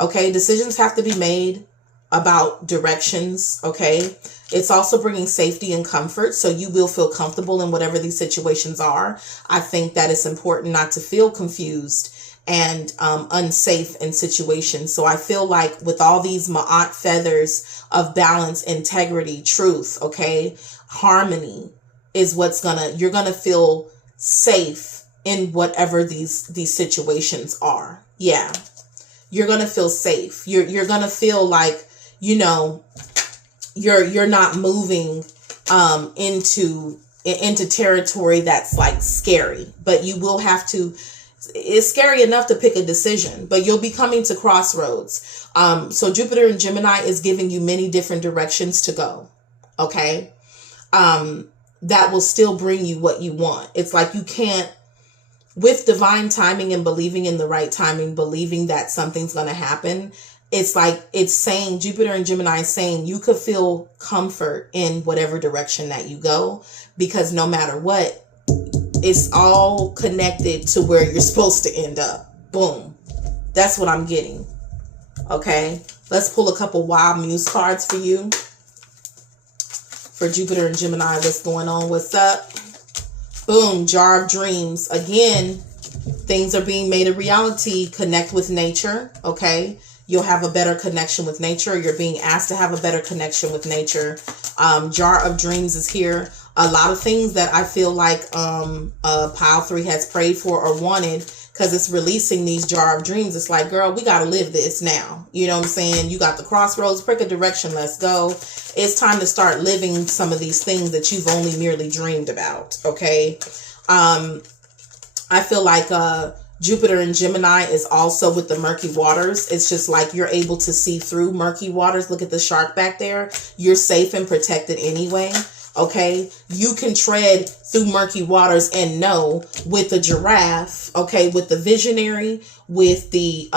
Okay, decisions have to be made about directions, okay? It's also bringing safety and comfort, so you will feel comfortable in whatever these situations are. I think that it's important not to feel confused and unsafe in situations. So I feel like with all these Ma'at feathers of balance, integrity, truth, okay, harmony is you're gonna feel safe in whatever these situations are. Yeah. You're going to feel safe. You're going to feel like, you're not moving into territory that's like scary, but you will have to. It's scary enough to pick a decision, but you'll be coming to crossroads. So Jupiter and Gemini is giving you many different directions to go. Okay. That will still bring you what you want. It's like you can't, with divine timing and believing in the right timing, believing that something's going to happen. It's like, it's saying, Jupiter and Gemini is saying you could feel comfort in whatever direction that you go, because no matter what, it's all connected to where you're supposed to end up. Boom. That's what I'm getting. Okay. Let's pull a couple wild muse cards for you. For Jupiter and Gemini, what's going on? What's up? Boom. Jar of Dreams. Again, things are being made a reality. Connect with nature. Okay. You'll have a better connection with nature. You're being asked to have a better connection with nature. Jar of Dreams is here. A lot of things that I feel like Pile 3 has prayed for or wanted, because it's releasing these Jar of Dreams. It's like, girl, we got to live this now. You know what I'm saying? You got the crossroads, pick a direction, let's go. It's time to start living some of these things that you've only merely dreamed about, okay? I feel like Jupiter and Gemini is also with the murky waters. It's just like you're able to see through murky waters. Look at the shark back there. You're safe and protected anyway. Okay, you can tread through murky waters and know, with the giraffe, okay, with the visionary, with the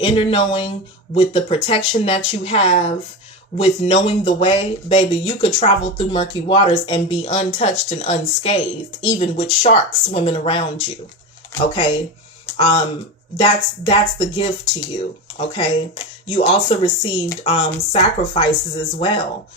inner knowing, with the protection that you have, with knowing the way, baby, you could travel through murky waters and be untouched and unscathed, even with sharks swimming around you. Okay, that's the gift to you. Okay, you also received sacrifices as well.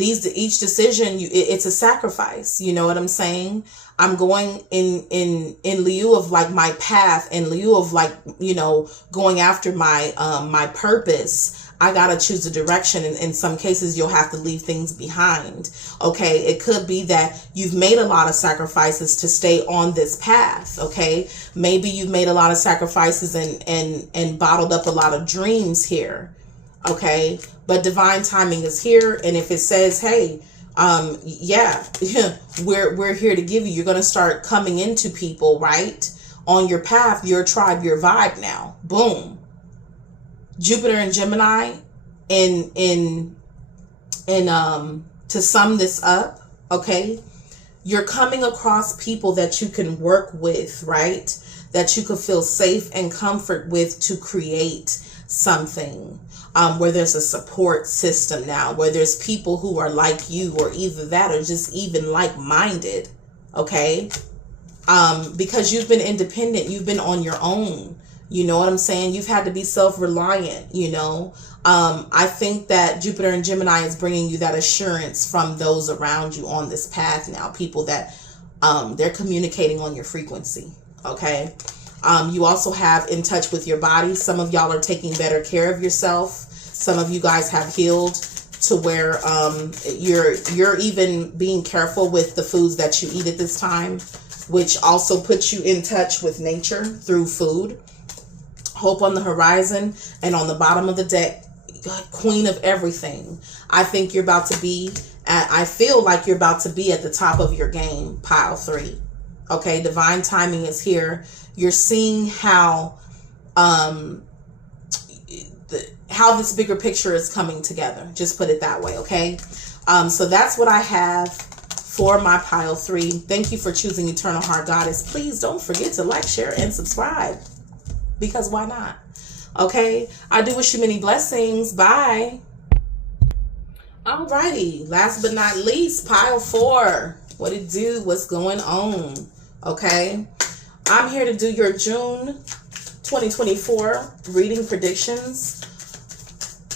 Each decision, it's a sacrifice. You know what I'm saying? I'm going in lieu of like my path, in lieu of like, you know, going after my, my purpose. I got to choose a direction. And in some cases, you'll have to leave things behind. Okay. It could be that you've made a lot of sacrifices to stay on this path. Okay. Maybe you've made a lot of sacrifices and bottled up a lot of dreams here. Okay. But divine timing is here. And if it says, hey, yeah, we're here to give you, you're going to start coming into people, right? On your path, your tribe, your vibe now. Boom. Jupiter and Gemini to sum this up, okay? You're coming across people that you can work with, right? That you could feel safe and comfort with to create something. Where there's a support system now, where there's people who are like you, or either that or just even like-minded, okay? Because you've been independent, you've been on your own, you know what I'm saying? You've had to be self-reliant, you know? I think that Jupiter and Gemini is bringing you that assurance from those around you on this path now, people that they're communicating on your frequency, okay? You also have in touch with your body. Some of y'all are taking better care of yourself. Some of you guys have healed to where you're even being careful with the foods that you eat at this time, which also puts you in touch with nature through food. Hope on the horizon, and on the bottom of the deck, queen of everything. I think you're about to be I feel like you're about to be at the top of your game, Pile 3. Okay, divine timing is here. You're seeing how this bigger picture is coming together. Just put it that way, okay? So that's what I have for my Pile 3. Thank you for choosing Eternal Heart Goddess. Please don't forget to like, share, and subscribe, because why not? Okay, I do wish you many blessings. Bye. Alrighty, last but not least, Pile 4. What it do? What's going on? Okay, I'm here to do your June 2024 reading predictions.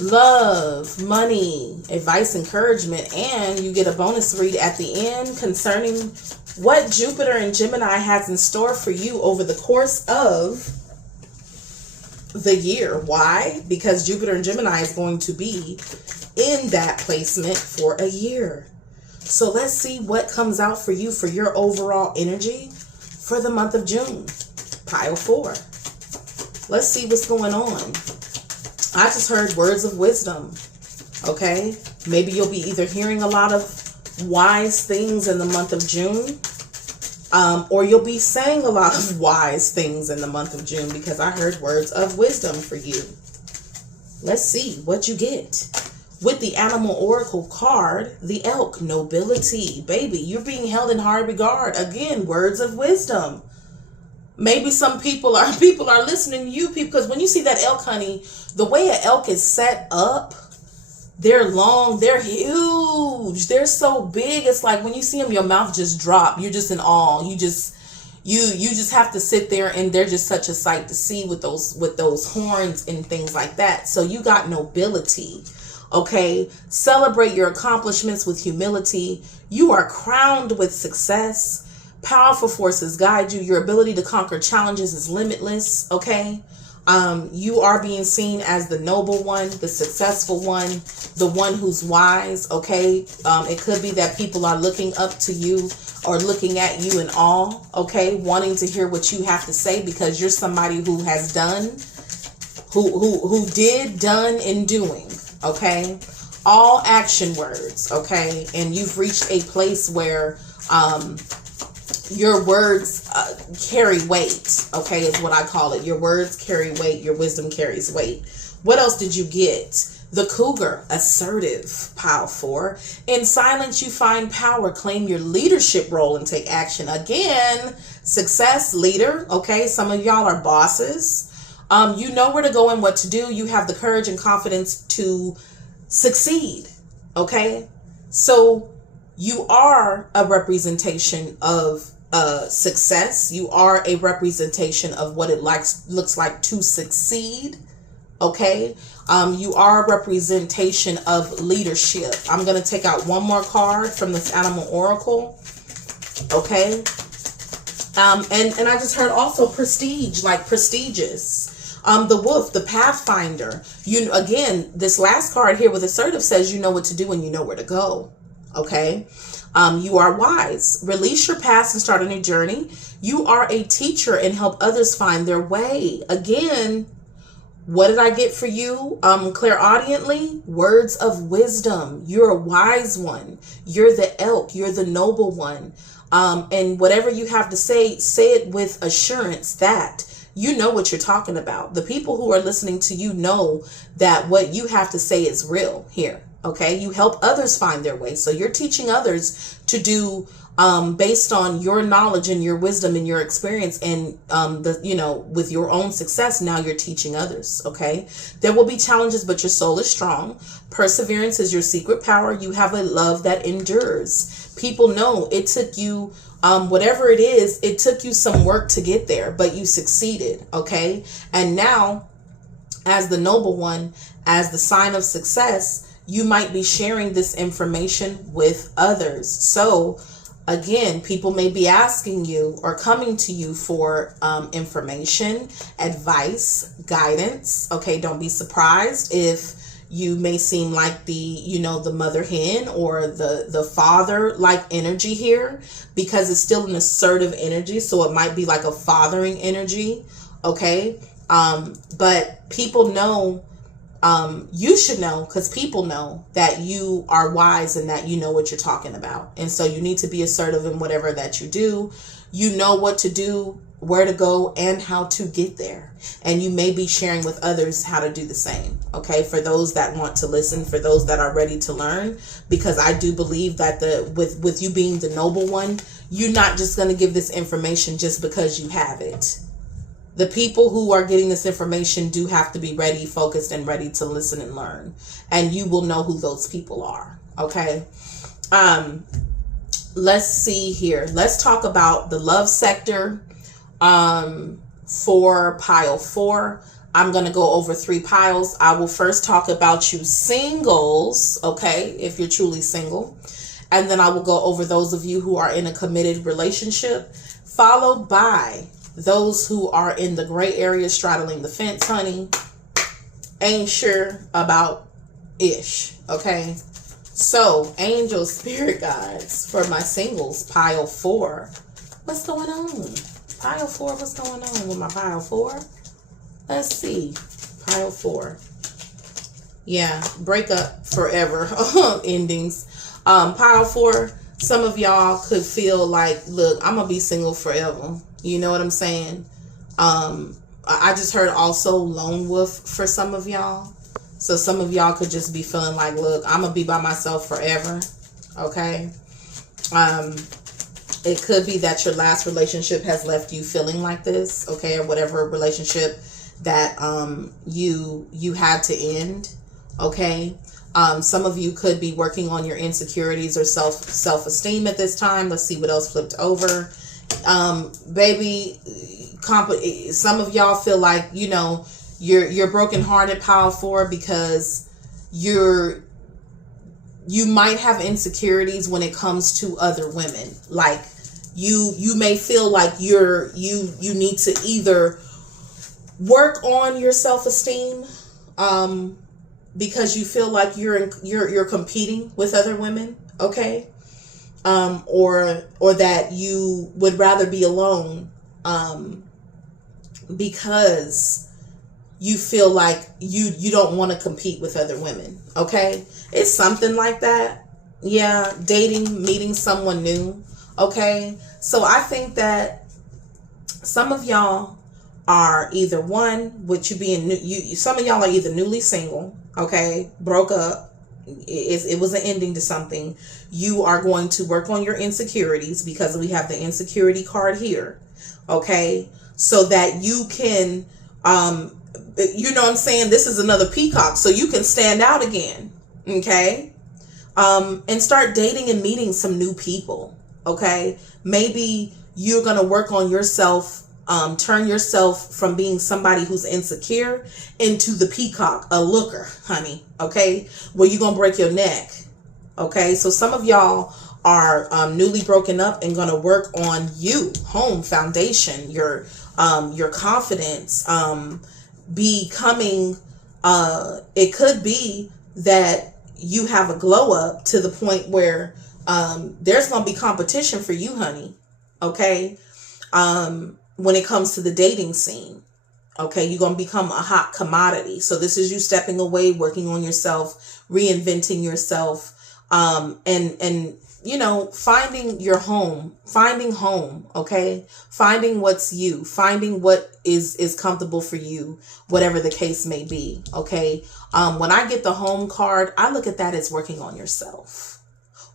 Love, money, advice, encouragement, and you get a bonus read at the end concerning what Jupiter and Gemini has in store for you over the course of the year. Why? Because Jupiter and Gemini is going to be in that placement for a year. So let's see what comes out for you for your overall energy for the month of June. Pile 4. Let's see what's going on. I just heard words of wisdom. Okay? Maybe you'll be either hearing a lot of wise things in the month of June, or you'll be saying a lot of wise things in the month of June, because I heard words of wisdom for you. Let's see what you get. with the animal oracle card, the elk, nobility. Baby, you're being held in high regard. Again, words of wisdom. Maybe some people are listening to you, people, because when you see that elk, honey, the way an elk is set up, they're long, they're huge, they're so big. It's like when you see them, your mouth just drop. You're just in awe. You just have to sit there, and they're just such a sight to see with those horns and things like that. So you got nobility. Okay, celebrate your accomplishments with humility. You are crowned with success. Powerful forces guide you. Your ability to conquer challenges is limitless. Okay. You are being seen as the noble one, the successful one, the one who's wise. Okay. It could be that people are looking up to you or looking at you in awe. Okay. Wanting to hear what you have to say because you're somebody who has done, who did, done, and doing. Okay. All action words. Okay. And you've reached a place where, your words carry weight, okay, is what I call it. Your words carry weight. Your wisdom carries weight. What else did you get? The cougar, assertive, pile 4. In silence, you find power. Claim your leadership role and take action. Again, success, leader, okay? Some of y'all are bosses. You know where to go and what to do. You have the courage and confidence to succeed, okay? So you are a representation of success. You are a representation of what it looks like to succeed. Okay. You are a representation of leadership. I'm going to take out one more card from this animal oracle. Okay. And I just heard also prestige, like prestigious. The wolf, the pathfinder. You, again, this last card here with assertive says you know what to do and you know where to go. Okay. You are wise. Release your past and start a new journey. You are a teacher and help others find their way. Again, what did I get for you? Clairaudiently, words of wisdom. You're a wise one. You're the elk. You're the noble one. And whatever you have to say it with assurance that you know what you're talking about. The people who are listening to you know that what you have to say is real here. Okay, you help others find their way. So you're teaching others to do based on your knowledge and your wisdom and your experience and with your own success. Now you're teaching others. Okay, there will be challenges, but your soul is strong. Perseverance is your secret power. You have a love that endures. People know it took you whatever it is, it took you some work to get there, but you succeeded. Okay, and now as the noble one, as the sign of success, you might be sharing this information with others. So again, people may be asking you or coming to you for information, advice, guidance. Okay, don't be surprised if you may seem like the mother hen or the father like energy here, because it's still an assertive energy. So it might be like a fathering energy. Okay. But people know, you should know, because people know that you are wise and that you know what you're talking about. And so you need to be assertive in whatever that you do. You know what to do, where to go, and how to get there. And you may be sharing with others how to do the same. Okay. For those that want to listen, for those that are ready to learn, because I do believe that with you being the noble one, you're not just going to give this information just because you have it. The people who are getting this information do have to be ready, focused, and ready to listen and learn. And you will know who those people are. Okay. Let's see here. Let's talk about the love sector for pile 4. I'm going to go over 3 piles. I will first talk about you singles. Okay. If you're truly single. And then I will go over those of you who are in a committed relationship, followed by those who are in the gray area straddling the fence, honey. Ain't sure about ish. Okay. So angel spirit guides for my singles, pile 4. What's going on? Pile 4, what's going on with my pile 4? Let's see. Pile 4. Yeah. Break up forever. Endings. Pile 4. Some of y'all could feel like, look, I'm going to be single forever. You know what I'm saying? I just heard also lone wolf for some of y'all. So some of y'all could just be feeling like, look, I'm going to be by myself forever. Okay. It could be that your last relationship has left you feeling like this. Okay. Or whatever relationship that you had to end. Okay. Some of you could be working on your insecurities or self-esteem at this time. Let's see what else flipped over. Baby, some of y'all feel like, you know, you're brokenhearted, pile 4, because you might have insecurities when it comes to other women. Like you may feel like you need to either work on your self-esteem, because you feel like you're competing with other women, okay? Or that you would rather be alone, because you feel like you don't want to compete with other women, okay? It's something like that. Yeah, dating, meeting someone new, okay? So I think that some of y'all are either one, with you being new, some of y'all are either newly single, okay, broke up, it was an ending to something. You are going to work on your insecurities, because we have the insecurity card here, okay, so that you can, you know what I'm saying, this is another peacock, so you can stand out again, okay, and start dating and meeting some new people, okay? Maybe you're going to work on yourself, turn yourself from being somebody who's insecure into the peacock, a looker, honey, okay, where you're going to break your neck, okay? So some of y'all are newly broken up and going to work on you, home, foundation, your confidence, becoming, it could be that you have a glow up to the point where there's going to be competition for you, honey, okay? When it comes to the dating scene, okay, you're going to become a hot commodity. So this is you stepping away, working on yourself, reinventing yourself, and you know, finding your home, okay, finding what's you, finding what is comfortable for you, whatever the case may be, okay. When I get the home card, I look at that as working on yourself,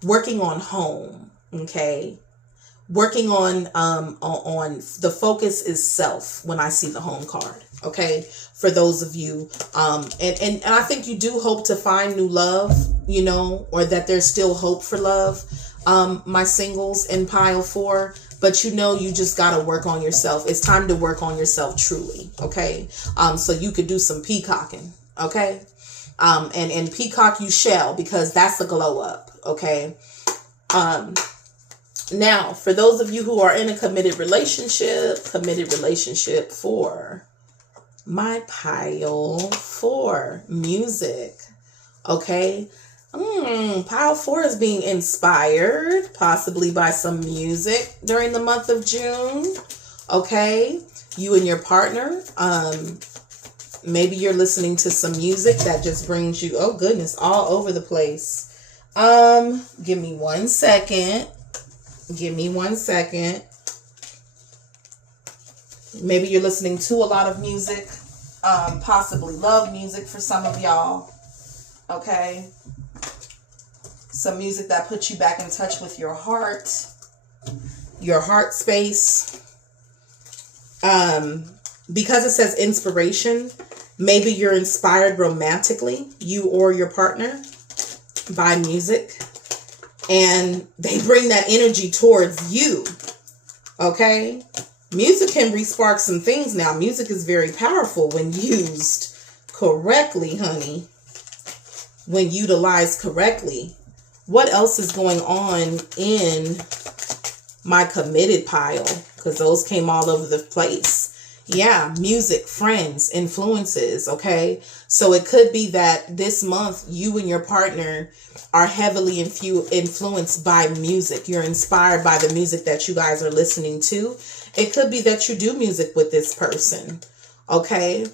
working on home, okay. Working on the focus is self when I see the home card, okay, for those of you, and I think you do hope to find new love, you know, or that there's still hope for love, my singles in pile 4, but you know, you just got to work on yourself. It's time to work on yourself truly, okay, so you could do some peacocking, okay, and peacock you shall, because that's a glow up, okay. Now, for those of you who are in a committed relationship for my pile 4, music, okay? Pile 4 is being inspired, possibly by some music during the month of June, okay? You and your partner, maybe you're listening to some music that just brings you, oh goodness, all over the place. Give me one second. Maybe you're listening to a lot of music, possibly love music for some of y'all, okay? Some music that puts you back in touch with your heart space. Because it says inspiration, maybe you're inspired romantically, you or your partner, by music. And they bring that energy towards you, okay? Music can re-spark some things now. Music is very powerful when used correctly, honey. When utilized correctly. What else is going on in my committed pile? Because those came all over the place. Yeah, music, friends, influences, okay? So it could be that this month you and your partner are heavily influenced by music. You're inspired by the music that you guys are listening to. It could be that you do music with this person, okay?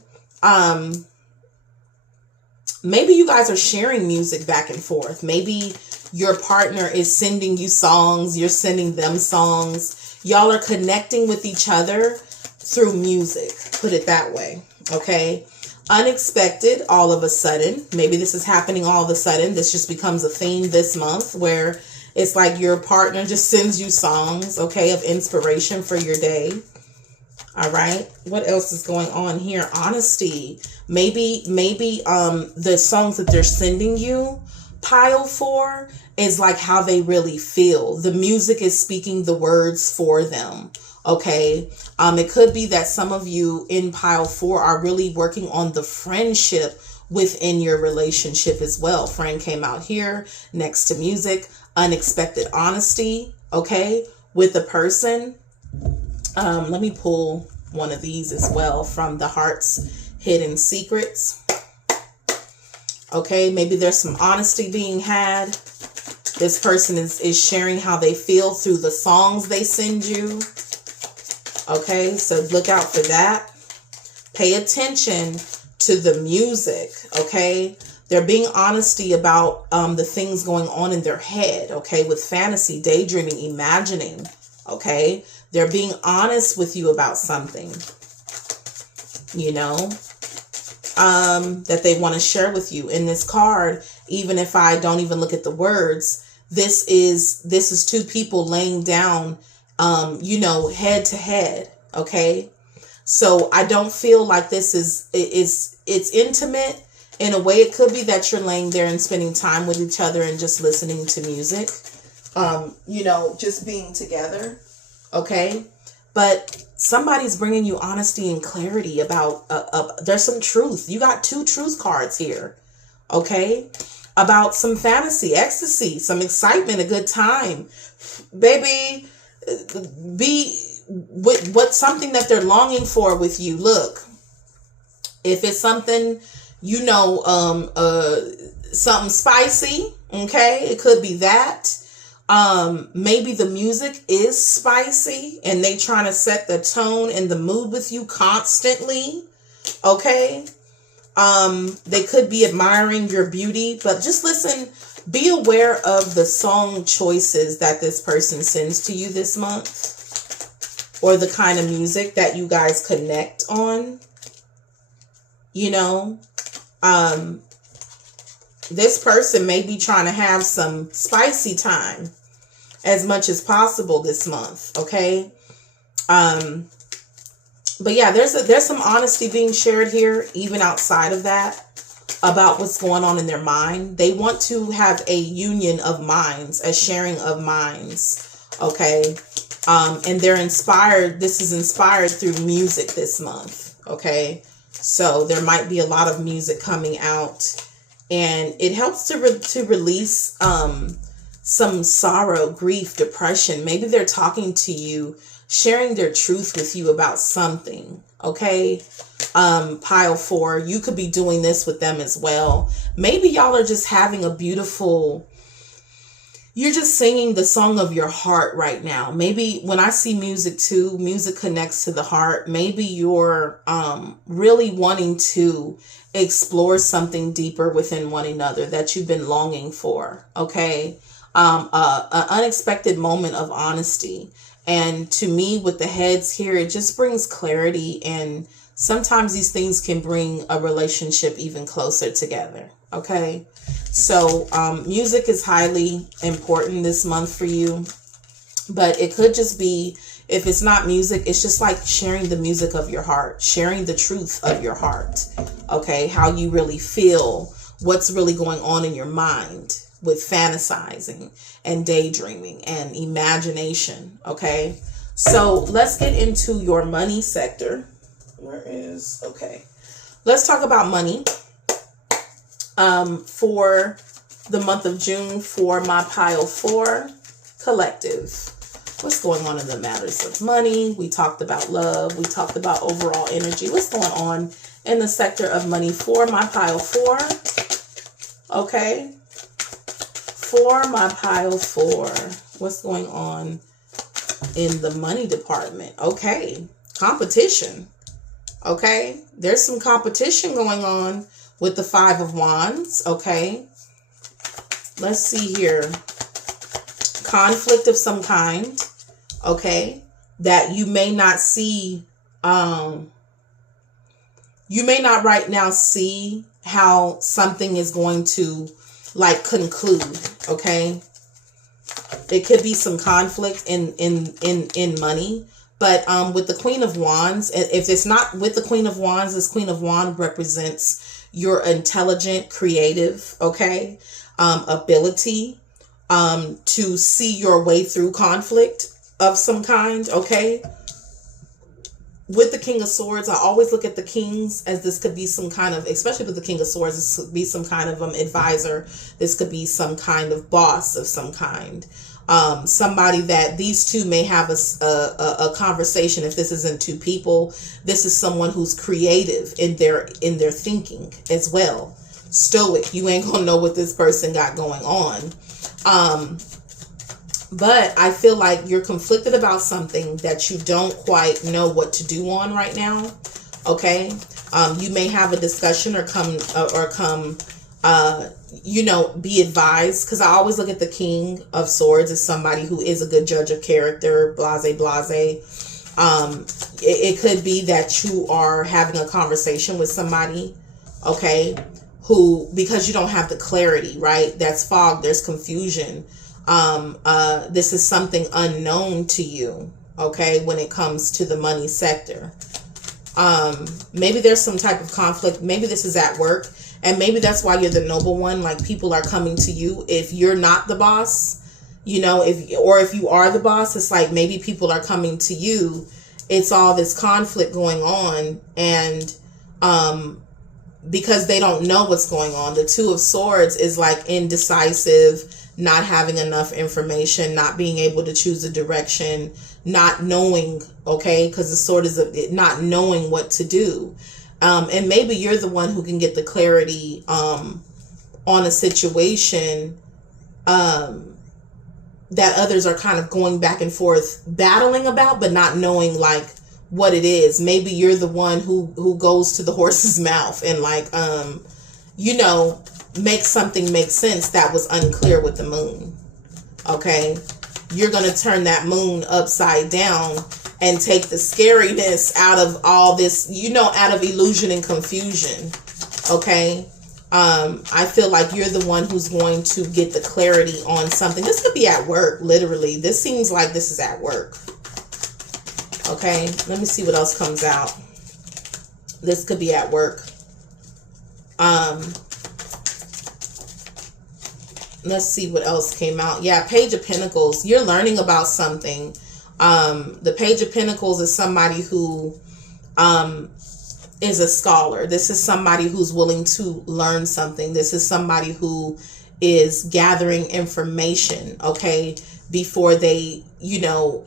Maybe you guys are sharing music back and forth. Maybe your partner is sending you songs. You're sending them songs. Y'all are connecting with each other through music. Put it that way, okay? Unexpected, all of a sudden. Maybe this is happening all of a sudden. This just becomes a theme this month where it's like your partner just sends you songs, okay, of inspiration for your day. All right. What else is going on here? Honesty. Maybe the songs that they're sending you, pile 4, is like how they really feel. The music is speaking the words for them. Okay. It could be that some of you in pile 4 are really working on the friendship within your relationship as well. Friend came out here next to music. Unexpected honesty. Okay. With a person. Let me pull one of these as well from the Heart's Hidden Secrets. Okay, maybe there's some honesty being had. This person is sharing how they feel through the songs they send you. Okay, so look out for that. Pay attention to the music, okay? They're being honesty about the things going on in their head, okay? With fantasy, daydreaming, imagining, okay? They're being honest with you about something, you know, that they want to share with you. In this card, even if I don't even look at the words, this is two people laying down, you know, head to head. Okay. So I don't feel like this it's intimate in a way. It could be that you're laying there and spending time with each other and just listening to music, you know, just being together. Okay. But somebody's bringing you honesty and clarity about, there's some truth. You got 2 truth cards here. Okay. About some fantasy, ecstasy, some excitement, a good time. Baby, be with what's something that they're longing for with you. Look, if it's something, you know, something spicy, okay, it could be that. Maybe the music is spicy and they trying to set the tone and the mood with you constantly. Okay. They could be admiring your beauty, but just listen, be aware of the song choices that this person sends to you this month, or the kind of music that you guys connect on. You know, this person may be trying to have some spicy time as much as possible this month. Okay. But yeah, there's some honesty being shared here, even outside of that, about what's going on in their mind. They want to have a union of minds, a sharing of minds. Okay. And they're inspired. This is inspired through music this month. Okay. So there might be a lot of music coming out, and it helps to release, some sorrow, grief, depression. Maybe they're talking to you, sharing their truth with you about something. Okay. Pile 4, you could be doing this with them as well. Maybe y'all are just having a beautiful, you're just singing the song of your heart right now. Maybe when I see music too, music connects to the heart. Maybe you're really wanting to explore something deeper within one another that you've been longing for. Okay. An unexpected moment of honesty. And to me, with the heads here, it just brings clarity, and sometimes these things can bring a relationship even closer together. Okay. So music is highly important this month for you, but it could just be, if it's not music, it's just like sharing the music of your heart, sharing the truth of your heart. Okay. How you really feel, what's really going on in your mind with fantasizing and daydreaming and imagination. Okay. So let's get into your money sector. Okay. Let's talk about money. For the month of June for my pile 4 collective. What's going on in the matters of money? We talked about love. We talked about overall energy. What's going on in the sector of money for my pile 4? Okay. For my pile 4, what's going on in the money department? Okay. Competition. Okay. There's some competition going on with the 5 of Wands. Okay. Let's see here. Conflict of some kind. Okay. That you may not see You may not right now see how something is going to like conclude, okay? It could be some conflict in money, but with the Queen of Wands, if it's not with the Queen of Wands, this Queen of Wands represents your intelligent, creative, okay, ability to see your way through conflict of some kind, okay? With the King of Swords, I always look at the kings as this could be some kind of, especially with the King of Swords, this could be some kind of advisor. This could be some kind of boss of some kind. Somebody that these two may have a conversation. If this isn't two people, this is someone who's creative in their thinking as well. Stoic. You ain't gonna know what this person got going on. But I feel like you're conflicted about something that you don't quite know what to do on right now. Okay. You may have a discussion or come, you know, be advised. Because I always look at the King of Swords as somebody who is a good judge of character, blase, blase. It could be that you are having a conversation with somebody, okay, who, because you don't have the clarity, right? That's fog. There's confusion. This is something unknown to you, okay, when it comes to the money sector. Maybe there's some type of conflict. Maybe this is at work, and maybe that's why you're the noble one. Like, people are coming to you. If you're not the boss, you know, if you are the boss, it's like maybe people are coming to you. It's all this conflict going on, and because they don't know what's going on. The Two of Swords is like indecisive, not having enough information, not being able to choose a direction, not knowing, okay, because the sword is not knowing what to do. And maybe you're the one who can get the clarity on a situation that others are kind of going back and forth battling about, but not knowing like what it is. Maybe you're the one who goes to the horse's mouth and like, you know, make something make sense that was unclear with the moon. Okay. You're going to turn that moon upside down and take the scariness out of all this, you know, out of illusion and confusion. Okay. I feel like you're the one who's going to get the clarity on something. This could be at work, literally. This seems like this is at work. Okay. Let me see what else comes out. This could be at work. Let's see what else came out. Yeah, Page of Pentacles. You're learning about something. The Page of Pentacles is somebody who is a scholar. This is somebody who's willing to learn something. This is somebody who is gathering information, okay, before they, you know,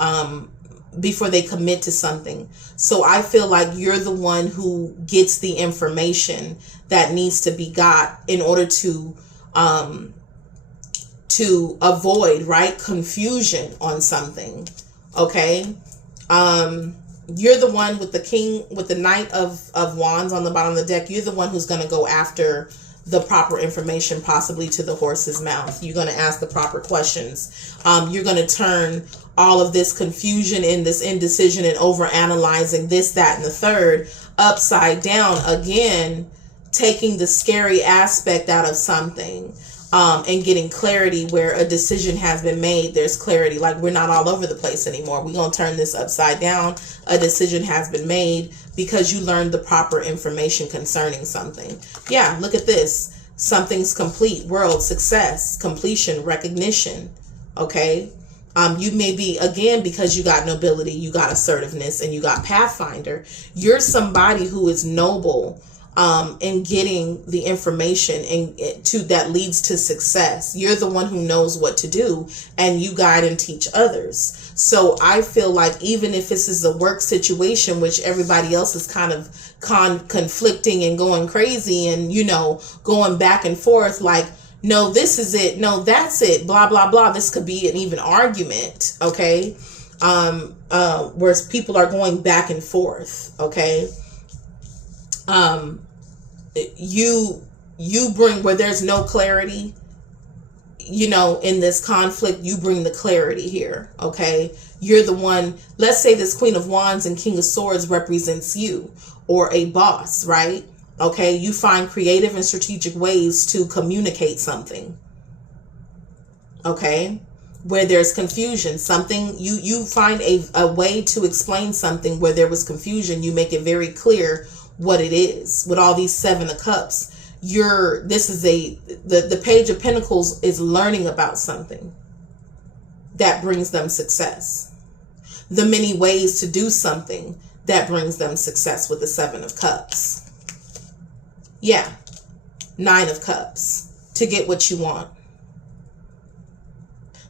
before they commit to something. So I feel like you're the one who gets the information that needs to be got in order to avoid, right, confusion on something. Okay. You're the one with the king, with the Knight of Wands on the bottom of the deck. You're the one who's going to go after the proper information, possibly to the horse's mouth. You're going to ask the proper questions. You're going to turn all of this confusion and this indecision and overanalyzing this, that, and the third upside down again, taking the scary aspect out of something. And getting clarity where a decision has been made. There's clarity. Like, we're not all over the place anymore. We're going to turn this upside down. A decision has been made because you learned the proper information concerning something. Yeah, look at this. Something's complete. World, success, completion, recognition. Okay. You may be, again, because you got nobility, you got assertiveness, and you got Pathfinder. You're somebody who is noble in getting the information and that leads to success. You're the one who knows what to do, and you guide and teach others. So I feel like even if this is a work situation, which everybody else is kind of conflicting and going crazy and, you know, going back and forth, like, no, this is it. No, that's it. Blah, blah, blah. This could be an even argument. Okay. Where people are going back and forth. Okay. You bring, where there's no clarity, you know, in this conflict, you bring the clarity here. Okay. You're the one, let's say this Queen of Wands and King of Swords represents you, or a boss, right? Okay. You find creative and strategic ways to communicate something. Okay. Where there's confusion, something, you find a way to explain something where there was confusion. You make it very clear what it is. With all these 7 of Cups, the Page of Pentacles is learning about something that brings them success. The many ways to do something that brings them success with the 7 of Cups. Yeah. 9 of Cups, to get what you want.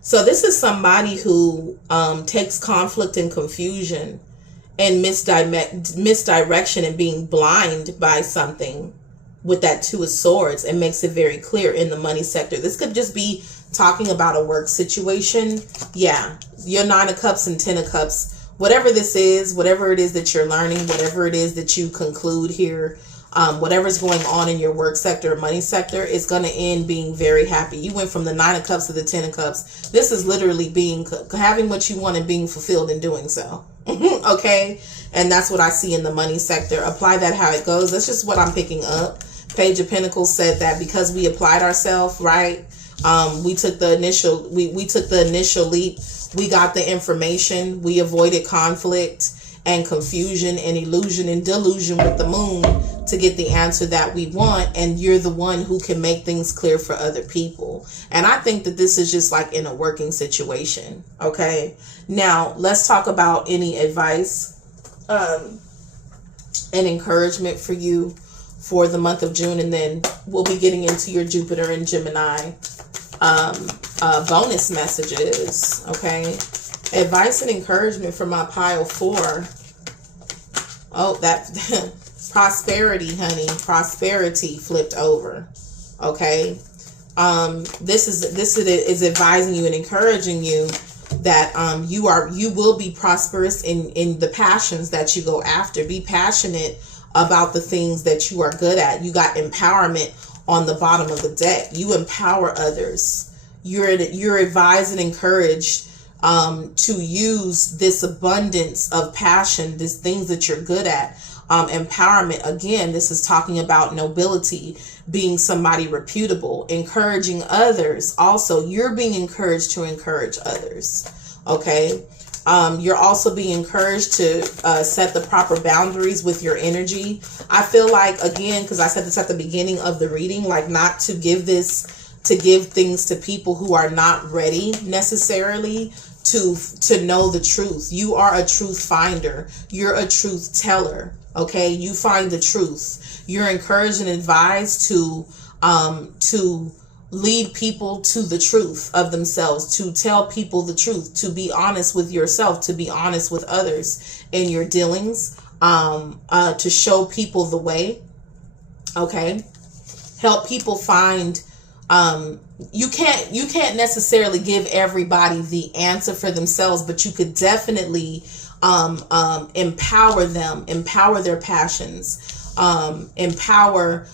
So this is somebody who takes conflict and confusion and misdirection and being blind by something with that 2 of Swords, and makes it very clear in the money sector. This could just be talking about a work situation. Yeah, your 9 of Cups and 10 of Cups, whatever this is, whatever it is that you're learning, whatever it is that you conclude here, whatever's going on in your work sector or money sector, is going to end being very happy. You went from the 9 of Cups to the 10 of Cups. This is literally having what you want and being fulfilled in doing so. Okay. And that's what I see in the money sector. Apply that how it goes. That's just what I'm picking up. Page of Pentacles said that because we applied ourselves, right? We took the initial, we took the initial leap. We got the information. We avoided conflict and confusion and illusion and delusion with the moon to get the answer that we want. And you're the one who can make things clear for other people. And I think that this is just like in a working situation. Okay. Now let's talk about any advice, and encouragement for you for the month of June. And then we'll be getting into your Jupiter and Gemini, bonus messages. Okay. Advice and encouragement for my pile 4. Oh, that prosperity, honey. Prosperity flipped over. Okay. This is advising you and encouraging you that you will be prosperous in the passions that you go after. Be passionate about the things that you are good at. You got empowerment on the bottom of the deck. You empower others. You're advised and encouraged to use this abundance of passion, these things that you're good at. Empowerment, again, this is talking about nobility, being somebody reputable, encouraging others. Also, you're being encouraged to encourage others. Okay. You're also being encouraged to set the proper boundaries with your energy. I feel like, again, because I said this at the beginning of the reading, like not to give things to people who are not ready necessarily to know the truth. You are a truth finder. You're a truth teller. Okay. You find the truth. You're encouraged and advised to lead people to the truth of themselves, to tell people the truth, to be honest with yourself, to be honest with others in your dealings, to show people the way. Okay. Help people find, you can't necessarily give everybody the answer for themselves, but you could definitely empower them, empower their passions, empower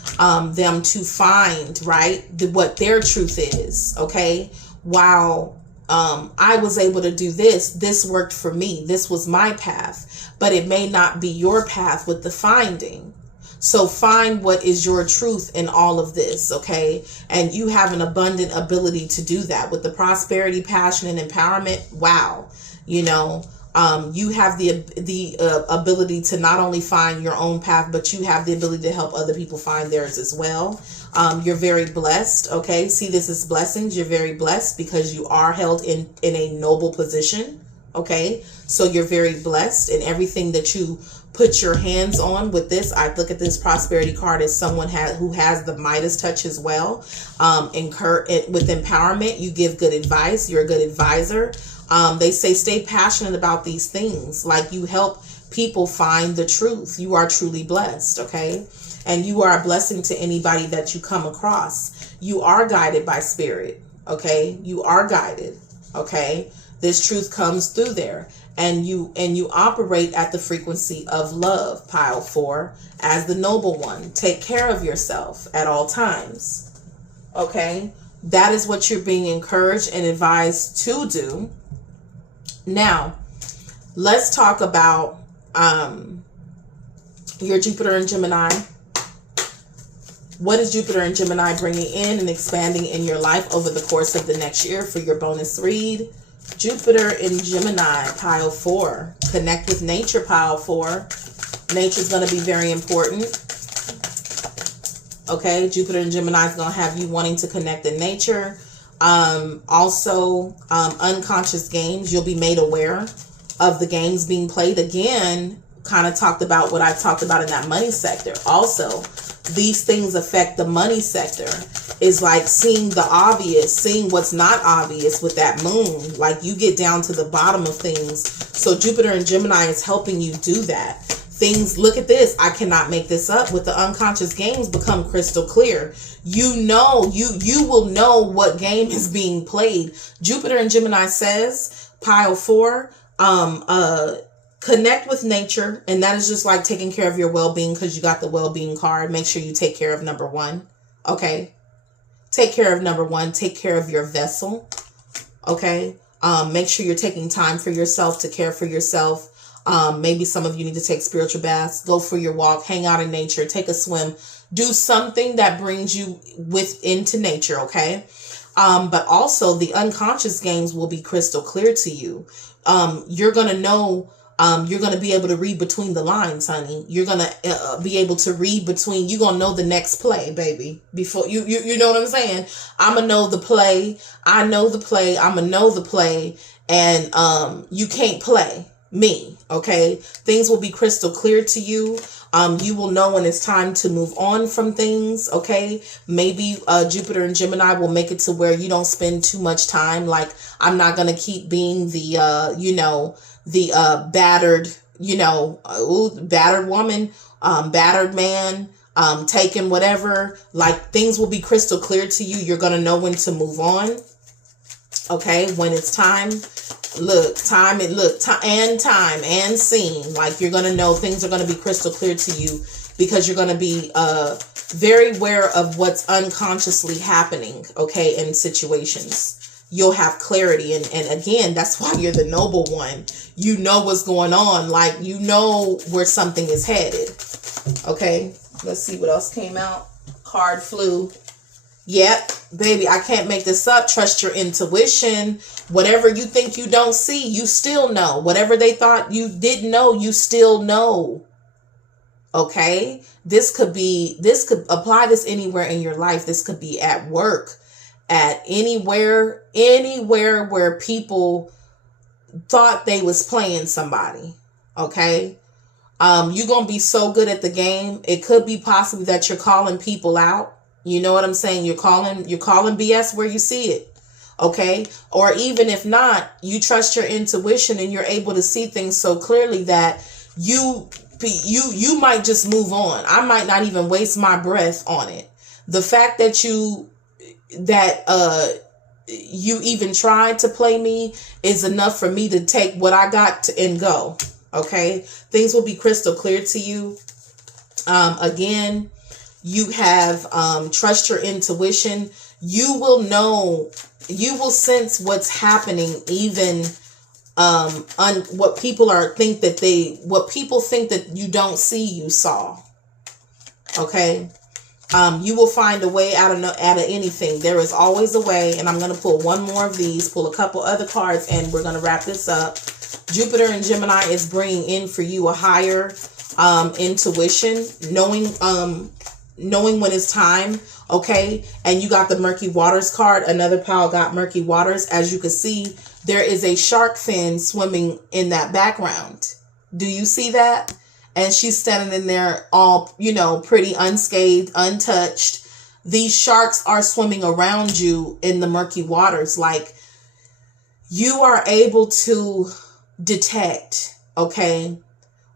them to find, right, what their truth is. Okay. Wow. I was able to do this worked for me, this was my path, but it may not be your path with the finding. So find what is your truth in all of this. Okay. And you have an abundant ability to do that with the prosperity, passion, and empowerment. Wow. You know, you have the ability to not only find your own path, but you have the ability to help other people find theirs as well. You're very blessed. Okay. See, this is blessings. You're very blessed because you are held in a noble position. Okay. So you're very blessed in everything that you put your hands on with this. I look at this prosperity card as someone who has the Midas touch as well. With empowerment, you give good advice. You're a good advisor. They say stay passionate about these things. Like you help people find the truth. You are truly blessed. Okay. And you are a blessing to anybody that you come across. You are guided by spirit. Okay. You are guided. Okay. This truth comes through there. And you operate at the frequency of love, pile 4, as the noble one. Take care of yourself at all times. Okay. That is what you're being encouraged and advised to do. Now, let's talk about your Jupiter and Gemini. What is Jupiter and Gemini bringing in and expanding in your life over the course of the next year for your bonus read? Jupiter in Gemini, pile 4. Connect with nature, pile 4. Nature is going to be very important. Okay, Jupiter in Gemini is going to have you wanting to connect in nature. Also, unconscious games. You'll be made aware of the games being played. Again, kind of talked about what I talked about in that money sector. Also, these things affect the money sector. Is like seeing the obvious, seeing what's not obvious with that moon. Like you get down to the bottom of things. So Jupiter and Gemini is helping you do that. Things, look at this. I cannot make this up. With the unconscious games become crystal clear. You know, you will know what game is being played. Jupiter and Gemini says, pile 4, connect with nature. And that is just like taking care of your well-being, because you got the well-being card. Make sure you take care of number 1. Okay. Take care of number 1. Take care of your vessel. Okay. Make sure you're taking time for yourself to care for yourself. Maybe some of you need to take spiritual baths, go for your walk, hang out in nature, take a swim, do something that brings you into nature. Okay. But also the unconscious games will be crystal clear to you. You're going to know, you're going to be able to read between the lines, honey. You're going to be able to read between, you're going to know the next play, baby. Before you know what I'm saying? I'm going to know the play. I know the play. I'm going to know the play. And, you can't play me. Okay. Things will be crystal clear to you. You will know when it's time to move on from things. Okay. Maybe, Jupiter and Gemini will make it to where you don't spend too much time. Like, I'm not going to keep being the, battered, battered woman, battered man, taken whatever. Like, things will be crystal clear to you. You're going to know when to move on. Okay. When it's time. Time and scene. Like, you're going to know things are going to be crystal clear to you, because you're going to be very aware of what's unconsciously happening. Okay. In situations, you'll have clarity. And again, that's why you're the noble one. You know what's going on. Like, you know where something is headed. Okay. Let's see what else came out. Card flew. Yep, baby, I can't make this up. Trust your intuition. Whatever you think you don't see, you still know. Whatever they thought you didn't know, you still know. Okay? This could apply this anywhere in your life. This could be at work, at anywhere where people thought they was playing somebody. Okay? You're going to be so good at the game. It could be possibly that you're calling people out. You know what I'm saying? You're calling BS where you see it. Okay. Or even if not, you trust your intuition and you're able to see things so clearly that you might just move on. I might not even waste my breath on it. The fact that you even tried to play me is enough for me to take what I got and go. Okay. Things will be crystal clear to you. Again, you have, trust your intuition. You will know, you will sense what's happening, even, what people think that you don't see, you saw. Okay. You will find a way out of anything. There is always a way. And I'm going to pull one more of these, pull a couple other cards, and we're going to wrap this up. Jupiter and Gemini is bringing in for you a higher, intuition, knowing when it's time. Okay. And you got the murky waters card. Another pile got murky waters. As you can see, there is a shark fin swimming in that background. Do you see that? And she's standing in there all, pretty unscathed, untouched. These sharks are swimming around you in the murky waters. Like, you are able to detect, okay,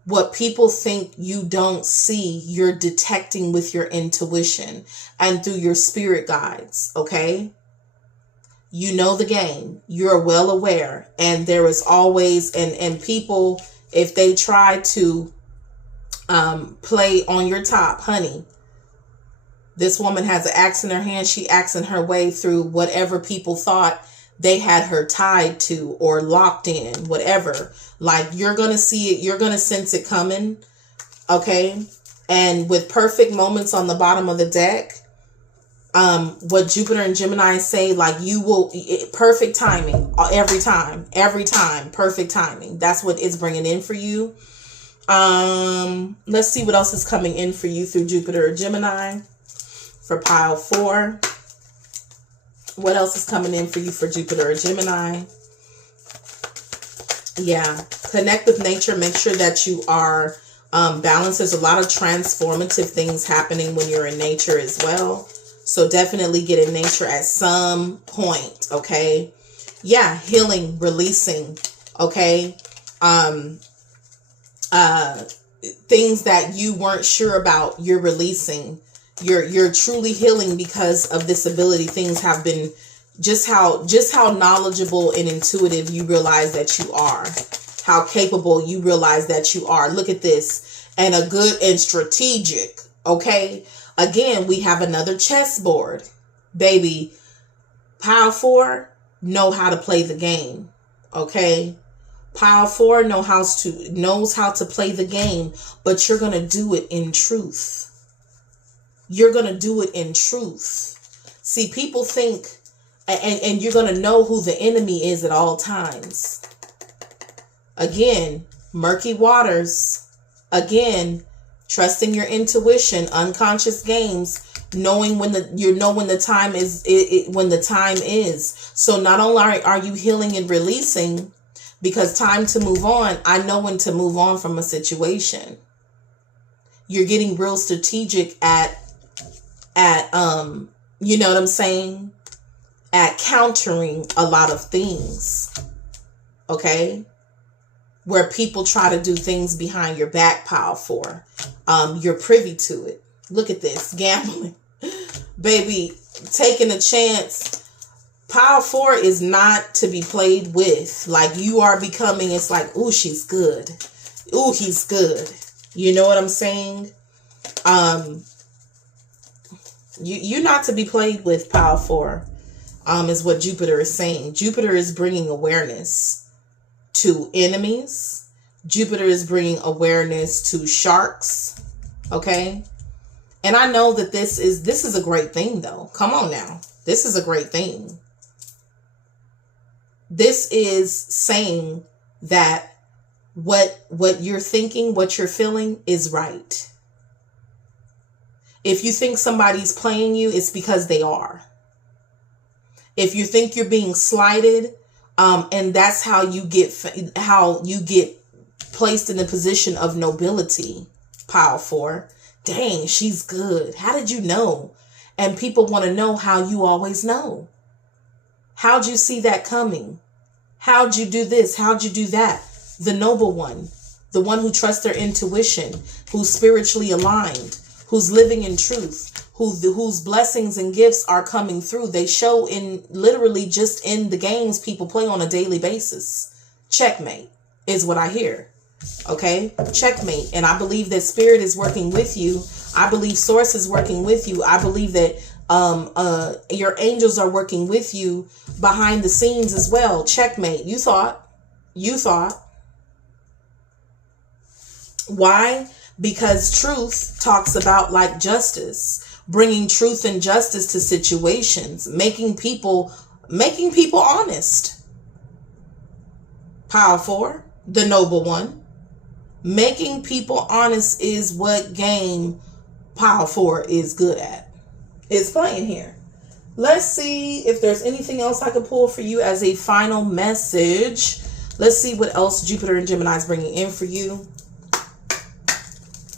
what people think you don't see, you're detecting with your intuition and through your spirit guides, okay? You know the game. You're well aware. And there is always, and people, if they try to play on your top, honey, This woman has an axe in her hand. She axing her way through whatever people thought they had her tied to or locked in, whatever. Like, you're going to see it. You're going to sense it coming. Okay. And with perfect moments on the bottom of the deck, what Jupiter and Gemini say, like, you will, perfect timing every time, perfect timing. That's what it's bringing in for you. Let's see what else is coming in for you through Jupiter or Gemini for pile 4. What else is coming in for you for Jupiter or Gemini? Yeah. Connect with nature. Make sure that you are balanced. There's a lot of transformative things happening when you're in nature as well. So definitely get in nature at some point. Okay. Yeah. Healing, releasing. Okay. Things that you weren't sure about, you're releasing. You're truly healing because of this ability. Things have been just how knowledgeable and intuitive you realize that you are, how capable you realize that you are. Look at this. And a good and strategic. Okay. Again, we have another chessboard, baby. Pile 4 know how to play the game. Okay. Pile 4 knows how to play the game, but you're going to do it in truth. You're going to do it in truth. See, people think, and you're going to know who the enemy is at all times. Again, murky waters. Again, trusting your intuition, unconscious games, knowing when the time is, when the time is. So not only are you healing and releasing, because time to move on, I know when to move on from a situation. You're getting real strategic at you know what I'm saying? At countering a lot of things. Okay? Where people try to do things behind your back, pile 4. You're privy to it. Look at this. Gambling. Baby, taking a chance. Pile 4 is not to be played with. Like, you are becoming, it's like, ooh, she's good. Ooh, he's good. You know what I'm saying? You're not to be played with, pile 4, is what Jupiter is saying. Jupiter is bringing awareness to enemies. Jupiter is bringing awareness to sharks. Okay. And I know that this is a great thing though. Come on now. This is a great thing. This is saying that what you're thinking, what you're feeling is right. If you think somebody's playing you, it's because they are. If you think you're being slighted, and that's how you get placed in a position of nobility, pile 4. Dang, she's good. How did you know? And people want to know how you always know. How'd you see that coming? How'd you do this? How'd you do that? The noble one, the one who trusts their intuition, who's spiritually aligned, who's living in truth, whose blessings and gifts are coming through. They show in literally just in the games people play on a daily basis. Checkmate is what I hear. Okay, checkmate. And I believe that spirit is working with you. I believe source is working with you. I believe that your angels are working with you behind the scenes as well. Checkmate. You thought. Why? Because truth talks about like justice, bringing truth and justice to situations, making people honest. Pile 4, the noble one. Making people honest is what game pile 4 is good at. It's playing here. Let's see if there's anything else I can pull for you as a final message. Let's see what else Jupiter and Gemini is bringing in for you.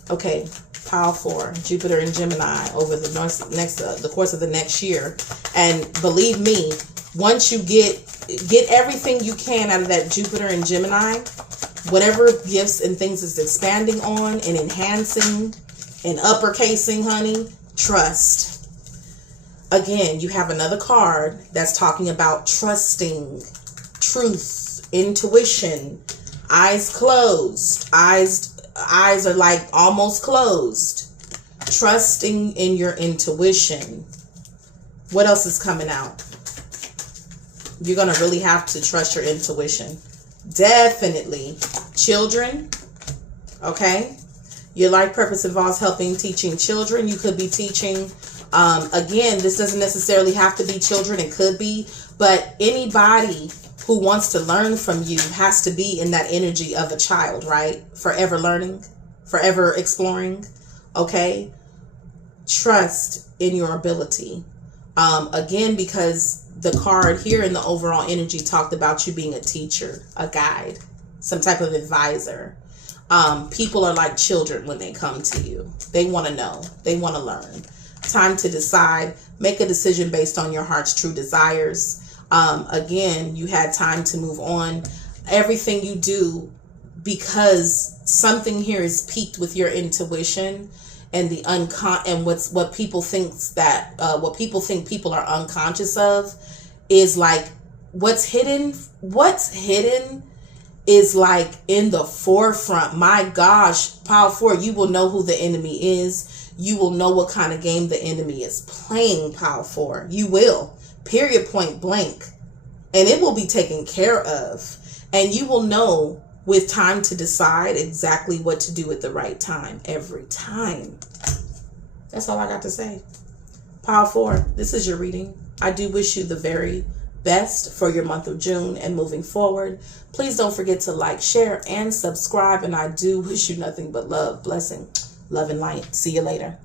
Okay, pile 4, Jupiter and Gemini over the course of the next year. And believe me, once you get everything you can out of that Jupiter and Gemini, whatever gifts and things it's expanding on and enhancing and uppercasing, honey, trust. Again, you have another card that's talking about trusting, truth, intuition, eyes closed. Eyes are like almost closed. Trusting in your intuition. What else is coming out? You're going to really have to trust your intuition. Definitely. Children. Okay. Your life purpose involves helping, teaching children. You could be teaching. Again, this doesn't necessarily have to be children. It could be. But anybody who wants to learn from you has to be in that energy of a child, right? Forever learning. Forever exploring. Okay. Trust in your ability. Again, because the card here in the overall energy talked about you being a teacher, a guide, some type of advisor. People are like children when they come to you. They want to know. They want to learn. Time to decide. Make a decision based on your heart's true desires. Again, you had time to move on. Everything you do, because something here is peaked with your intuition and the and what people think people are unconscious of is like what's hidden is like in the forefront. My gosh, Power 4, you will know who the enemy is. You will know what kind of game the enemy is playing, Power 4. You will. Period, point blank. And it will be taken care of. And you will know with time to decide exactly what to do at the right time. Every time. That's all I got to say. Power 4, this is your reading. I do wish you the very best for your month of June and moving forward. Please don't forget to like, share, and subscribe. And I do wish you nothing but love, blessing, love, and light. See you later.